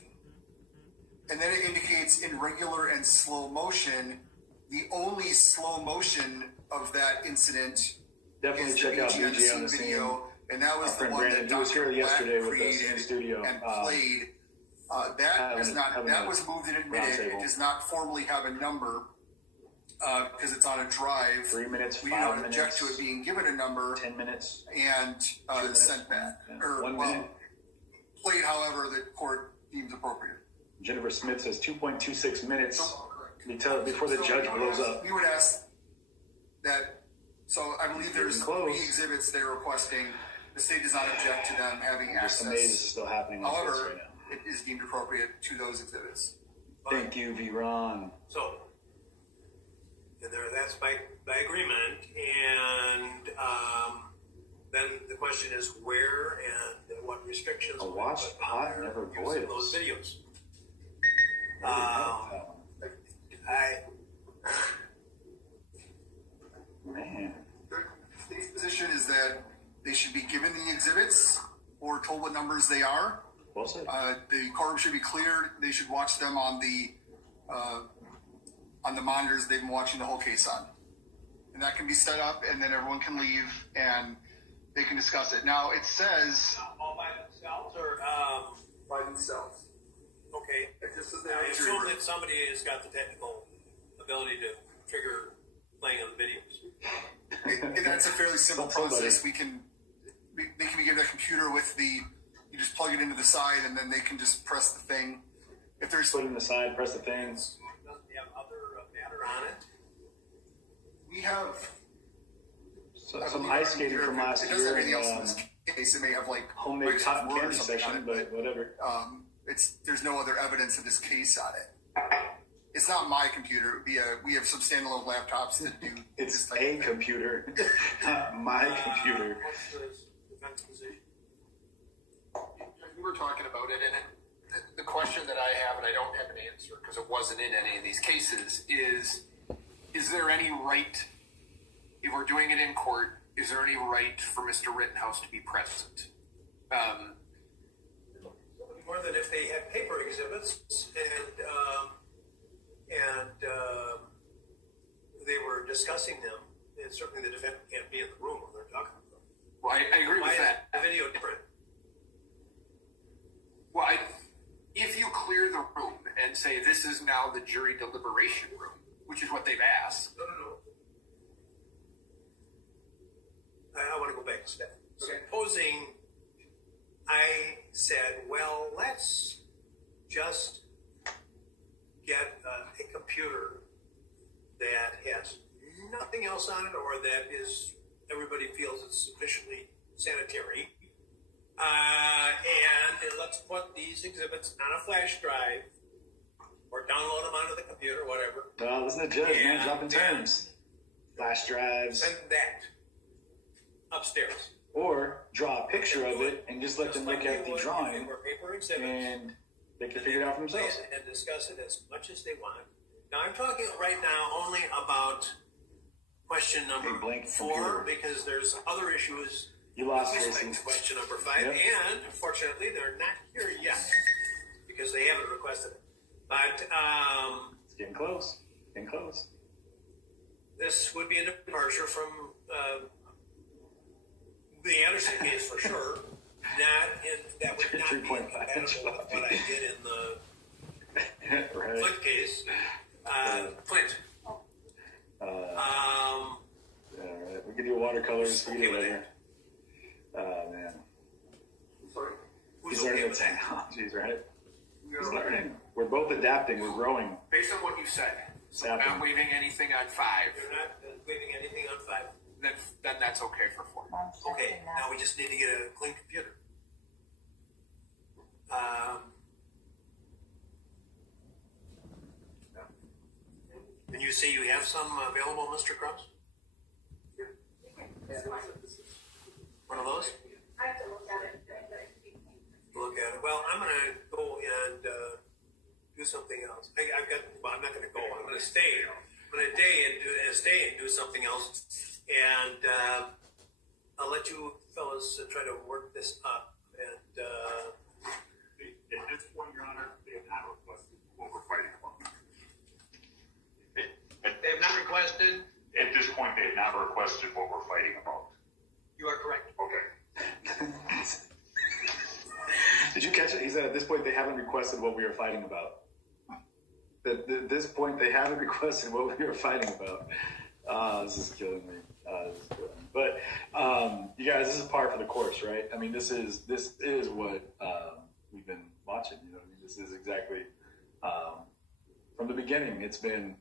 And then it indicates in regular and slow motion. The only slow motion of that incident Definitely is check the out BG on the BG on the scene scene. video. And that was the one Brandon, that he was here Dr. yesterday Black with us in the studio. and played. That was moved and admitted. It does not formally have a number because it's on a drive. 3 minutes, we 5 do not minutes, object to it being given a number. 10 minutes. And sent back. Or, 1 minute. Played however the court deems appropriate. Jennifer Smith says 2.26 minutes before the judge blows up. We would ask that, so I believe there's 3 exhibits they're requesting. The state does not object to them having access. Just amazed this is still happening like this However, right now. it is deemed appropriate to those exhibits. Thank you, V-Ron. So, and that's by agreement, and then the question is where and what restrictions. A washed pot never boils. Those videos. Man. The state's position is that they should be given the exhibits or told what numbers they are. Well said. The courtroom should be cleared. They should watch them on the monitors they've been watching the whole case on. And that can be set up, and then everyone can leave, and they can discuss it. Now, it says... All by themselves, or... By themselves. Okay. I assume that somebody has got the technical ability to trigger playing of the videos. And that's a fairly simple process. They can be given a computer with you just plug it into the side, and then they can just press the thing. If there's put it in the side, press the thing. Doesn't have other matter on it? We have some ice skating from last year. It doesn't have anything else in this case. It may have like homemade cotton candy section, but whatever. There's no other evidence of this case on it. It's not my computer. It would be we have some standalone laptops that do. It's a computer, not my computer. What's the defense position? We were talking about it, and the question that I have, and I don't have an answer because it wasn't in any of these cases, is there any right, if we're doing it in court, is there any right for Mr. Rittenhouse to be present? More than if they had paper exhibits and they were discussing them, and certainly the defendant can't be in the room when they're talking about them. Well, I agree with that. Why is the video different? Well, if you clear the room and say this is now the jury deliberation room, which is what they've asked. No. I want to go back a step. Okay. Supposing I said, well, let's just get a computer that has nothing else on it, or that is everybody feels it's sufficiently sanitary, and let's put these exhibits on a flash drive or download them onto the computer, whatever. Listen to the judge, man, dropping terms. Flash drives. Send that upstairs. Or draw a picture of it and just let them look at the drawing, Paper exhibits, and they can figure it out for themselves. and discuss it as much as they want. Now, I'm talking right now only about question number A blank 4, computer. because there's other issues. You lost, with respect Jason. to question number 5, Yep. and unfortunately, they're not here yet because they haven't requested it. But It's getting close. Getting close. this would be a departure from the Anderson case for sure. That would not be 3.5 compatible with what I did in the Right. Flint case. Flint. All right. We can do watercolors. We can do whatever. Man. Who's He's learning okay the with that? technologies, right? He's learning. We're both adapting. We're growing. Based on what you said, so Happening. not waiving anything on 5, You're not waiving anything on 5. then that's okay for 4. Okay, now we just need to get a clean computer. And you say you have some available, Mr. Krause? One of those? I have to look at it. Look at it. Well, I'm going to go and do something else. I'm not going to go. I'm going to stay. I'm going to stay and do something else. And I'll let you fellas try to work this up. And At this point, Your Honor, they have not requested what we're fighting for. they have not requested. At this point, they have not requested what we're fighting about. You are correct. Okay. Did you catch it? He said at this point they haven't requested what we are fighting about. At this point they haven't requested what we are fighting about. This is killing me. But you guys, this is par for the course, right? I mean, this is what we've been watching. You know, I mean, this is exactly from the beginning. It's been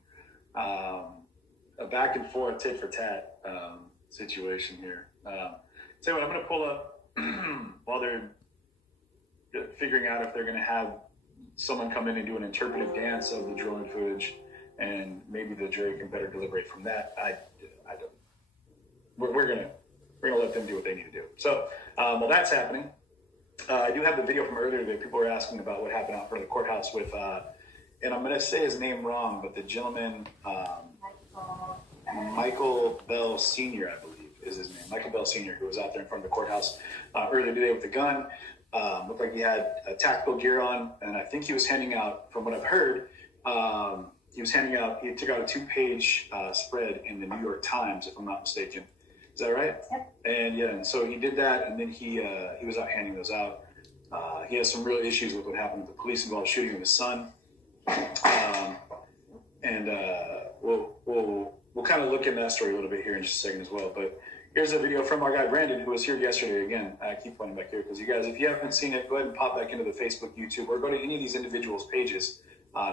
a back and forth, tit for tat situation here. So what I'm going to pull up while they're figuring out if they're going to have someone come in and do an interpretive dance of the drone footage, and maybe the jury can better deliberate from that. I don't. We're gonna let them do what they need to do. So while that's happening, I do have the video from earlier that people were asking about what happened out front of the courthouse with, and I'm going to say his name wrong, but the gentleman, Michael Bell Sr., I believe is his name, Michael Bell Sr., who was out there in front of the courthouse earlier today with a gun. Looked like he had tactical gear on, and I think he was handing out, from what I've heard, he took out a 2-page spread in the New York Times, if I'm not mistaken. Is that right? Yep. And so he did that, and then he was out handing those out. He has some real issues with what happened with the police involved shooting of his son. We'll kind of look at that story a little bit here in just a second as well. But here's a video from our guy Brandon, who was here yesterday. Again, I keep pointing back here because you guys, if you haven't seen it, go ahead and pop back into the Facebook, YouTube, or go to any of these individuals' pages.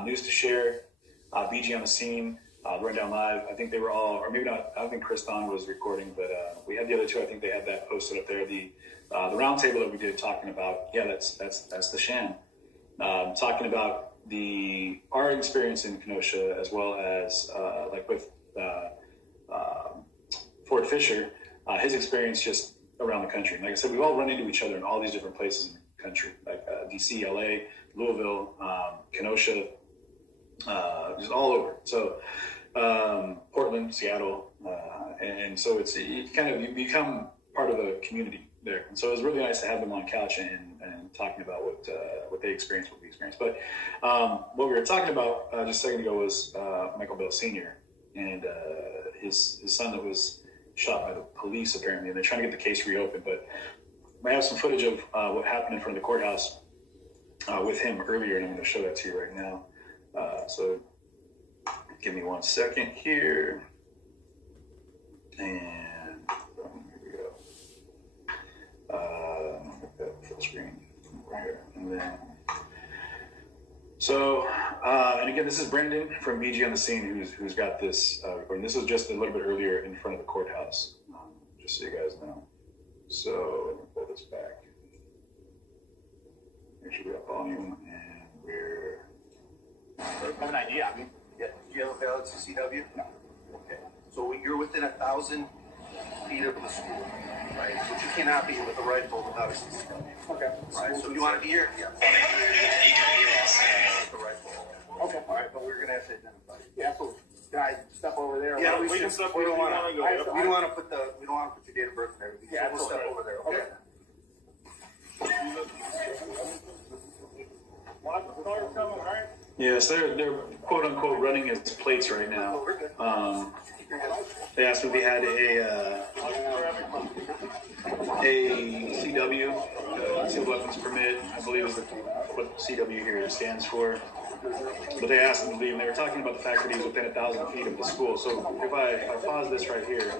News to Share, BG on the Scene, Rundown Live. I think they were all, or maybe not. I don't think Chris Don was recording, but we had the other two. I think they had that posted up there. The round table that we did talking about. Yeah, that's the Shan. Talking about our experience in Kenosha, as well as like with Fort Fisher, his experience just around the country. And like I said, we've all run into each other in all these different places in the country, like DC, LA, Louisville, Kenosha, just all over. So Portland, Seattle, and so you become part of a community there. And so it was really nice to have them on couch and talking about what they experienced, what we experienced. But what we were talking about just a second ago was Michael Bell Sr. and his son that was shot by the police, apparently, and they're trying to get the case reopened. But I have some footage of what happened in front of the courthouse with him earlier, and I'm going to show that to you right now. So give me 1 second here. And here we go. Full screen. And then, So, and again, this is Brendan from BG on the Scene who's got this recording. This was just a little bit earlier in front of the courthouse, just so you guys know. So, let me pull this back. Make sure we have volume, and we're... I have an idea. I mean, do you have a valid CCW? No. Okay. So you're within 1,000 feet of the school, right? But you cannot be with a rifle without a CCW. Okay. Right. So if you want to be here, yeah. The rifle. Okay. All right, but we're gonna have to identify. Yeah. So guys, step over there. Yeah, we can step. We don't want to go. We don't want to put your date of birth and everything. Yeah, so we'll step over there. Okay. Yes, they're quote unquote running his plates right now. They asked if he had a CW, concealed weapons permit, I believe is what CW here stands for. But they asked him to leave, and they were talking about the fact that he was within 1,000 feet of the school. So if I pause this right here,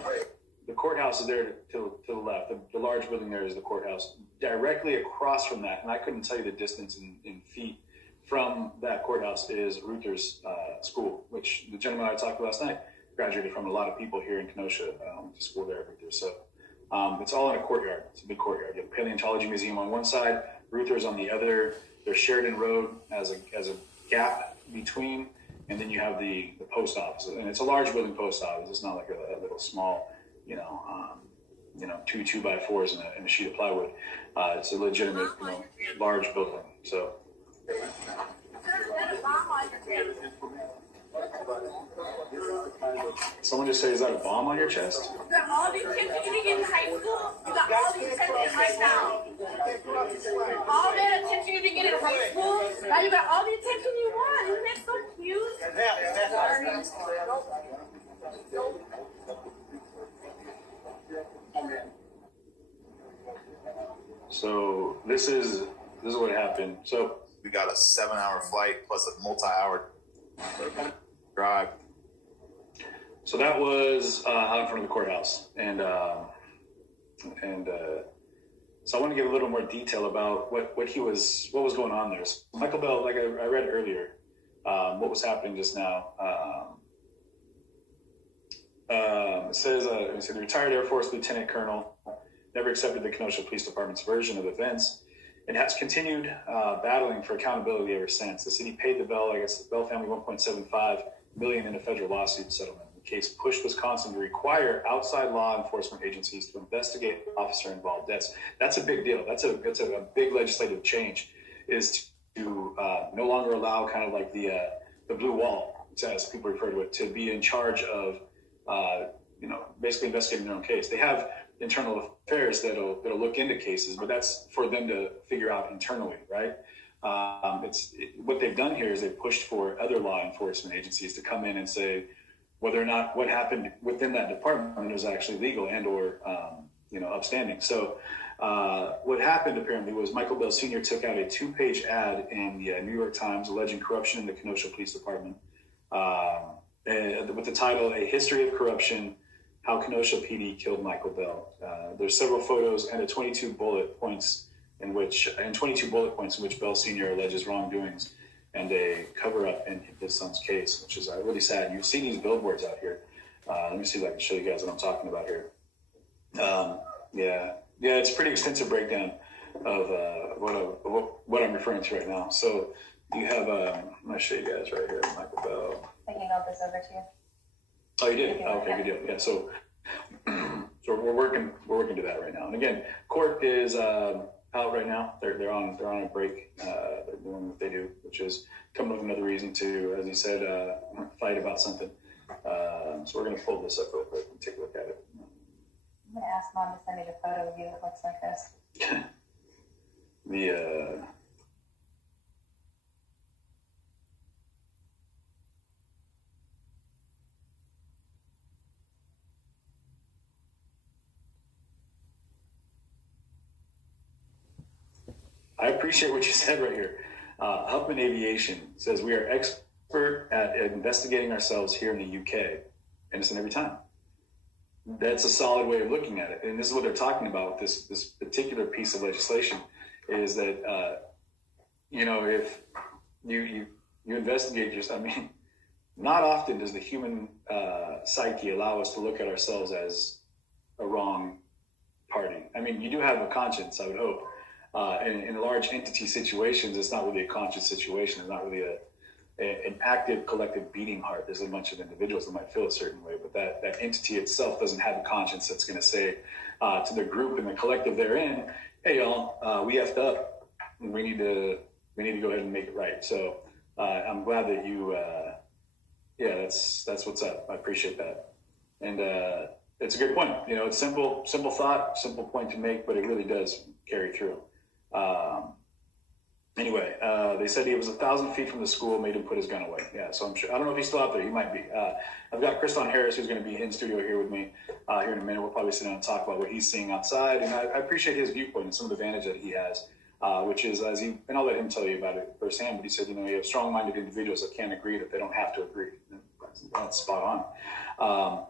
the courthouse is there to the left. The large building there is the courthouse. Directly across from that, and I couldn't tell you the distance in feet from that courthouse, is Ruther's school, which the gentleman I talked to last night graduated from. A lot of people here in Kenosha went to school there at Ruther. So it's all in a courtyard. It's a big courtyard. You have the Paleontology Museum on one side, Ruther's on the other. There's Sheridan Road as a gap between, and then you have the post office. And it's a large building post office. It's not like a little small, 2 2x4s and a sheet of plywood. It's a legitimate, large building. So. Someone just said, "Is that a bomb on your chest?" You got all the attention you get in high school. You got all the attention right now. All that attention you get in high school. Now you got all the attention you want. Isn't that so cute? So this is what happened. So we got a 7-hour flight plus a multi-hour drive. So that was out in front of the courthouse, and so I want to give a little more detail about what was going on there. So Michael Bell, like I read earlier, what was happening just now. It says the retired Air Force Lieutenant Colonel never accepted the Kenosha Police Department's version of events and has continued battling for accountability ever since. The city paid the Bell family $1.75 million in a federal lawsuit settlement. The case pushed Wisconsin to require outside law enforcement agencies to investigate officer-involved deaths. That's a big deal. That's a big legislative change, is to no longer allow kind of like the blue wall, as people refer to it, to be in charge of basically investigating their own case. They have internal affairs that'll look into cases, but that's for them to figure out internally, right? What they've done here is they've pushed for other law enforcement agencies to come in and say whether or not what happened within that department is actually legal and or upstanding. So what happened apparently was Michael Bell Sr. took out a 2-page ad in the New York Times alleging corruption in the Kenosha Police Department with the title, "A History of Corruption, How Kenosha PD Killed Michael Bell." There's several photos and 22 bullet points in which Bell Sr. alleges wrongdoings and a cover-up in his son's case, which is really sad. You see these billboards out here. Let me see if I can show you guys what I'm talking about here. It's a pretty extensive breakdown of what I'm referring to right now. So you have, I'm going to show you guys right here, Michael Bell. I emailed this over to you. Oh, you did? Oh, okay, good deal. Yeah, so we're working to that right now. And again, court is out right now. They're on a break. They're doing what they do, which is coming up with another reason to, as you said, fight about something. So we're going to fold this up real quick and take a look at it. I'm going to ask Mom to send me the photo of you that looks like this. I appreciate what you said right here. Huffman Aviation says, "We are expert at investigating ourselves here in the UK. Innocent every time." That's a solid way of looking at it. And this is what they're talking about with this particular piece of legislation, is that, if you investigate yourself. I mean, not often does the human psyche allow us to look at ourselves as a wrong party. I mean, you do have a conscience, I would hope. And in large entity situations, it's not really a conscious situation. It's not really an active collective beating heart. There's a bunch of individuals that might feel a certain way, but that entity itself doesn't have a conscience that's going to say to the group and the collective they're in, hey y'all, we effed up. We need to go ahead and make it right. So I'm glad that you, that's what's up. I appreciate that. And it's a good point. You know, it's simple thought, simple point to make, but it really does carry through. Anyway, they said he was 1,000 feet from the school, made him put his gun away. Yeah, so I'm sure. I don't know if he's still out there. He might be. I've got Kriston Harris, who's going to be in studio here with me here in a minute. We'll probably sit down and talk about what he's seeing outside. And I appreciate his viewpoint and some of the advantage that he has, which is, and I'll let him tell you about it firsthand, but he said, you have strong-minded individuals that can't agree that they don't have to agree. That's spot on.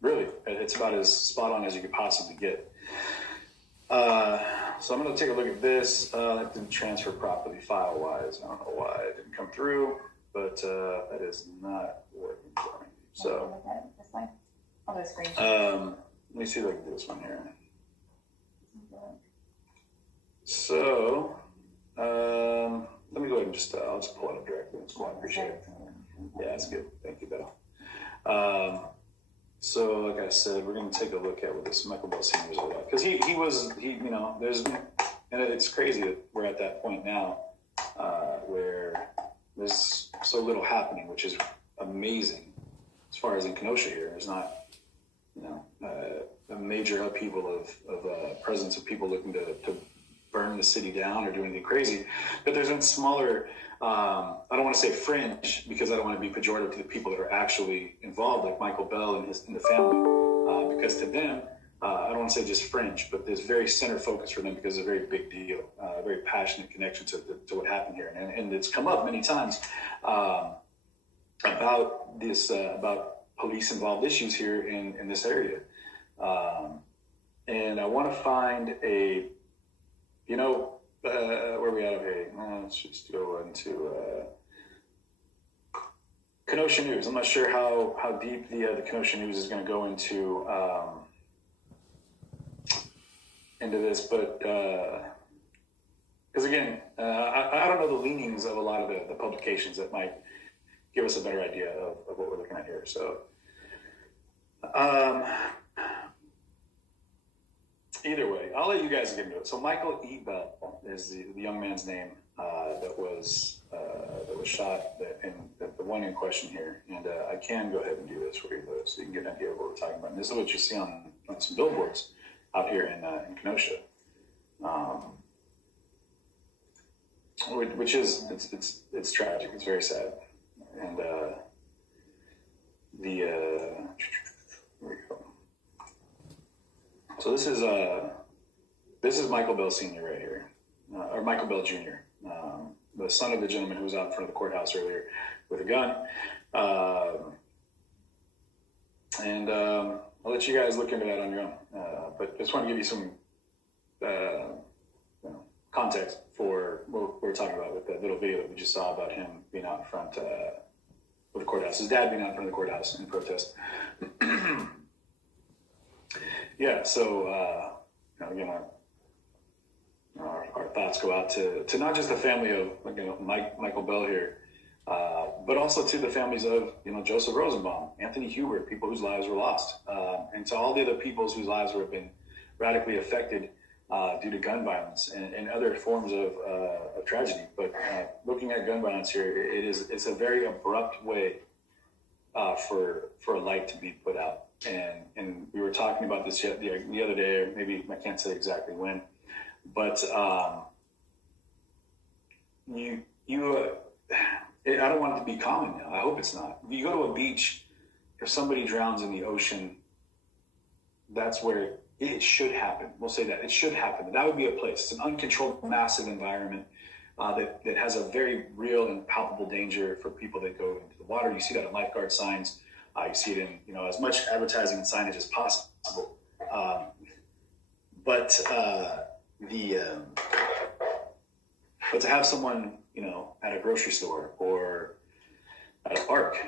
Really, it's about as spot on as you could possibly get. So I'm going to take a look at this. That didn't transfer properly file-wise. I don't know why it didn't come through, but that is not working for me. So let me see if I can do this one here. So let me go ahead and I'll just pull it up directly. It's cool. I appreciate it. Yeah, that's good. Thank you, Belle. So, like I said, we're going to take a look at what this Michael Bell Sr. is all about. Because he and it's crazy that we're at that point now where there's so little happening, which is amazing. As far as in Kenosha here, there's not, a major upheaval of presence of people looking to burn the city down or do anything crazy. But there's been smaller, I don't want to say fringe because I don't want to be pejorative to the people that are actually involved, like Michael Bell and the family, because to them, I don't want to say just fringe, but there's very center focus for them because it's a very big deal, a very passionate connection to what happened here. And it's come up many times about this, about police involved issues here in this area. And I want to find where we at over here? Let's just go into Kenosha News. I'm not sure how deep the Kenosha News is going to go into this, but because again, I don't know the leanings of a lot of the publications that might give us a better idea of what we're looking at here. So either way, I'll let you guys get into it. So Michael E. Bell is the young man's name that was shot, and the one in question here. And I can go ahead and do this for you, though, so you can get an idea of what we're talking about. And this is what you see on some billboards out here in Kenosha, which is it's tragic. It's very sad, and here we go. So this is Michael Bell Sr. right here, or Michael Bell Jr., the son of the gentleman who was out in front of the courthouse earlier with a gun. And I'll let you guys look into that on your own. But I just want to give you some context for what we're talking about with that little video that we just saw about him being out in front of the courthouse, his dad being out in front of the courthouse in protest. Yeah, so again, our thoughts go out to not just the family of Michael Bell here, but also to the families of Joseph Rosenbaum, Anthony Hubert, people whose lives were lost, and to all the other peoples whose lives have been radically affected due to gun violence and other forms of tragedy. But looking at gun violence here, it's a very abrupt way for a light to be put out. And we were talking about this the other day, or maybe I can't say exactly when, but I don't want it to be common now. I hope it's not. You go to a beach, if somebody drowns in the ocean, that's where it should happen. We'll say that. It should happen. That would be a place. It's an uncontrolled, massive environment that has a very real and palpable danger for people that go into the water. You see that in lifeguard signs. You see it in as much advertising and signage as possible. But to have someone at a grocery store or at a park.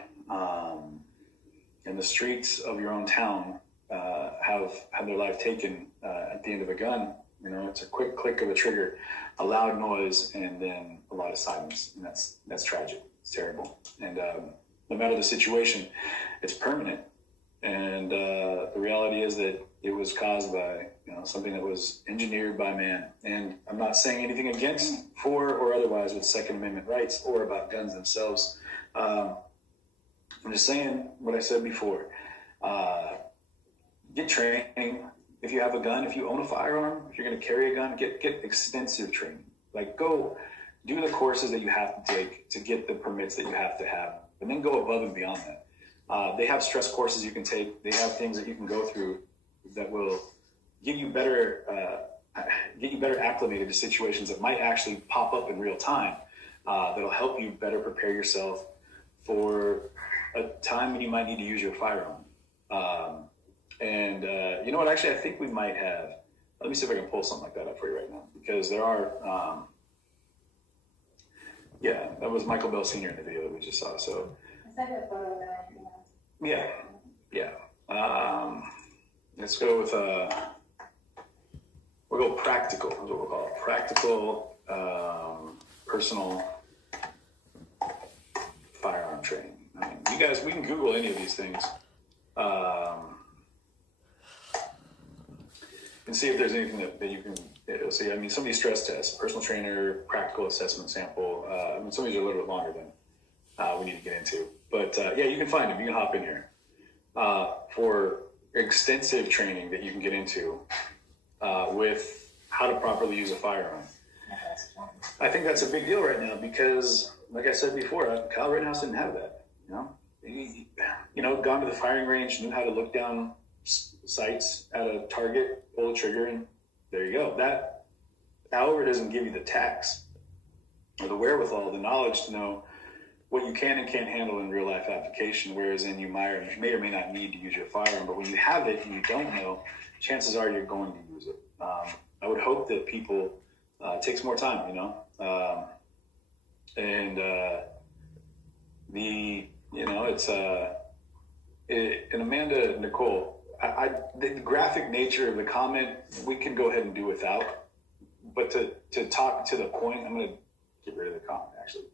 And the streets of your own town have had their life taken at the end of a gun. It's a quick click of a trigger, a loud noise, and then a lot of silence. And that's tragic. It's terrible. And no matter the situation, it's permanent. And the reality is that it was caused by something that was engineered by man. And I'm not saying anything against, for, or otherwise with Second Amendment rights or about guns themselves. I'm just saying what I said before. Get training. If you have a gun, if you own a firearm, if you're going to carry a gun, get extensive training. Like, go do the courses that you have to take to get the permits that you have to have, and then go above and beyond that. They have stress courses you can take. They have things that you can go through that will give you better acclimated to situations that might actually pop up in real time. That'll help you better prepare yourself for a time when you might need to use your firearm. And you know what? Actually, I think we might have. Let me see if I can pull something like that up for you right now, because there are. Yeah, that was Michael Bell Sr. in the video that we just saw. So. Yeah. Let's go with we'll go practical. That's what we'll call it. Practical, personal firearm training. I mean, you guys, we can Google any of these things. And see if there's anything that you can see. I mean, some of these stress tests, personal trainer, practical assessment sample. Some of these are a little bit longer than we need to get into. But yeah, you can find them. You can hop in here for extensive training that you can get into with how to properly use a firearm. I think that's a big deal right now because, like I said before, Kyle Rittenhouse didn't have that. He gone to the firing range, knew how to look down sights at a target, pull a trigger, and there you go. That, however, doesn't give you the tax or the wherewithal, the knowledge to know what you can and can't handle in real life application, whereas in you may or may not need to use your firearm, but when you have it and you don't know, chances are you're going to use it. I would hope that people take some more time, and Amanda Nicole, the graphic nature of the comment, we can go ahead and do without, but to talk to the point, I'm going to get rid of the comment, actually.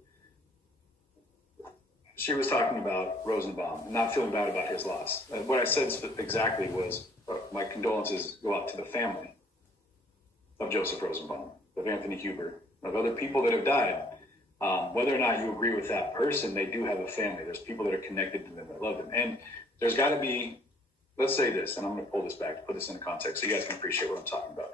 She was talking about Rosenbaum and not feeling bad about his loss. What I said exactly was my condolences go out to the family of Joseph Rosenbaum, of Anthony Huber, of other people that have died. Whether or not you agree with that person, they do have a family. There's people that are connected to them that love them. And there's got to be, let's say this, and I'm going to pull this back to put this into context so you guys can appreciate what I'm talking about.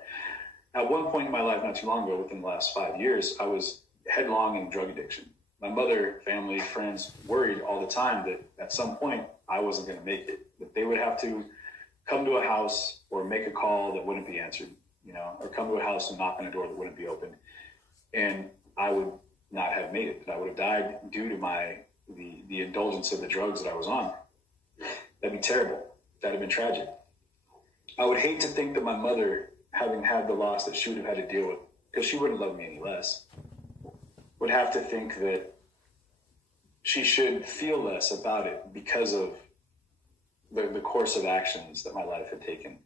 At one point in my life, not too long ago, within the last 5 years, I was headlong in drug addiction. My mother, family, friends worried all the time that at some point I wasn't going to make it, that they would have to come to a house or make a call that wouldn't be answered, or come to a house and knock on a door that wouldn't be opened. And I would not have made it, that I would have died due to the indulgence of the drugs that I was on. That'd be terrible. That'd have been tragic. I would hate to think that my mother, having had the loss that she would have had to deal with, because she wouldn't love me any less, would have to think that she should feel less about it because of the course of actions that my life had taken.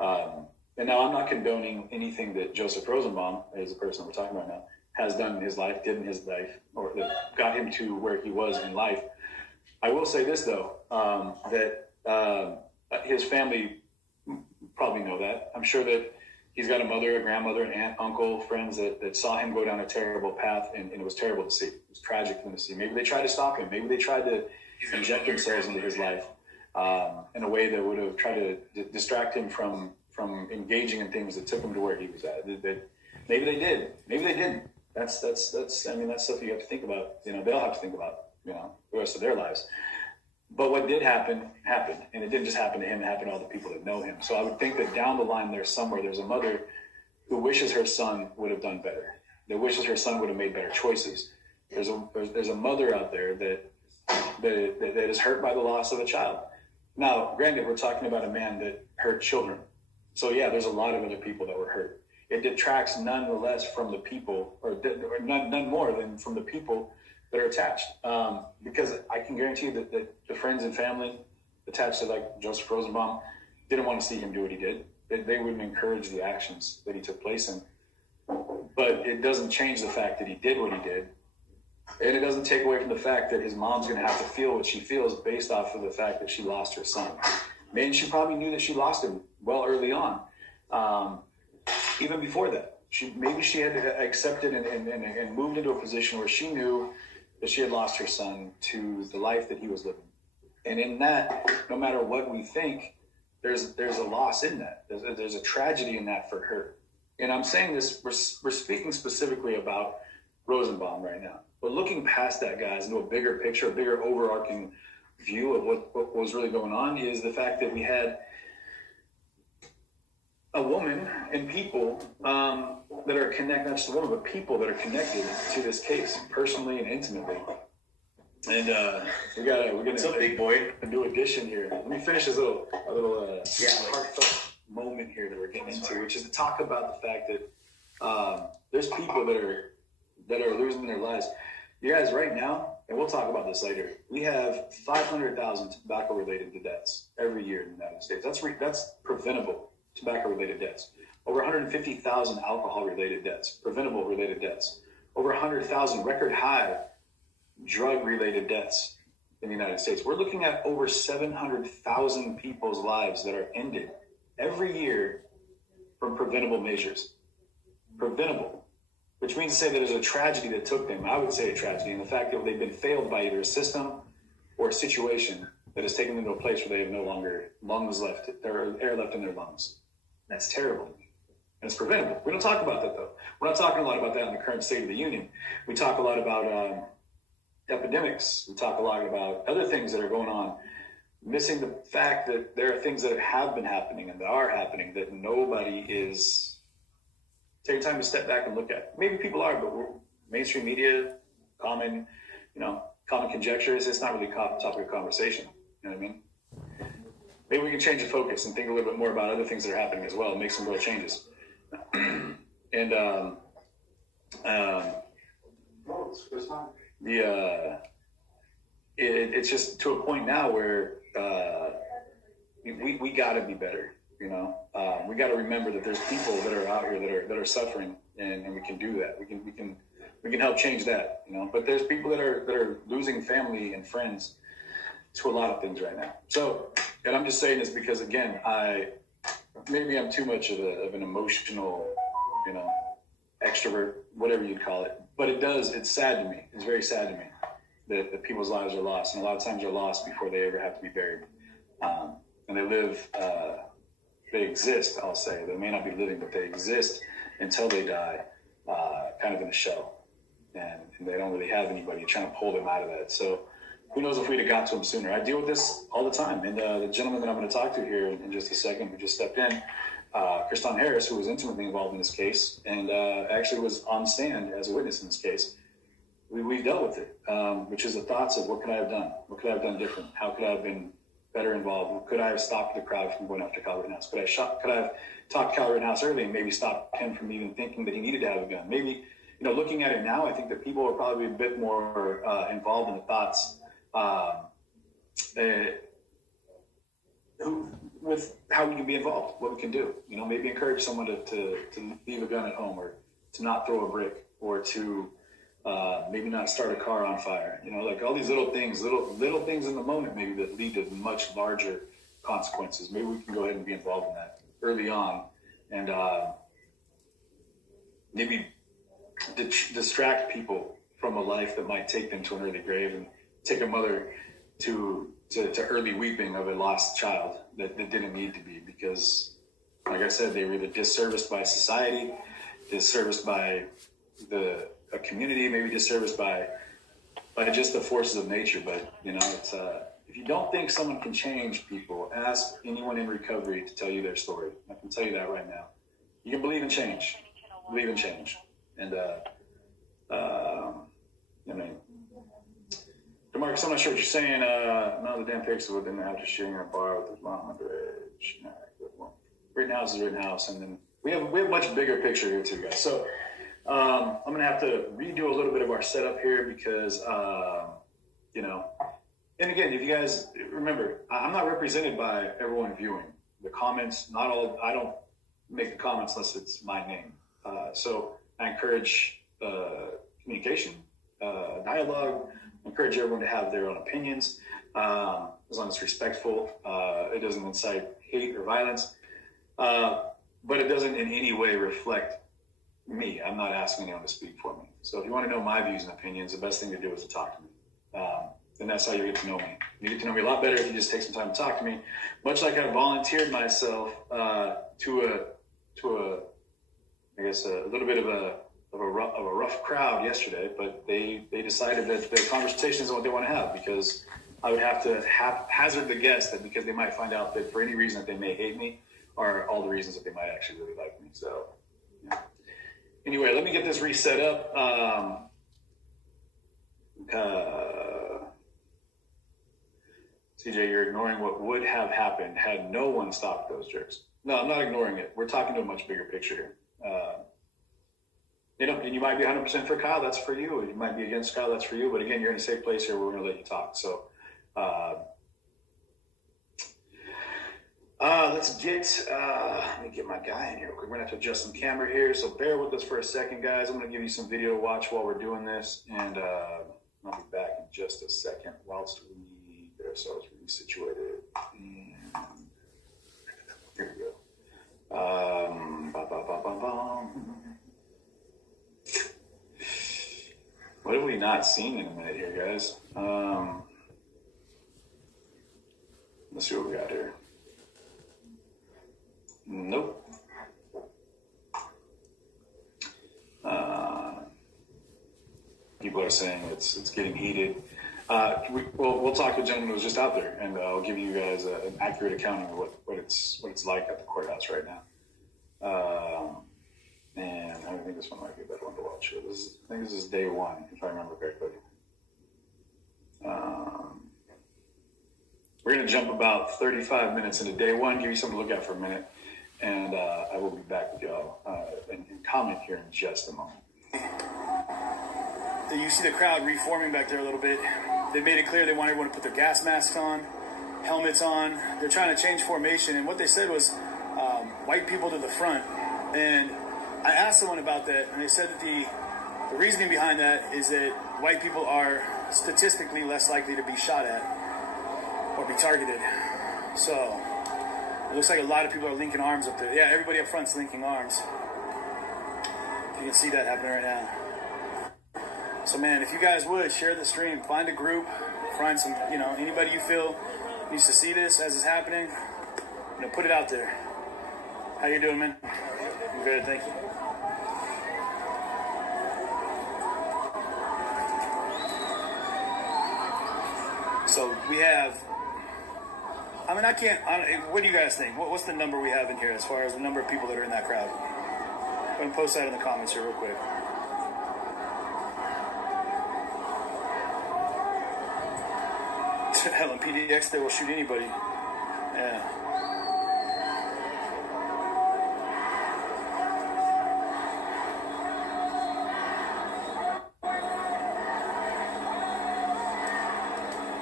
And now I'm not condoning anything that Joseph Rosenbaum, as the person we're talking about now, has done in his life, did in his life, or that got him to where he was in life. I will say this, though, that his family probably know that. I'm sure that he's got a mother, a grandmother, an aunt, uncle, friends that saw him go down a terrible path, and it was terrible to see. It was tragic for them to see. Maybe they tried to stop him. Maybe they tried to inject themselves into his life in a way that would have tried to distract him from engaging in things that took him to where he was at. Maybe they did. Maybe they didn't. That's stuff you have to think about. They'll have to think about, the rest of their lives. But what did happen, happened. And it didn't just happen to him, it happened to all the people that know him. So I would think that down the line there's a mother who wishes her son would have done better. That wishes her son would have made better choices. There's a mother out there that is hurt by the loss of a child. Now, granted, we're talking about a man that hurt children. So yeah, there's a lot of other people that were hurt. it detracts none the less from the people, or none more than from the people that are attached. Because I can guarantee that the friends and family attached to like Joseph Rosenbaum didn't want to see him do what he did. They wouldn't encourage the actions that he took place in. But it doesn't change the fact that he did what he did. And it doesn't take away from the fact that his mom's going to have to feel what she feels based off of the fact that she lost her son. Maybe she probably knew that she lost him well early on. Even before that, maybe she had accepted and moved into a position where she knew that she had lost her son to the life that he was living. And in that, no matter what we think, there's a loss in that. There's a tragedy in that for her. And I'm saying this, we're speaking specifically about Rosenbaum right now. But looking past that, guys, into a bigger picture, a bigger overarching view of what was really going on is the fact that we had a woman and people that are connected, not just a woman, but people that are connected to this case personally and intimately. And we're gonna What's up, big boy? A new addition here. Let me finish this little heartfelt moment here that we're getting into, which is to talk about the fact that there's people that are losing their lives. You guys, right now, and we'll talk about this later, we have 500,000 tobacco-related deaths every year in the United States. That's preventable tobacco-related deaths. Over 150,000 alcohol-related deaths, preventable-related deaths. Over 100,000 record-high drug-related deaths in the United States. We're looking at over 700,000 people's lives that are ended every year from preventable measures. Preventable. Which means to say that there's a tragedy that took them. I would say a tragedy in the fact that they've been failed by either a system or a situation that has taken them to a place where they have no longer lungs left, or air left in their lungs. That's terrible. And it's preventable. We don't talk about that, though. We're not talking a lot about that in the current State of the Union. We talk a lot about epidemics. We talk a lot about other things that are going on, missing the fact that there are things that have been happening and that are happening that nobody is taking time to step back and look at. Maybe people are, but mainstream media, common conjecture is it's not really a topic of conversation. You know what I mean? Maybe we can change the focus and think a little bit more about other things that are happening as well and make some real changes. And it's just to a point now where we got to be better. You know, we got to remember that there's people that are out here that are suffering, and we can do that. We can help change that. You know, but there's people that are losing family and friends to a lot of things right now. So, and I'm just saying this because again, maybe I'm too much of an emotional, extrovert, whatever you'd call it. But it's sad to me. It's very sad to me that people's lives are lost, and a lot of times they're lost before they ever have to be buried. And they live. They exist, I'll say. They may not be living, but they exist until they die, kind of in a shell. And they don't really have anybody trying to pull them out of that. So who knows if we'd have got to them sooner. I deal with this all the time. And the gentleman that I'm going to talk to here in just a second, who just stepped in, Kriston Harris, who was intimately involved in this case and actually was on stand as a witness in this case, we've dealt with it, which is the thoughts of what could I have done? What could I have done different? How could I have been better involved? Could I have stopped the crowd from going after Kyle Rittenhouse? Could I have talked Kyle Rittenhouse early and maybe stopped him from even thinking that he needed to have a gun? Maybe, looking at it now, I think that people are probably a bit more involved in the thoughts with how we can be involved, what we can do. Maybe encourage someone to leave a gun at home, or to not throw a brick, or to maybe not start a car on fire. Like all these little things, little things in the moment, maybe that lead to much larger consequences. Maybe we can go ahead and be involved in that early on, and maybe distract people from a life that might take them to an early grave, and take a mother to early weeping of a lost child that didn't need to be, because, like I said, they were either disserviced by society, disserviced by a community, maybe disserviced by just the forces of nature. But it's if you don't think someone can change people, ask anyone in recovery to tell you their story. I can tell you that right now. You can believe in change. Believe in change. And DeMarcus, I'm not sure what you're saying. None of the damn pixels didn't have to sharing a bar with his mom underage. Rittenhouse is Rittenhouse, and then we have a much bigger picture here too, guys. So I'm gonna have to redo a little bit of our setup here because you know. And again, if you guys remember, I'm not represented by everyone viewing the comments. Not all. I don't make the comments unless it's my name. So I encourage communication, dialogue. I encourage everyone to have their own opinions, as long as it's respectful. It doesn't incite hate or violence, but it doesn't in any way reflect me. I'm not asking anyone to speak for me. So if you want to know my views and opinions, the best thing to do is to talk to me. And that's how you get to know me. You get to know me a lot better if you just take some time to talk to me. Much like I volunteered myself to I guess a little bit of a rough crowd yesterday, but they decided that the conversation isn't what they want to have, because I would have to hazard the guess that because they might find out that for any reason that they may hate me are all the reasons that they might actually really like me. So yeah. Anyway, let me get this reset up. CJ, you're ignoring what would have happened had no one stopped those jerks. No, I'm not ignoring it. We're talking to a much bigger picture here. You know, and you might be 100% for Kyle. That's for you. You might be against Kyle. That's for you. But again, you're in a safe place here. We're going to let you talk. So let's get, let me get my guy in here real quick. We're going to have to adjust some camera here. So bear with us for a second, guys. I'm going to give you some video to watch while we're doing this. And I'll be back in just a second whilst we get ourselves resituated. And here we go. What have we not seen in a minute here, guys? Let's see what we got here. Nope. People are saying it's getting heated. We'll talk to the gentleman who was just out there, and I'll give you guys an accurate accounting of what it's like at the courthouse right now. And I think this one might be a better one to watch. I think this is day one, if I remember correctly. We're going to jump about 35 minutes into day one, give you something to look at for a minute, and I will be back with y'all and comment here in just a moment. You see the crowd reforming back there a little bit. They made it clear they want everyone to put their gas masks on, helmets on. They're trying to change formation, and what they said was white people to the front. And I asked someone about that, and they said that the reasoning behind that is that white people are statistically less likely to be shot at or be targeted. So it looks like a lot of people are linking arms up there. Yeah, everybody up front's linking arms. You can see that happening right now. So man, if you guys would share the stream, find a group, find some, anybody you feel needs to see this as it's happening, put it out there. How you doing, man? I'm good, thank you. So we have, what do you guys think? What's the number we have in here as far as the number of people that are in that crowd? Go ahead and post that in the comments here real quick. Hell, in PDX, they will shoot anybody. Yeah.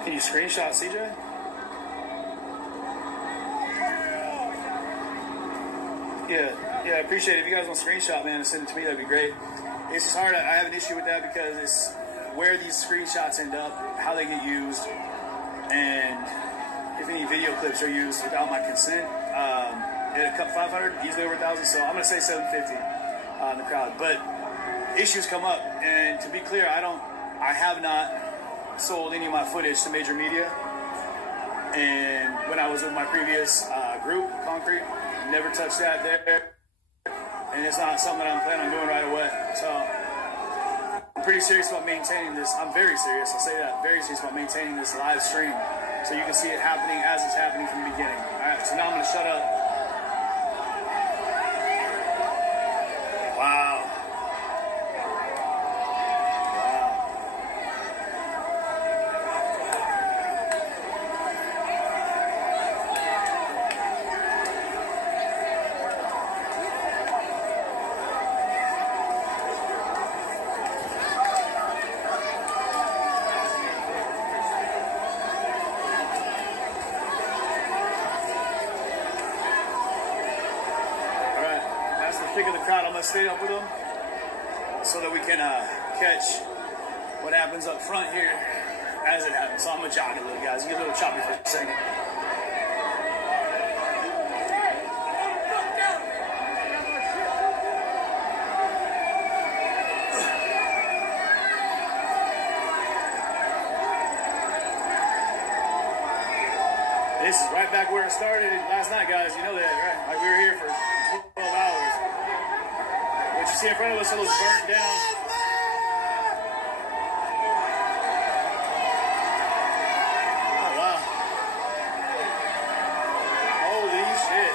Can you screenshot, CJ? Yeah, I appreciate it. If you guys want to screenshot, man, and send it to me, that'd be great. It's just hard. I have an issue with that because it's where these screenshots end up, how they get used, and if any video clips are used without my consent. It cut 500, easily over 1,000, so I'm going to say 750 in the crowd. But issues come up, and to be clear, I have not sold any of my footage to major media. And when I was with my previous group, Concrete, never touched that there. And it's not something that I'm planning on doing right away. So I'm pretty serious about maintaining this. I'm very serious. I'll say that. Very serious about maintaining this live stream so you can see it happening as it's happening from the beginning. All right, so now I'm going to shut up. Wow. thick of the crowd, I'm gonna stay up with them so that we can catch what happens up front here as it happens. So I'm gonna jog a little, guys. Get a little choppy for a second. This is right back where it started last night, guys. You know that, right? Like we were here for 12 hours. What you see in front of us are those burnt down. Oh, wow. Holy shit.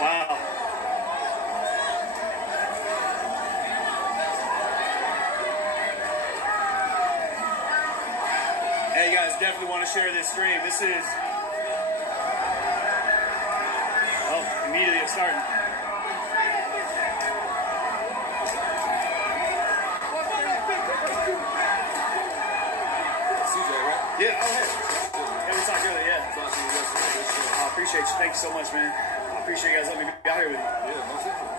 Wow. Hey, you guys definitely want to share this stream. This is... Oh, immediately it's starting. CJ, right? Yeah, oh, hey. Yeah, we talked earlier, yeah. I appreciate you. Thank you so much, man. I appreciate you guys letting me be out here with you. Yeah, most definitely.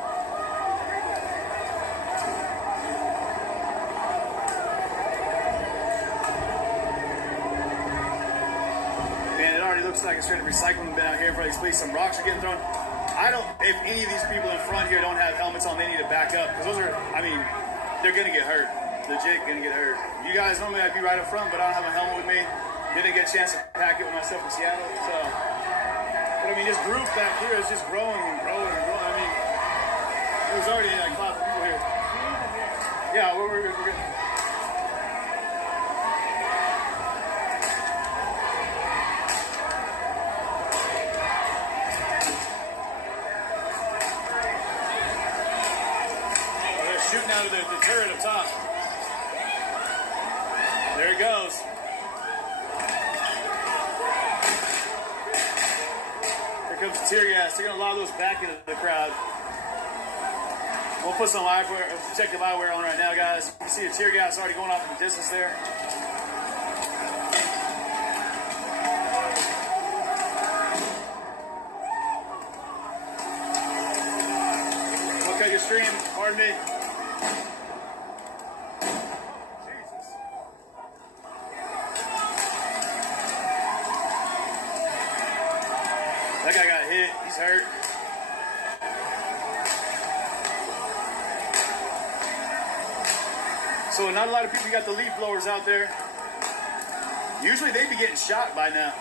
Looks like a straight recycling bin out here in front of these police. Some rocks are getting thrown. I don't, if any of these people in front here don't have helmets on, they need to back up. Because those are, I mean, they're going to get hurt. Legit going to get hurt. You guys, normally I'd be right up front, but I don't have a helmet with me. Didn't get a chance to pack it with myself in Seattle. So, but I mean, this group back here is just growing and growing and growing. I mean, there's already like 5 people here. Yeah, we're good. Shooting out of the turret up top. There it goes. Here comes the tear gas. They're going to lob those back into the crowd. We'll put some eyewear, protective eyewear on right now, guys. You can see the tear gas already going off in the distance there. We'll cut your stream. Pardon me. That guy got hit. He's hurt. So not a lot of people got the leaf blowers out there. Usually they'd be getting shot by now.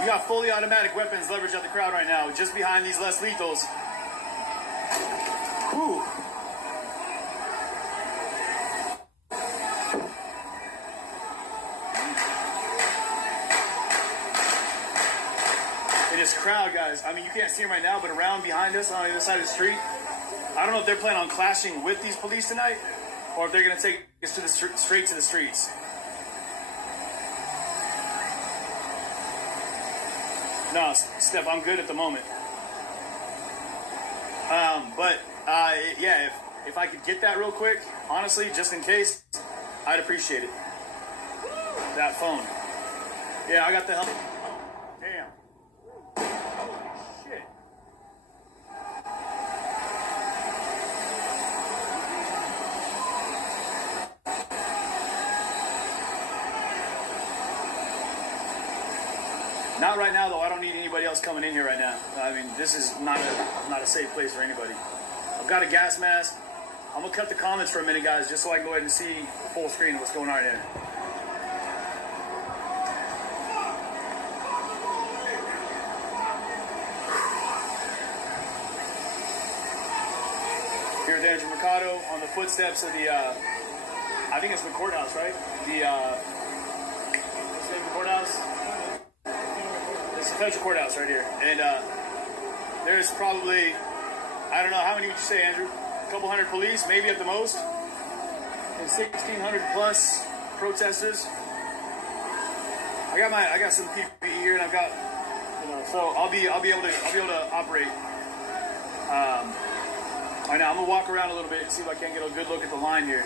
We got fully automatic weapons leveraged at the crowd right now, just behind these less lethals. Whew. And this crowd, guys, I mean, you can't see them right now, but around behind us on the other side of the street, I don't know if they're planning on clashing with these police tonight, or if they're going to take us to the straight to the streets. No, Steph, I'm good at the moment. Yeah, if I could get that real quick, honestly, just in case, I'd appreciate it. That phone. Yeah, I got the helmet. Damn. Holy shit. Not right now, though. I don't need anybody else coming in here right now. I mean, this is not a safe place for anybody. I've got a gas mask. I'm going to cut the comments for a minute, guys, just so I can go ahead and see the full screen of what's going on here. right there, Jim Mercado, on the footsteps of the, I think it's the courthouse, right? What's the name of the courthouse? It's the federal courthouse right here. And there's probably, I don't know, how many would you say, Andrew? A couple hundred police, maybe at the most. And 1,600 plus protesters. I got some PPE here, and I've got, so I'll be able to operate. Right now, I'm gonna walk around a little bit and see if I can't get a good look at the line here.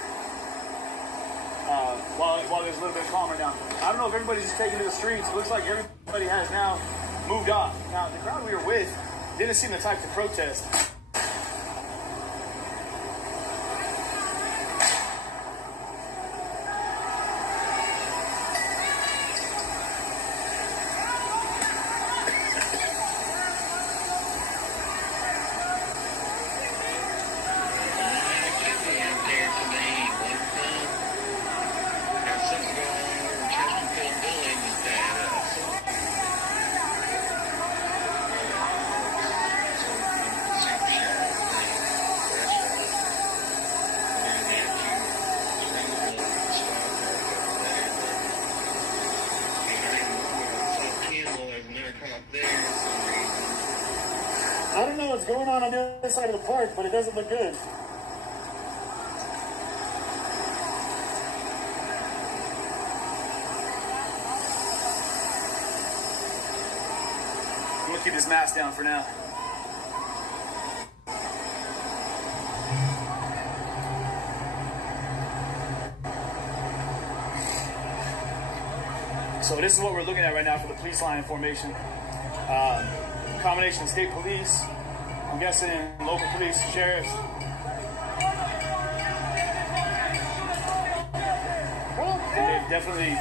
While there's a little bit calmer now. I don't know if everybody's just taking to the streets. It looks like everybody has now moved off. Now, the crowd we were with didn't seem the type to protest. I don't know what's going on the other side of the park, but it doesn't look good. I'm gonna keep this mask down for now. So this is what we're looking at right now for the police line formation. Combination of state police, I'm guessing local police, sheriffs. And they've definitely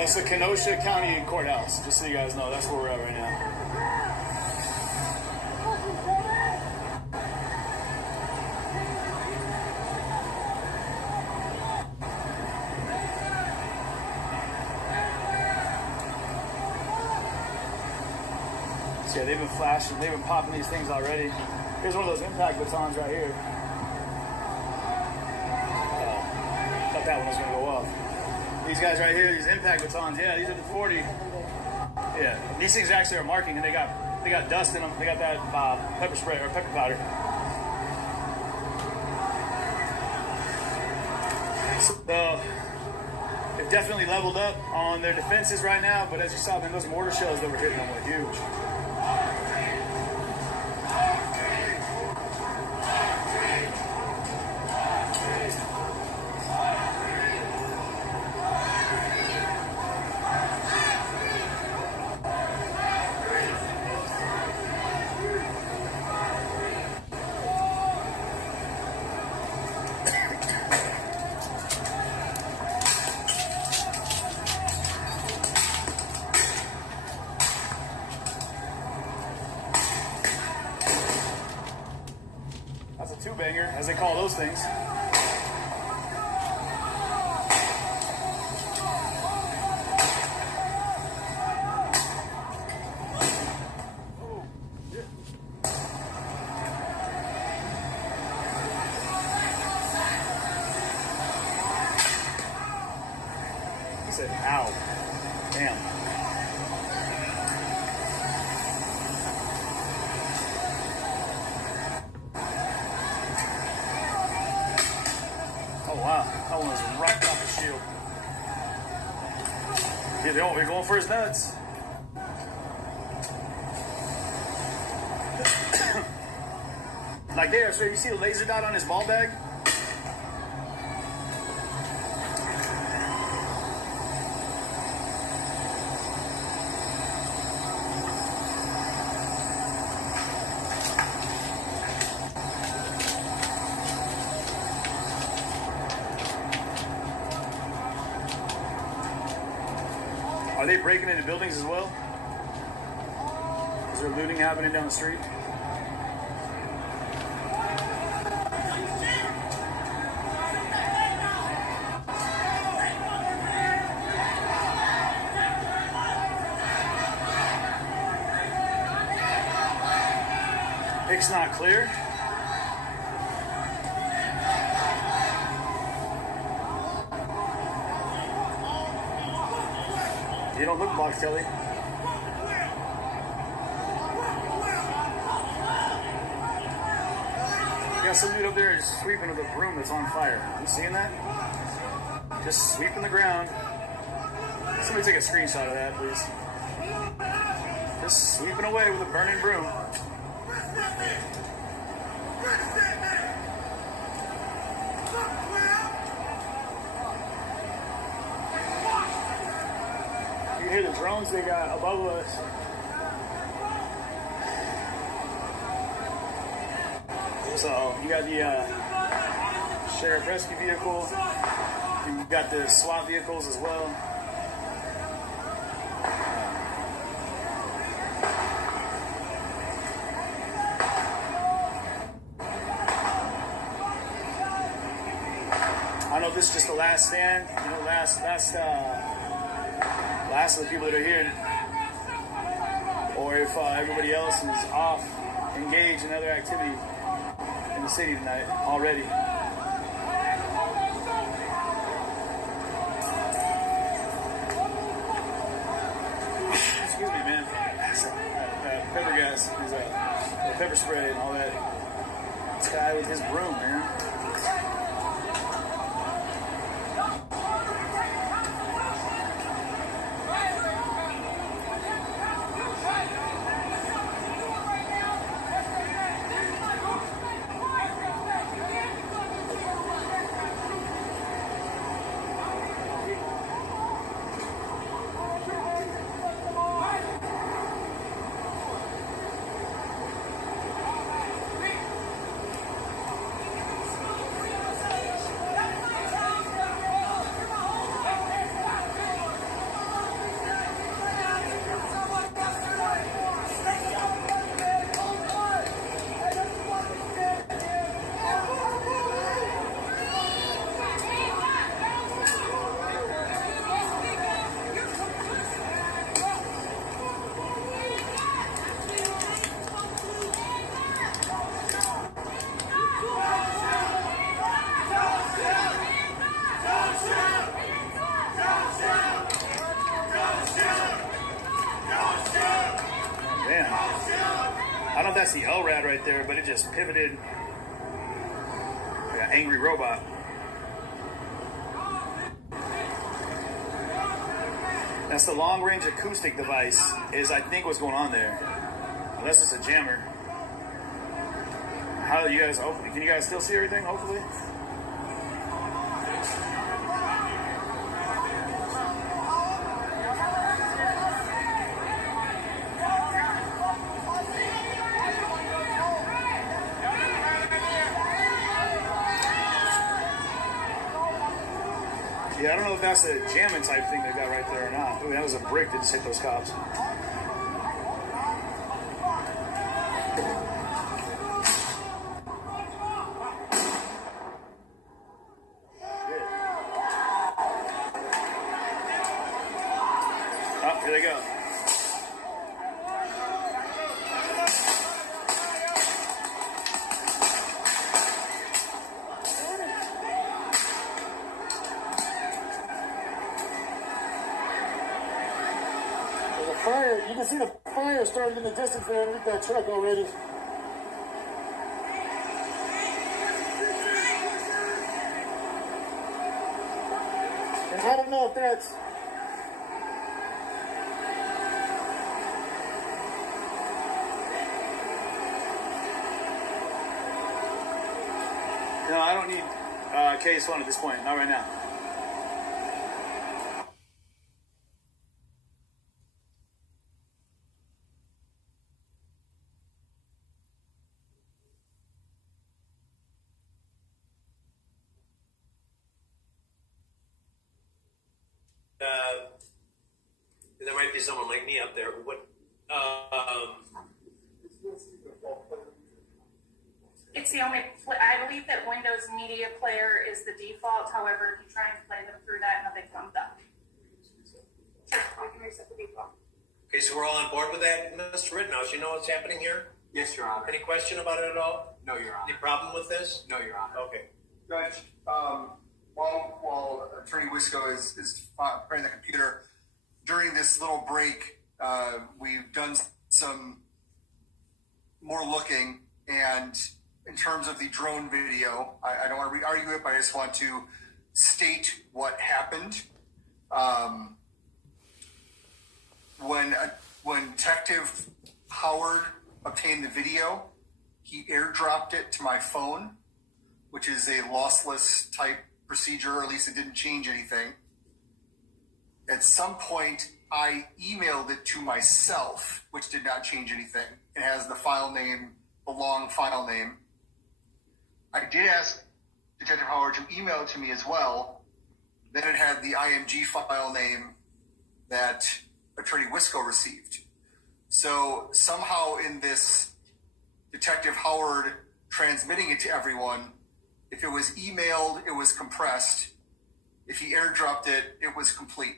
it's the Kenosha County Courthouse, just so you guys know. That's where we're at right now. Yeah, they've been flashing, they've been popping these things already. Here's one of those impact batons right here. Thought that one was gonna go off. These guys right here, these impact batons, yeah, these are the 40. Yeah, these things actually are marking, and they got dust in them. They got that pepper spray or pepper powder. So they've definitely leveled up on their defenses right now, but as you saw, man, those mortar shells that were hitting them were huge. That's a two-banger, as they call those things. He said, ow. Damn. Wow, that one was right off the shield. Yeah, they're going for his nuts. Like there, so you see the laser dot on his ball bag? Are they breaking into buildings as well? Is there looting happening down the street? Lake's not clear. You don't look blocked, Kelly. You got some dude up there just sweeping with a broom that's on fire. You seeing that? Just sweeping the ground. Somebody take a screenshot of that, please. Just sweeping away with a burning broom. You hear the drones they got above us. So you got the sheriff rescue vehicle. You got the SWAT vehicles as well. I know this is just the last stand. You know, last of the people that are here, or if everybody else is off, engaged in other activities in the city tonight already. Excuse me, man. Pepper gas, pepper spray, and all that. This guy with his broom, man. That's the LRAD right there, but it just pivoted like an angry robot. That's the long-range acoustic device is, I think, what's going on there. Unless it's a jammer. How do you guys, can you guys still see everything, hopefully? Yeah, I don't know if that's a jamming type thing they got right there or not. I mean, that was a brick that just hit those cops. Oh, here they go. Fire, you can see the fire starting in the distance there underneath that truck already. And I don't know if that's... No, I don't need KS1 at this point, not right now. There might be someone like me up there. What? It's the only. I believe that Windows Media Player is the default. However, if you try and play them through that, nothing comes up. Sure, I can reset the default. Okay, so we're all on board with that, Mr. Rittenhouse. You know what's happening here? Yes, Your Honor. Any question about it at all? No, Your Honor. Any problem with this? No, Your Honor. Okay. Judge, while Attorney Wisco is preparing the computer, during this little break, we've done some more looking, and in terms of the drone video, I don't want to re-argue it, but I just want to state what happened. When Detective Howard obtained the video, he airdropped it to my phone, which is a lossless type procedure, or at least it didn't change anything. At some point, I emailed it to myself, which did not change anything. It has the file name, the long file name. I did ask Detective Howard to email it to me as well. Then it had the IMG file name that Attorney Wisco received. So somehow in this Detective Howard transmitting it to everyone, if it was emailed, it was compressed. If he airdropped it, it was complete.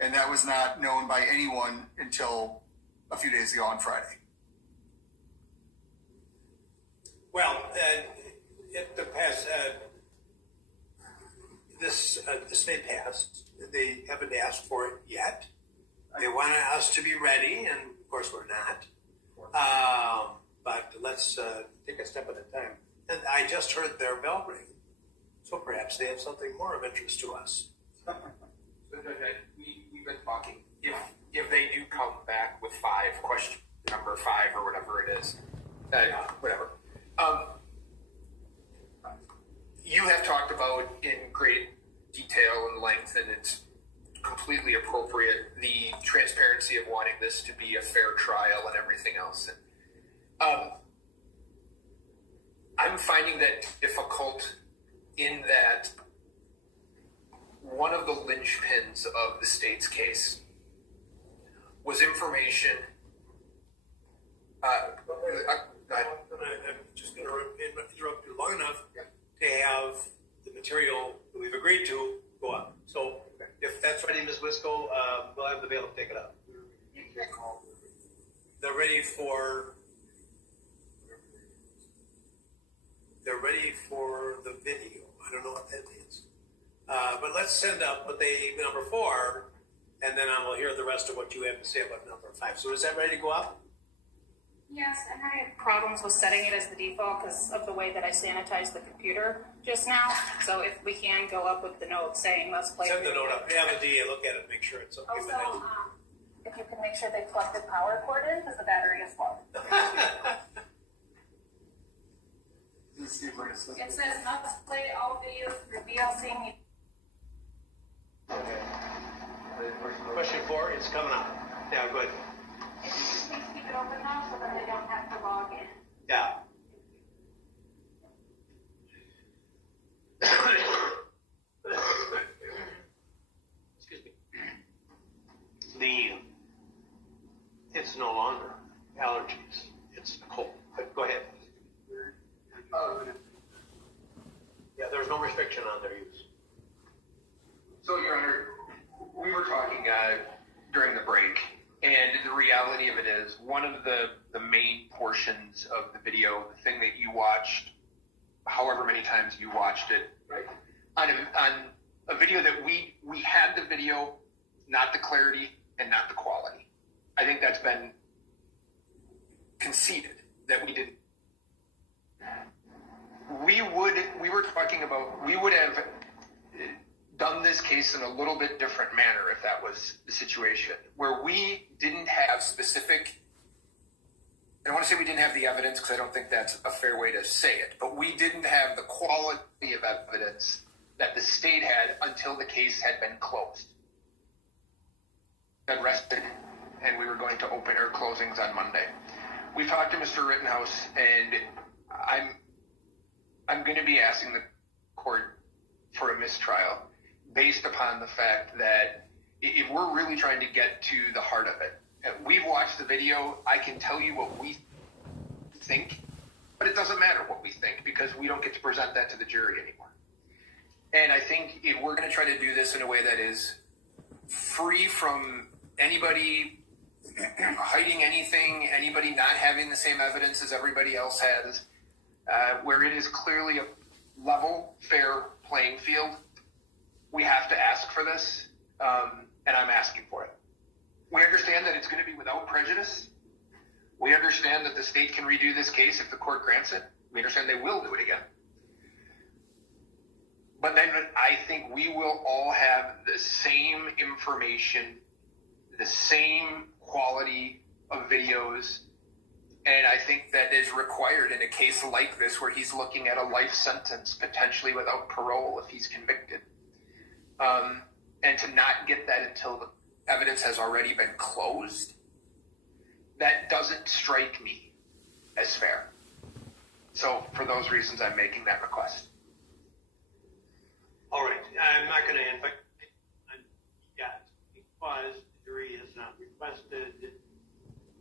And that was not known by anyone until a few days ago on Friday. Well, it passed. This may pass. They haven't asked for it yet. They wanted us to be ready, and of course we're not. But let's take a step at a time. And I just heard their bell ring, so perhaps they have something more of interest to us. So, Judge, we've been talking. If they do come back with question number 5 or whatever it is, whatever. You have talked about in great detail and length, and it's completely appropriate, the transparency of wanting this to be a fair trial and everything else. And I'm finding that difficult in that one of the linchpins of the state's case was information. I'm just going to interrupt you long enough to have the material that we've agreed to go up. So if that's ready, Ms. Wisco, we'll have the bailiff take it up. They're ready for the video. I don't know what that means. But let's send up what number 4, and then I will hear the rest of what you have to say about number 5. So is that ready to go up? Yes, and I had problems with setting it as the default because of the way that I sanitized the computer just now. So if we can go up with the note saying let's play. Send the note up. Have a DA look at it, make sure it's okay. Also, if you can make sure they plug the power cord in because the battery is low. It says must play all videos through VLC. Question 4 is coming up. Yeah, good. If you can please keep it open now so that they don't have to log in. Yeah. Excuse me. It's no longer allergies. It's a cold. Go ahead. Yeah, there's no restriction on their use. So, Your Honor, we were talking during the break, and the reality of it is one of the main portions of the video, the thing that you watched, however many times you watched it, right? On a video that we had the video, not the clarity and not the quality. I think that's been conceded that we didn't. We were talking about, we would have done this case in a little bit different manner if that was the situation, where we didn't have specific, I don't want to say we didn't have the evidence because I don't think that's a fair way to say it, but we didn't have the quality of evidence that the state had until the case had been closed. Been rested, and we were going to open our closings on Monday. We talked to Mr. Rittenhouse, and I'm going to be asking the court for a mistrial based upon the fact that if we're really trying to get to the heart of it, we've watched the video, I can tell you what we think, but it doesn't matter what we think because we don't get to present that to the jury anymore. And I think if we're going to try to do this in a way that is free from anybody hiding anything, anybody not having the same evidence as everybody else has, where it is clearly a level, fair playing field. We have to ask for this, and I'm asking for it. We understand that it's going to be without prejudice. We understand that the state can redo this case if the court grants it. We understand they will do it again. But then I think we will all have the same information, the same quality of videos, and I think that is required in a case like this where he's looking at a life sentence, potentially without parole if he's convicted. And to not get that until the evidence has already been closed, that doesn't strike me as fair. So for those reasons, I'm making that request. All right, I'm not going to invite yet because the jury has not requested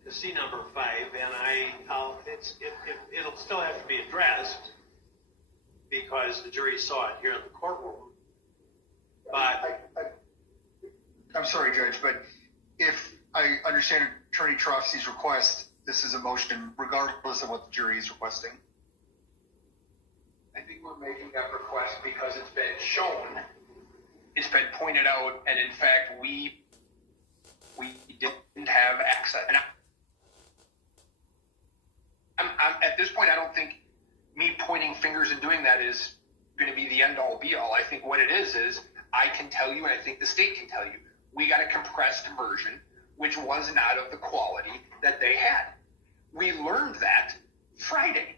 to see number 5, and it'll still have to be addressed because the jury saw it here in the courtroom. But I'm sorry, Judge, but if I understand Attorney Trotsky's request, this is a motion regardless of what the jury is requesting. I think we're making that request because it's been shown, it's been pointed out, and in fact, we didn't have access. And I'm at this point, I don't think me pointing fingers and doing that is going to be the end-all, be-all. I think what it is I can tell you, and I think the state can tell you, we got a compressed version, which was not of the quality that they had. We learned that Friday,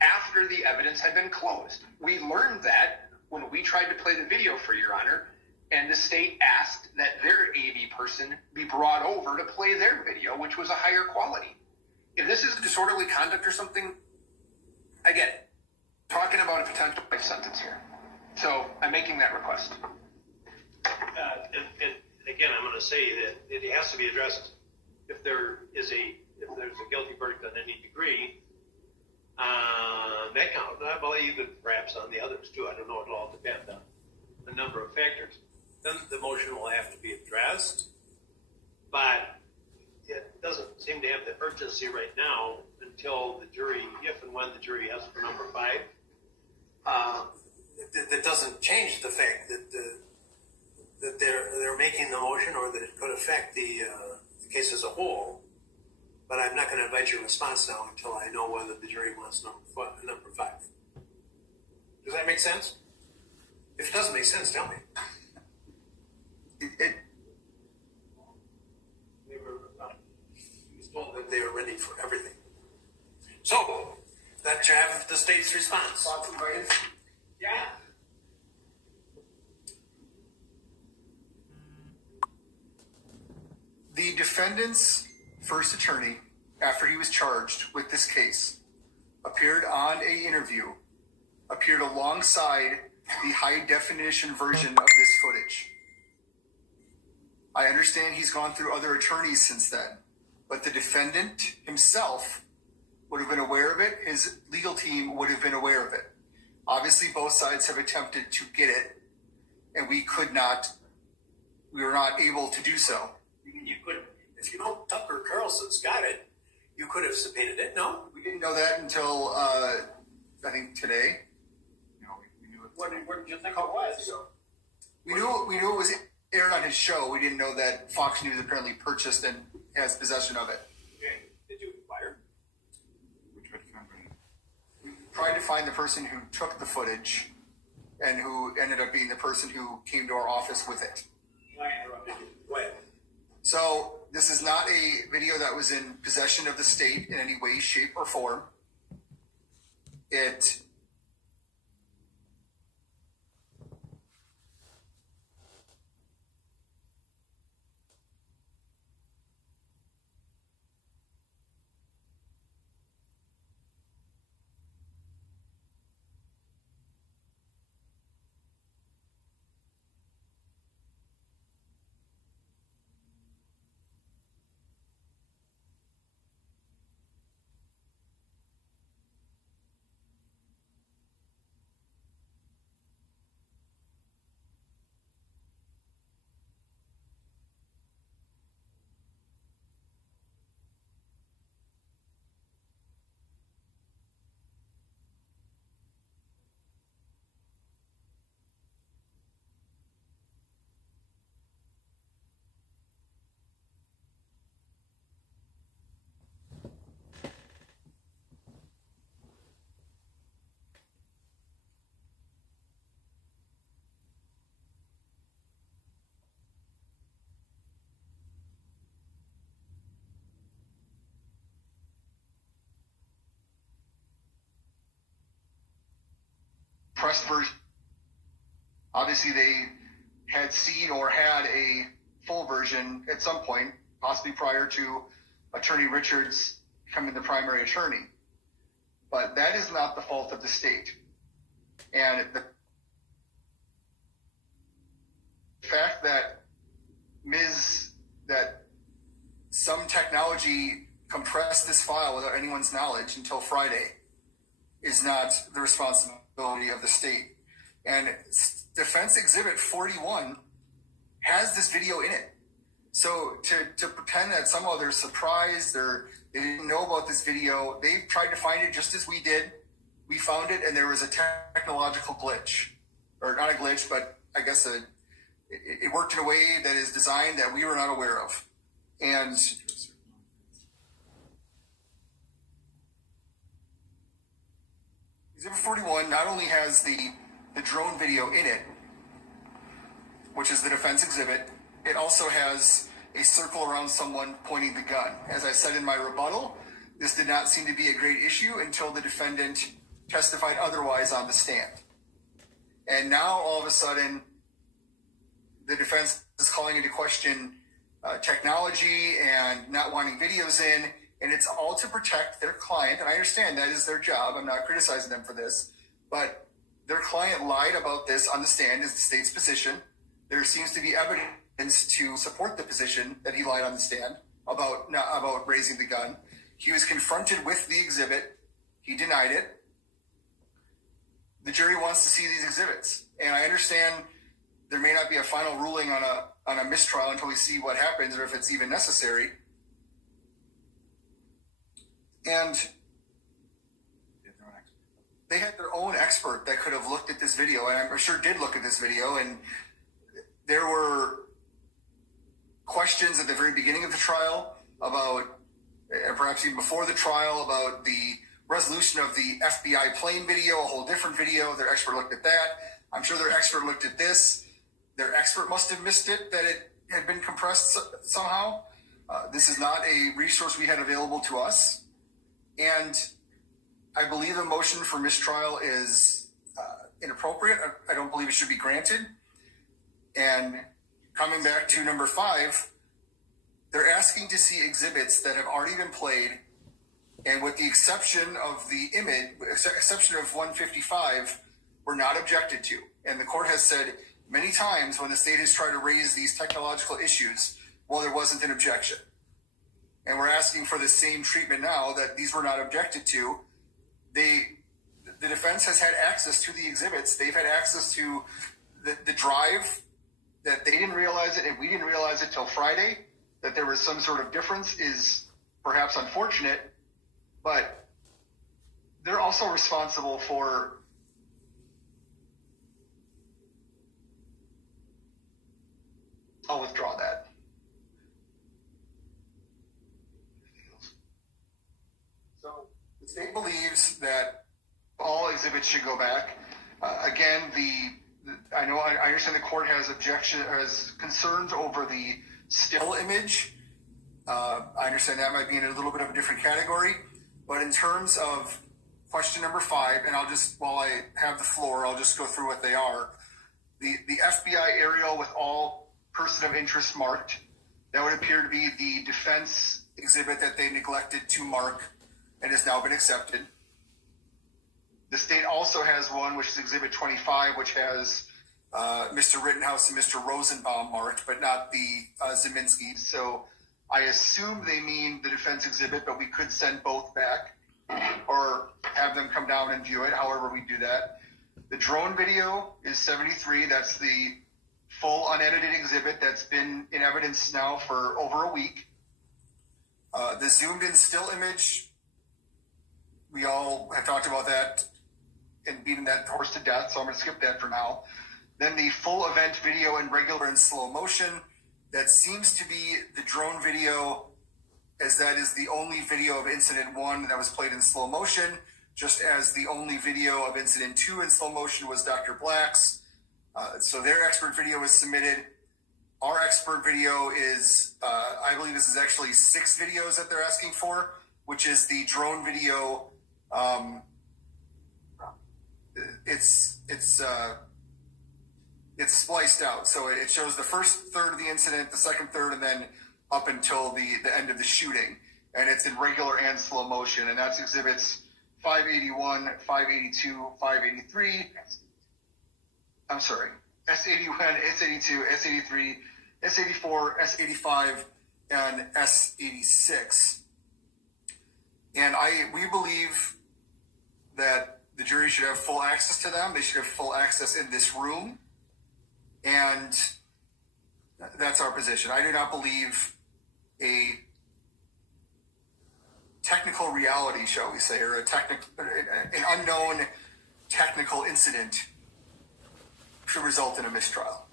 after the evidence had been closed. We learned that when we tried to play the video, for Your Honor, and the state asked that their AV person be brought over to play their video, which was a higher quality. If this is disorderly conduct or something, I get it. Talking about a potential life sentence here. So I'm making that request. and again, I'm going to say that it has to be addressed if there's a guilty verdict on any degree. That counts. I believe it perhaps on the others too. I don't know. It'll all depend on a number of factors. Then the motion will have to be addressed, but it doesn't seem to have the urgency right now until the jury, if and when the jury asks for number 5. That doesn't change the fact that they're making the motion, or that it could affect the case as a whole. But I'm not going to invite your response now until I know whether the jury wants number 5. Does that make sense? If it doesn't make sense, tell me. They was told that they were ready for everything. So, that you have the state's response. Yeah. The defendant's first attorney, after he was charged with this case, appeared on an interview, appeared alongside the high-definition version of this footage. I understand he's gone through other attorneys since then, but the defendant himself would have been aware of it. His legal team would have been aware of it. Obviously, both sides have attempted to get it, and we were not able to do so. You could, if you know Tucker Carlson's got it, you could have subpoenaed it, no? We didn't know that until, I think today. We knew it. What did you think it was? We knew it was aired on his show. We didn't know that Fox News apparently purchased and has possession of it. Okay. Did you inquire? We tried to find the person who took the footage and who ended up being the person who came to our office with it. I interrupted you. Go ahead. So this is not a video that was in possession of the state in any way, shape, or form. It compressed version. Obviously, they had seen or had a full version at some point, possibly prior to Attorney Richards becoming the primary attorney. But that is not the fault of the state. And the fact that that some technology compressed this file without anyone's knowledge until Friday is not the responsibility of the state. And Defense Exhibit 41 has this video in it. So to pretend that somehow they're surprised or they didn't know about this video, they tried to find it just as we did. We found it, and there was a technological glitch. Or not a glitch, but I guess it worked in a way that is designed that we were not aware of. And Exhibit 41 not only has the drone video in it, which is the defense exhibit, it also has a circle around someone pointing the gun. As I said in my rebuttal, this did not seem to be a great issue until the defendant testified otherwise on the stand. And now, all of a sudden, the defense is calling into question technology and not wanting videos in, and it's all to protect their client. And I understand that is their job. I'm not criticizing them for this, but their client lied about this on the stand is the state's position. There seems to be evidence to support the position that he lied on the stand about raising the gun. He was confronted with the exhibit. He denied it. The jury wants to see these exhibits. And I understand there may not be a final ruling on a mistrial until we see what happens or if it's even necessary. And they had their own expert that could have looked at this video, and I'm sure did look at this video, and there were questions at the very beginning of the trial about, perhaps even before the trial, about the resolution of the FBI plane video, a whole different video. Their expert looked at that. I'm sure their expert looked at this. Their expert must have missed it, that it had been compressed somehow. This is not a resource we had available to us. And I believe a motion for mistrial is inappropriate. I don't believe it should be granted. And coming back to number 5, they're asking to see exhibits that have already been played, and with the exception of the image, exception of 155, were not objected to. And the court has said many times when the state has tried to raise these technological issues, well, there wasn't an objection. And we're asking for the same treatment now that these were not objected to. The defense has had access to the exhibits. They've had access to the drive, that they didn't realize it and we didn't realize it till Friday. That there was some sort of difference is perhaps unfortunate, but they're also responsible for I'll withdraw that. So the state believes that all exhibits should go back. Again, I understand the court has concerns over the still image. I understand that might be in a little bit of a different category, but in terms of question number 5, and I'll just, while I have the floor, I'll just go through what they are. The FBI aerial with all person of interest marked, that would appear to be the defense exhibit that they neglected to mark and has now been accepted. The state also has one, which is Exhibit 25, which has Mr. Rittenhouse and Mr. Rosenbaum marked, but not the Zeminskis. So I assume they mean the defense exhibit, but we could send both back or have them come down and view it, however we do that. The drone video is 73. That's the full unedited exhibit that's been in evidence now for over a week. The zoomed in still image, we all have talked about that and beaten that horse to death, so I'm going to skip that for now. Then the full event video in regular and slow motion, that seems to be the drone video, as that is the only video of incident 1 that was played in slow motion, just as the only video of incident 2 in slow motion was Dr. Black's. So their expert video was submitted. Our expert video is, I believe this is actually 6 videos that they're asking for, which is the drone video. It's spliced out. So it shows the first third of the incident, the second third, and then up until the end of the shooting. And it's in regular and slow motion. And that's exhibits 581, 582, 583. I'm sorry, S81, S82, S83, S84, S85, and S86. And we believe that the jury should have full access to them. They should have full access in this room. And that's our position. I do not believe a technical reality, shall we say, or an unknown technical incident should result in a mistrial.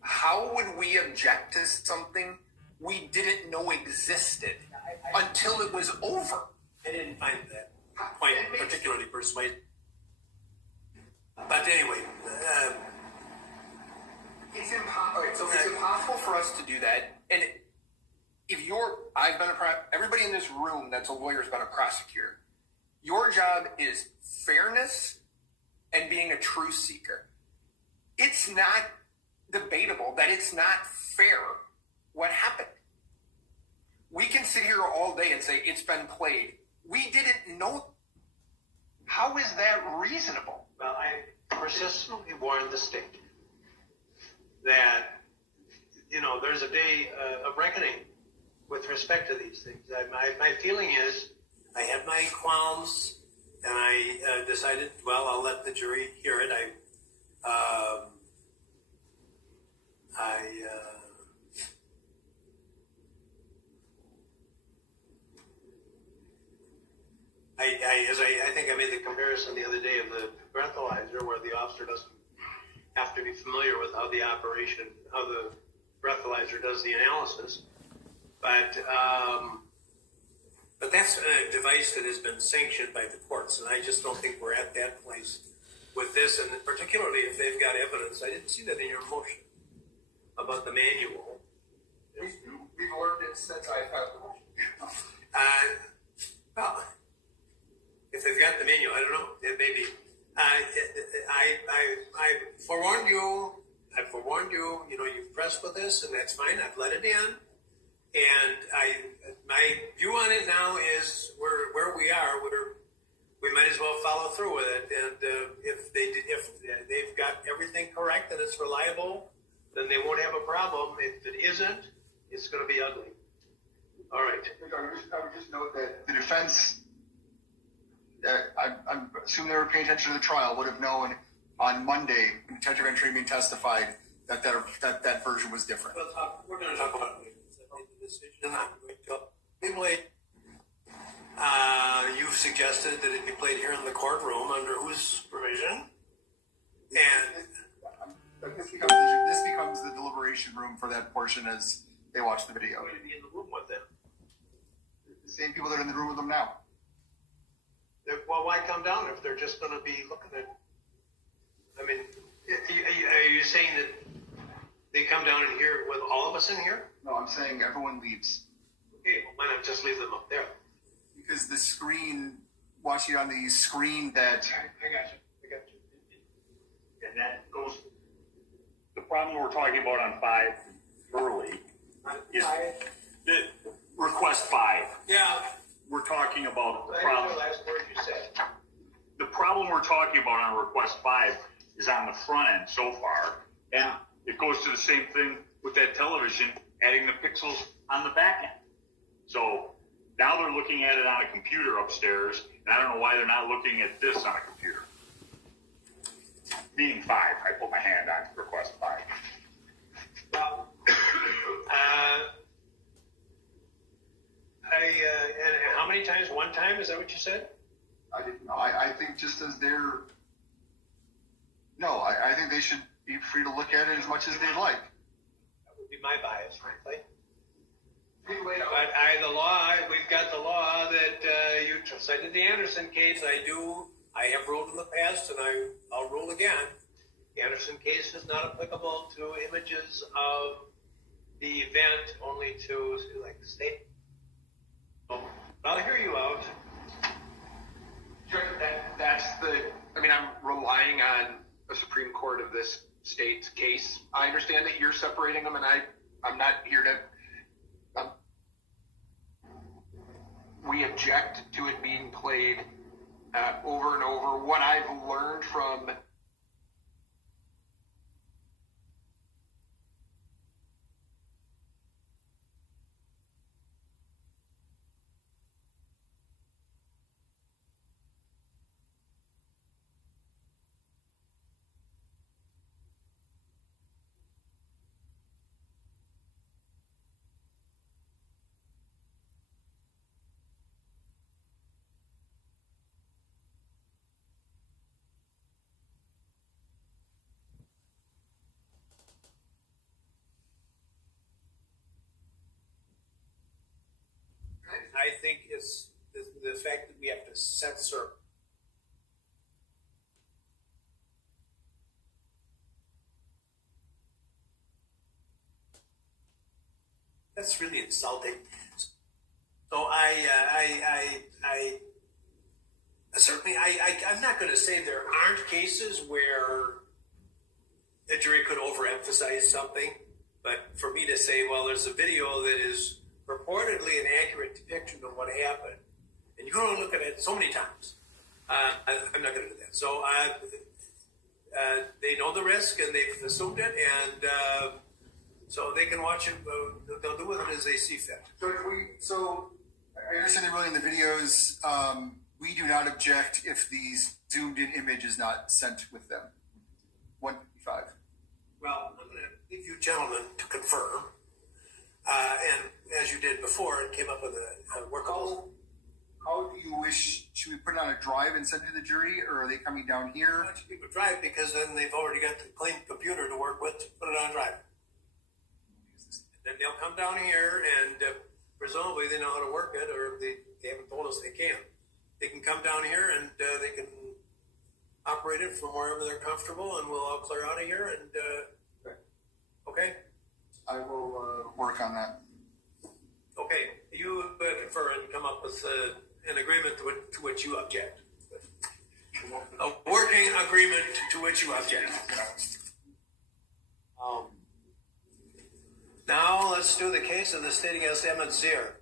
How would we object to something we didn't know existed until it was over? I didn't find that point particularly persuasive. But anyway, it's impossible. So it's impossible for us to do that. And everybody in this room that's a lawyer has been a prosecutor. Your job is fairness and being a truth seeker. It's not debatable that it's not fair what happened. We can sit here all day and say it's been played. We didn't know. How is that reasonable? Well, I persistently warned the state that, there's a day of reckoning with respect to these things. My feeling is I had my qualms and I decided, I'll let the jury hear it. I think I made the comparison the other day of the breathalyzer, where the officer doesn't have to be familiar with how the breathalyzer does the analysis. But that's a device that has been sanctioned by the courts, and I just don't think we're at that place with this, and particularly if they've got evidence. I didn't see that in your motion about the manual. We've learned it since I filed the motion. Well, if they've got the manual, I don't know. Maybe. I forewarned you. You've pressed with this, and that's fine. I've let it in. And my view on it now is where we are. We might as well follow through with it. And if they've got everything correct and it's reliable, then they won't have a problem. If it isn't, it's going to be ugly. All right. I would just note that the defense, I'm assuming they were paying attention to the trial, would have known on Monday when Detective Entry testified that version was different. We're going to talk about it. I'm going to be late. You've suggested that it be played here in the courtroom under whose supervision? And this becomes the deliberation room for that portion as they watch the video. Who would be in the room with them? The same people that are in the room with them now. Well, why come down if they're just going to be looking at? I mean, are you saying that they come down in here with all of us in here? No, I'm saying everyone leaves. Okay, well, why not just leave them up there? Because the screen, watching on the screen that... I got you. And that goes... The problem we're talking about on 5 early is the request 5. Yeah. We're talking about the I problem. didn't know the last word you said. The problem we're talking about on request 5 is on the front end so far. And it goes to the same thing with that television, adding the pixels on the back end. So now they're looking at it on a computer upstairs, and I don't know why they're not looking at this on a computer. Being 5, I put my hand on request 5. Well, and how many times? One time? Is that what you said? I didn't know. I think just as they're... No, I think they should be free to look at it as much as they'd like. That would be my bias, frankly. But we've got the law that you cited the Anderson case. I have ruled in the past, and I'll rule again. The Anderson case is not applicable to images of the event, only to like the state. So I'll hear you out. state's case. I understand that you're separating them, and I'm not here to. We object to it being played over and over. What I've learned from I think it's the fact that we have to censor. That's really insulting. So I'm not going to say there aren't cases where a jury could overemphasize something, but for me to say, well, there's a video that is purportedly an accurate depiction of what happened, and you can only look at it so many times. I'm not going to do that. So they know the risk, and they've assumed it, and so they can watch it. They'll do with it as they see fit. So I understand that really in the videos, we do not object if the zoomed-in image is not sent with them. 155. Well, I'm going to leave you gentlemen to confirm. And as you did before, it came up with a workable. How do you wish? Should we put it on a drive and send it to the jury, or are they coming down here? Why don't you people drive, because then they've already got the clean computer to work with to put it on drive. Then they'll come down here, and presumably they know how to work it, or they haven't told us they can. They can come down here, and they can operate it from wherever they're comfortable, and we'll all clear out of here. And okay. I will work on that. Okay, you confer and come up with an agreement to which you object. A working agreement to which you object. Now let's do the case of the state against Emmett Zier.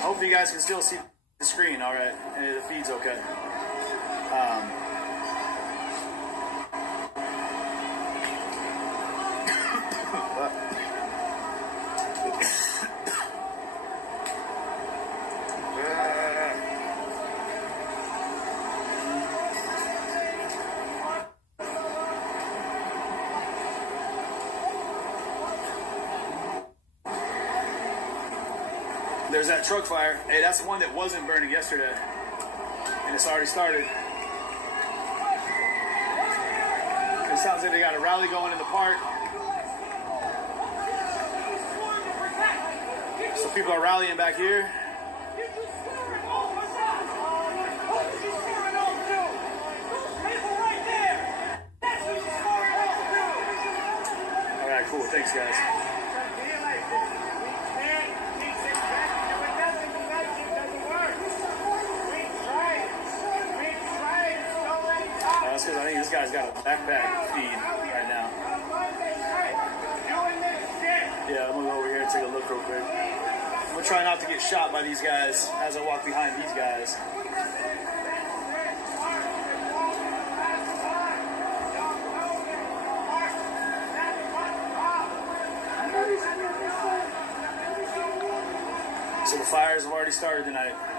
Hopefully you guys can still see the screen all right, and the feed's okay. There's that truck fire. Hey, that's the one that wasn't burning yesterday. And it's already started. It sounds like they got a rally going in the park. So people are rallying back here. All right, cool. Thanks, guys. That's because I think this guy's got a backpack feed right now. Yeah, I'm gonna go over here and take a look look real quick. I'm gonna try not to get shot by these guys as I walk behind these guys. So the fires have already started tonight.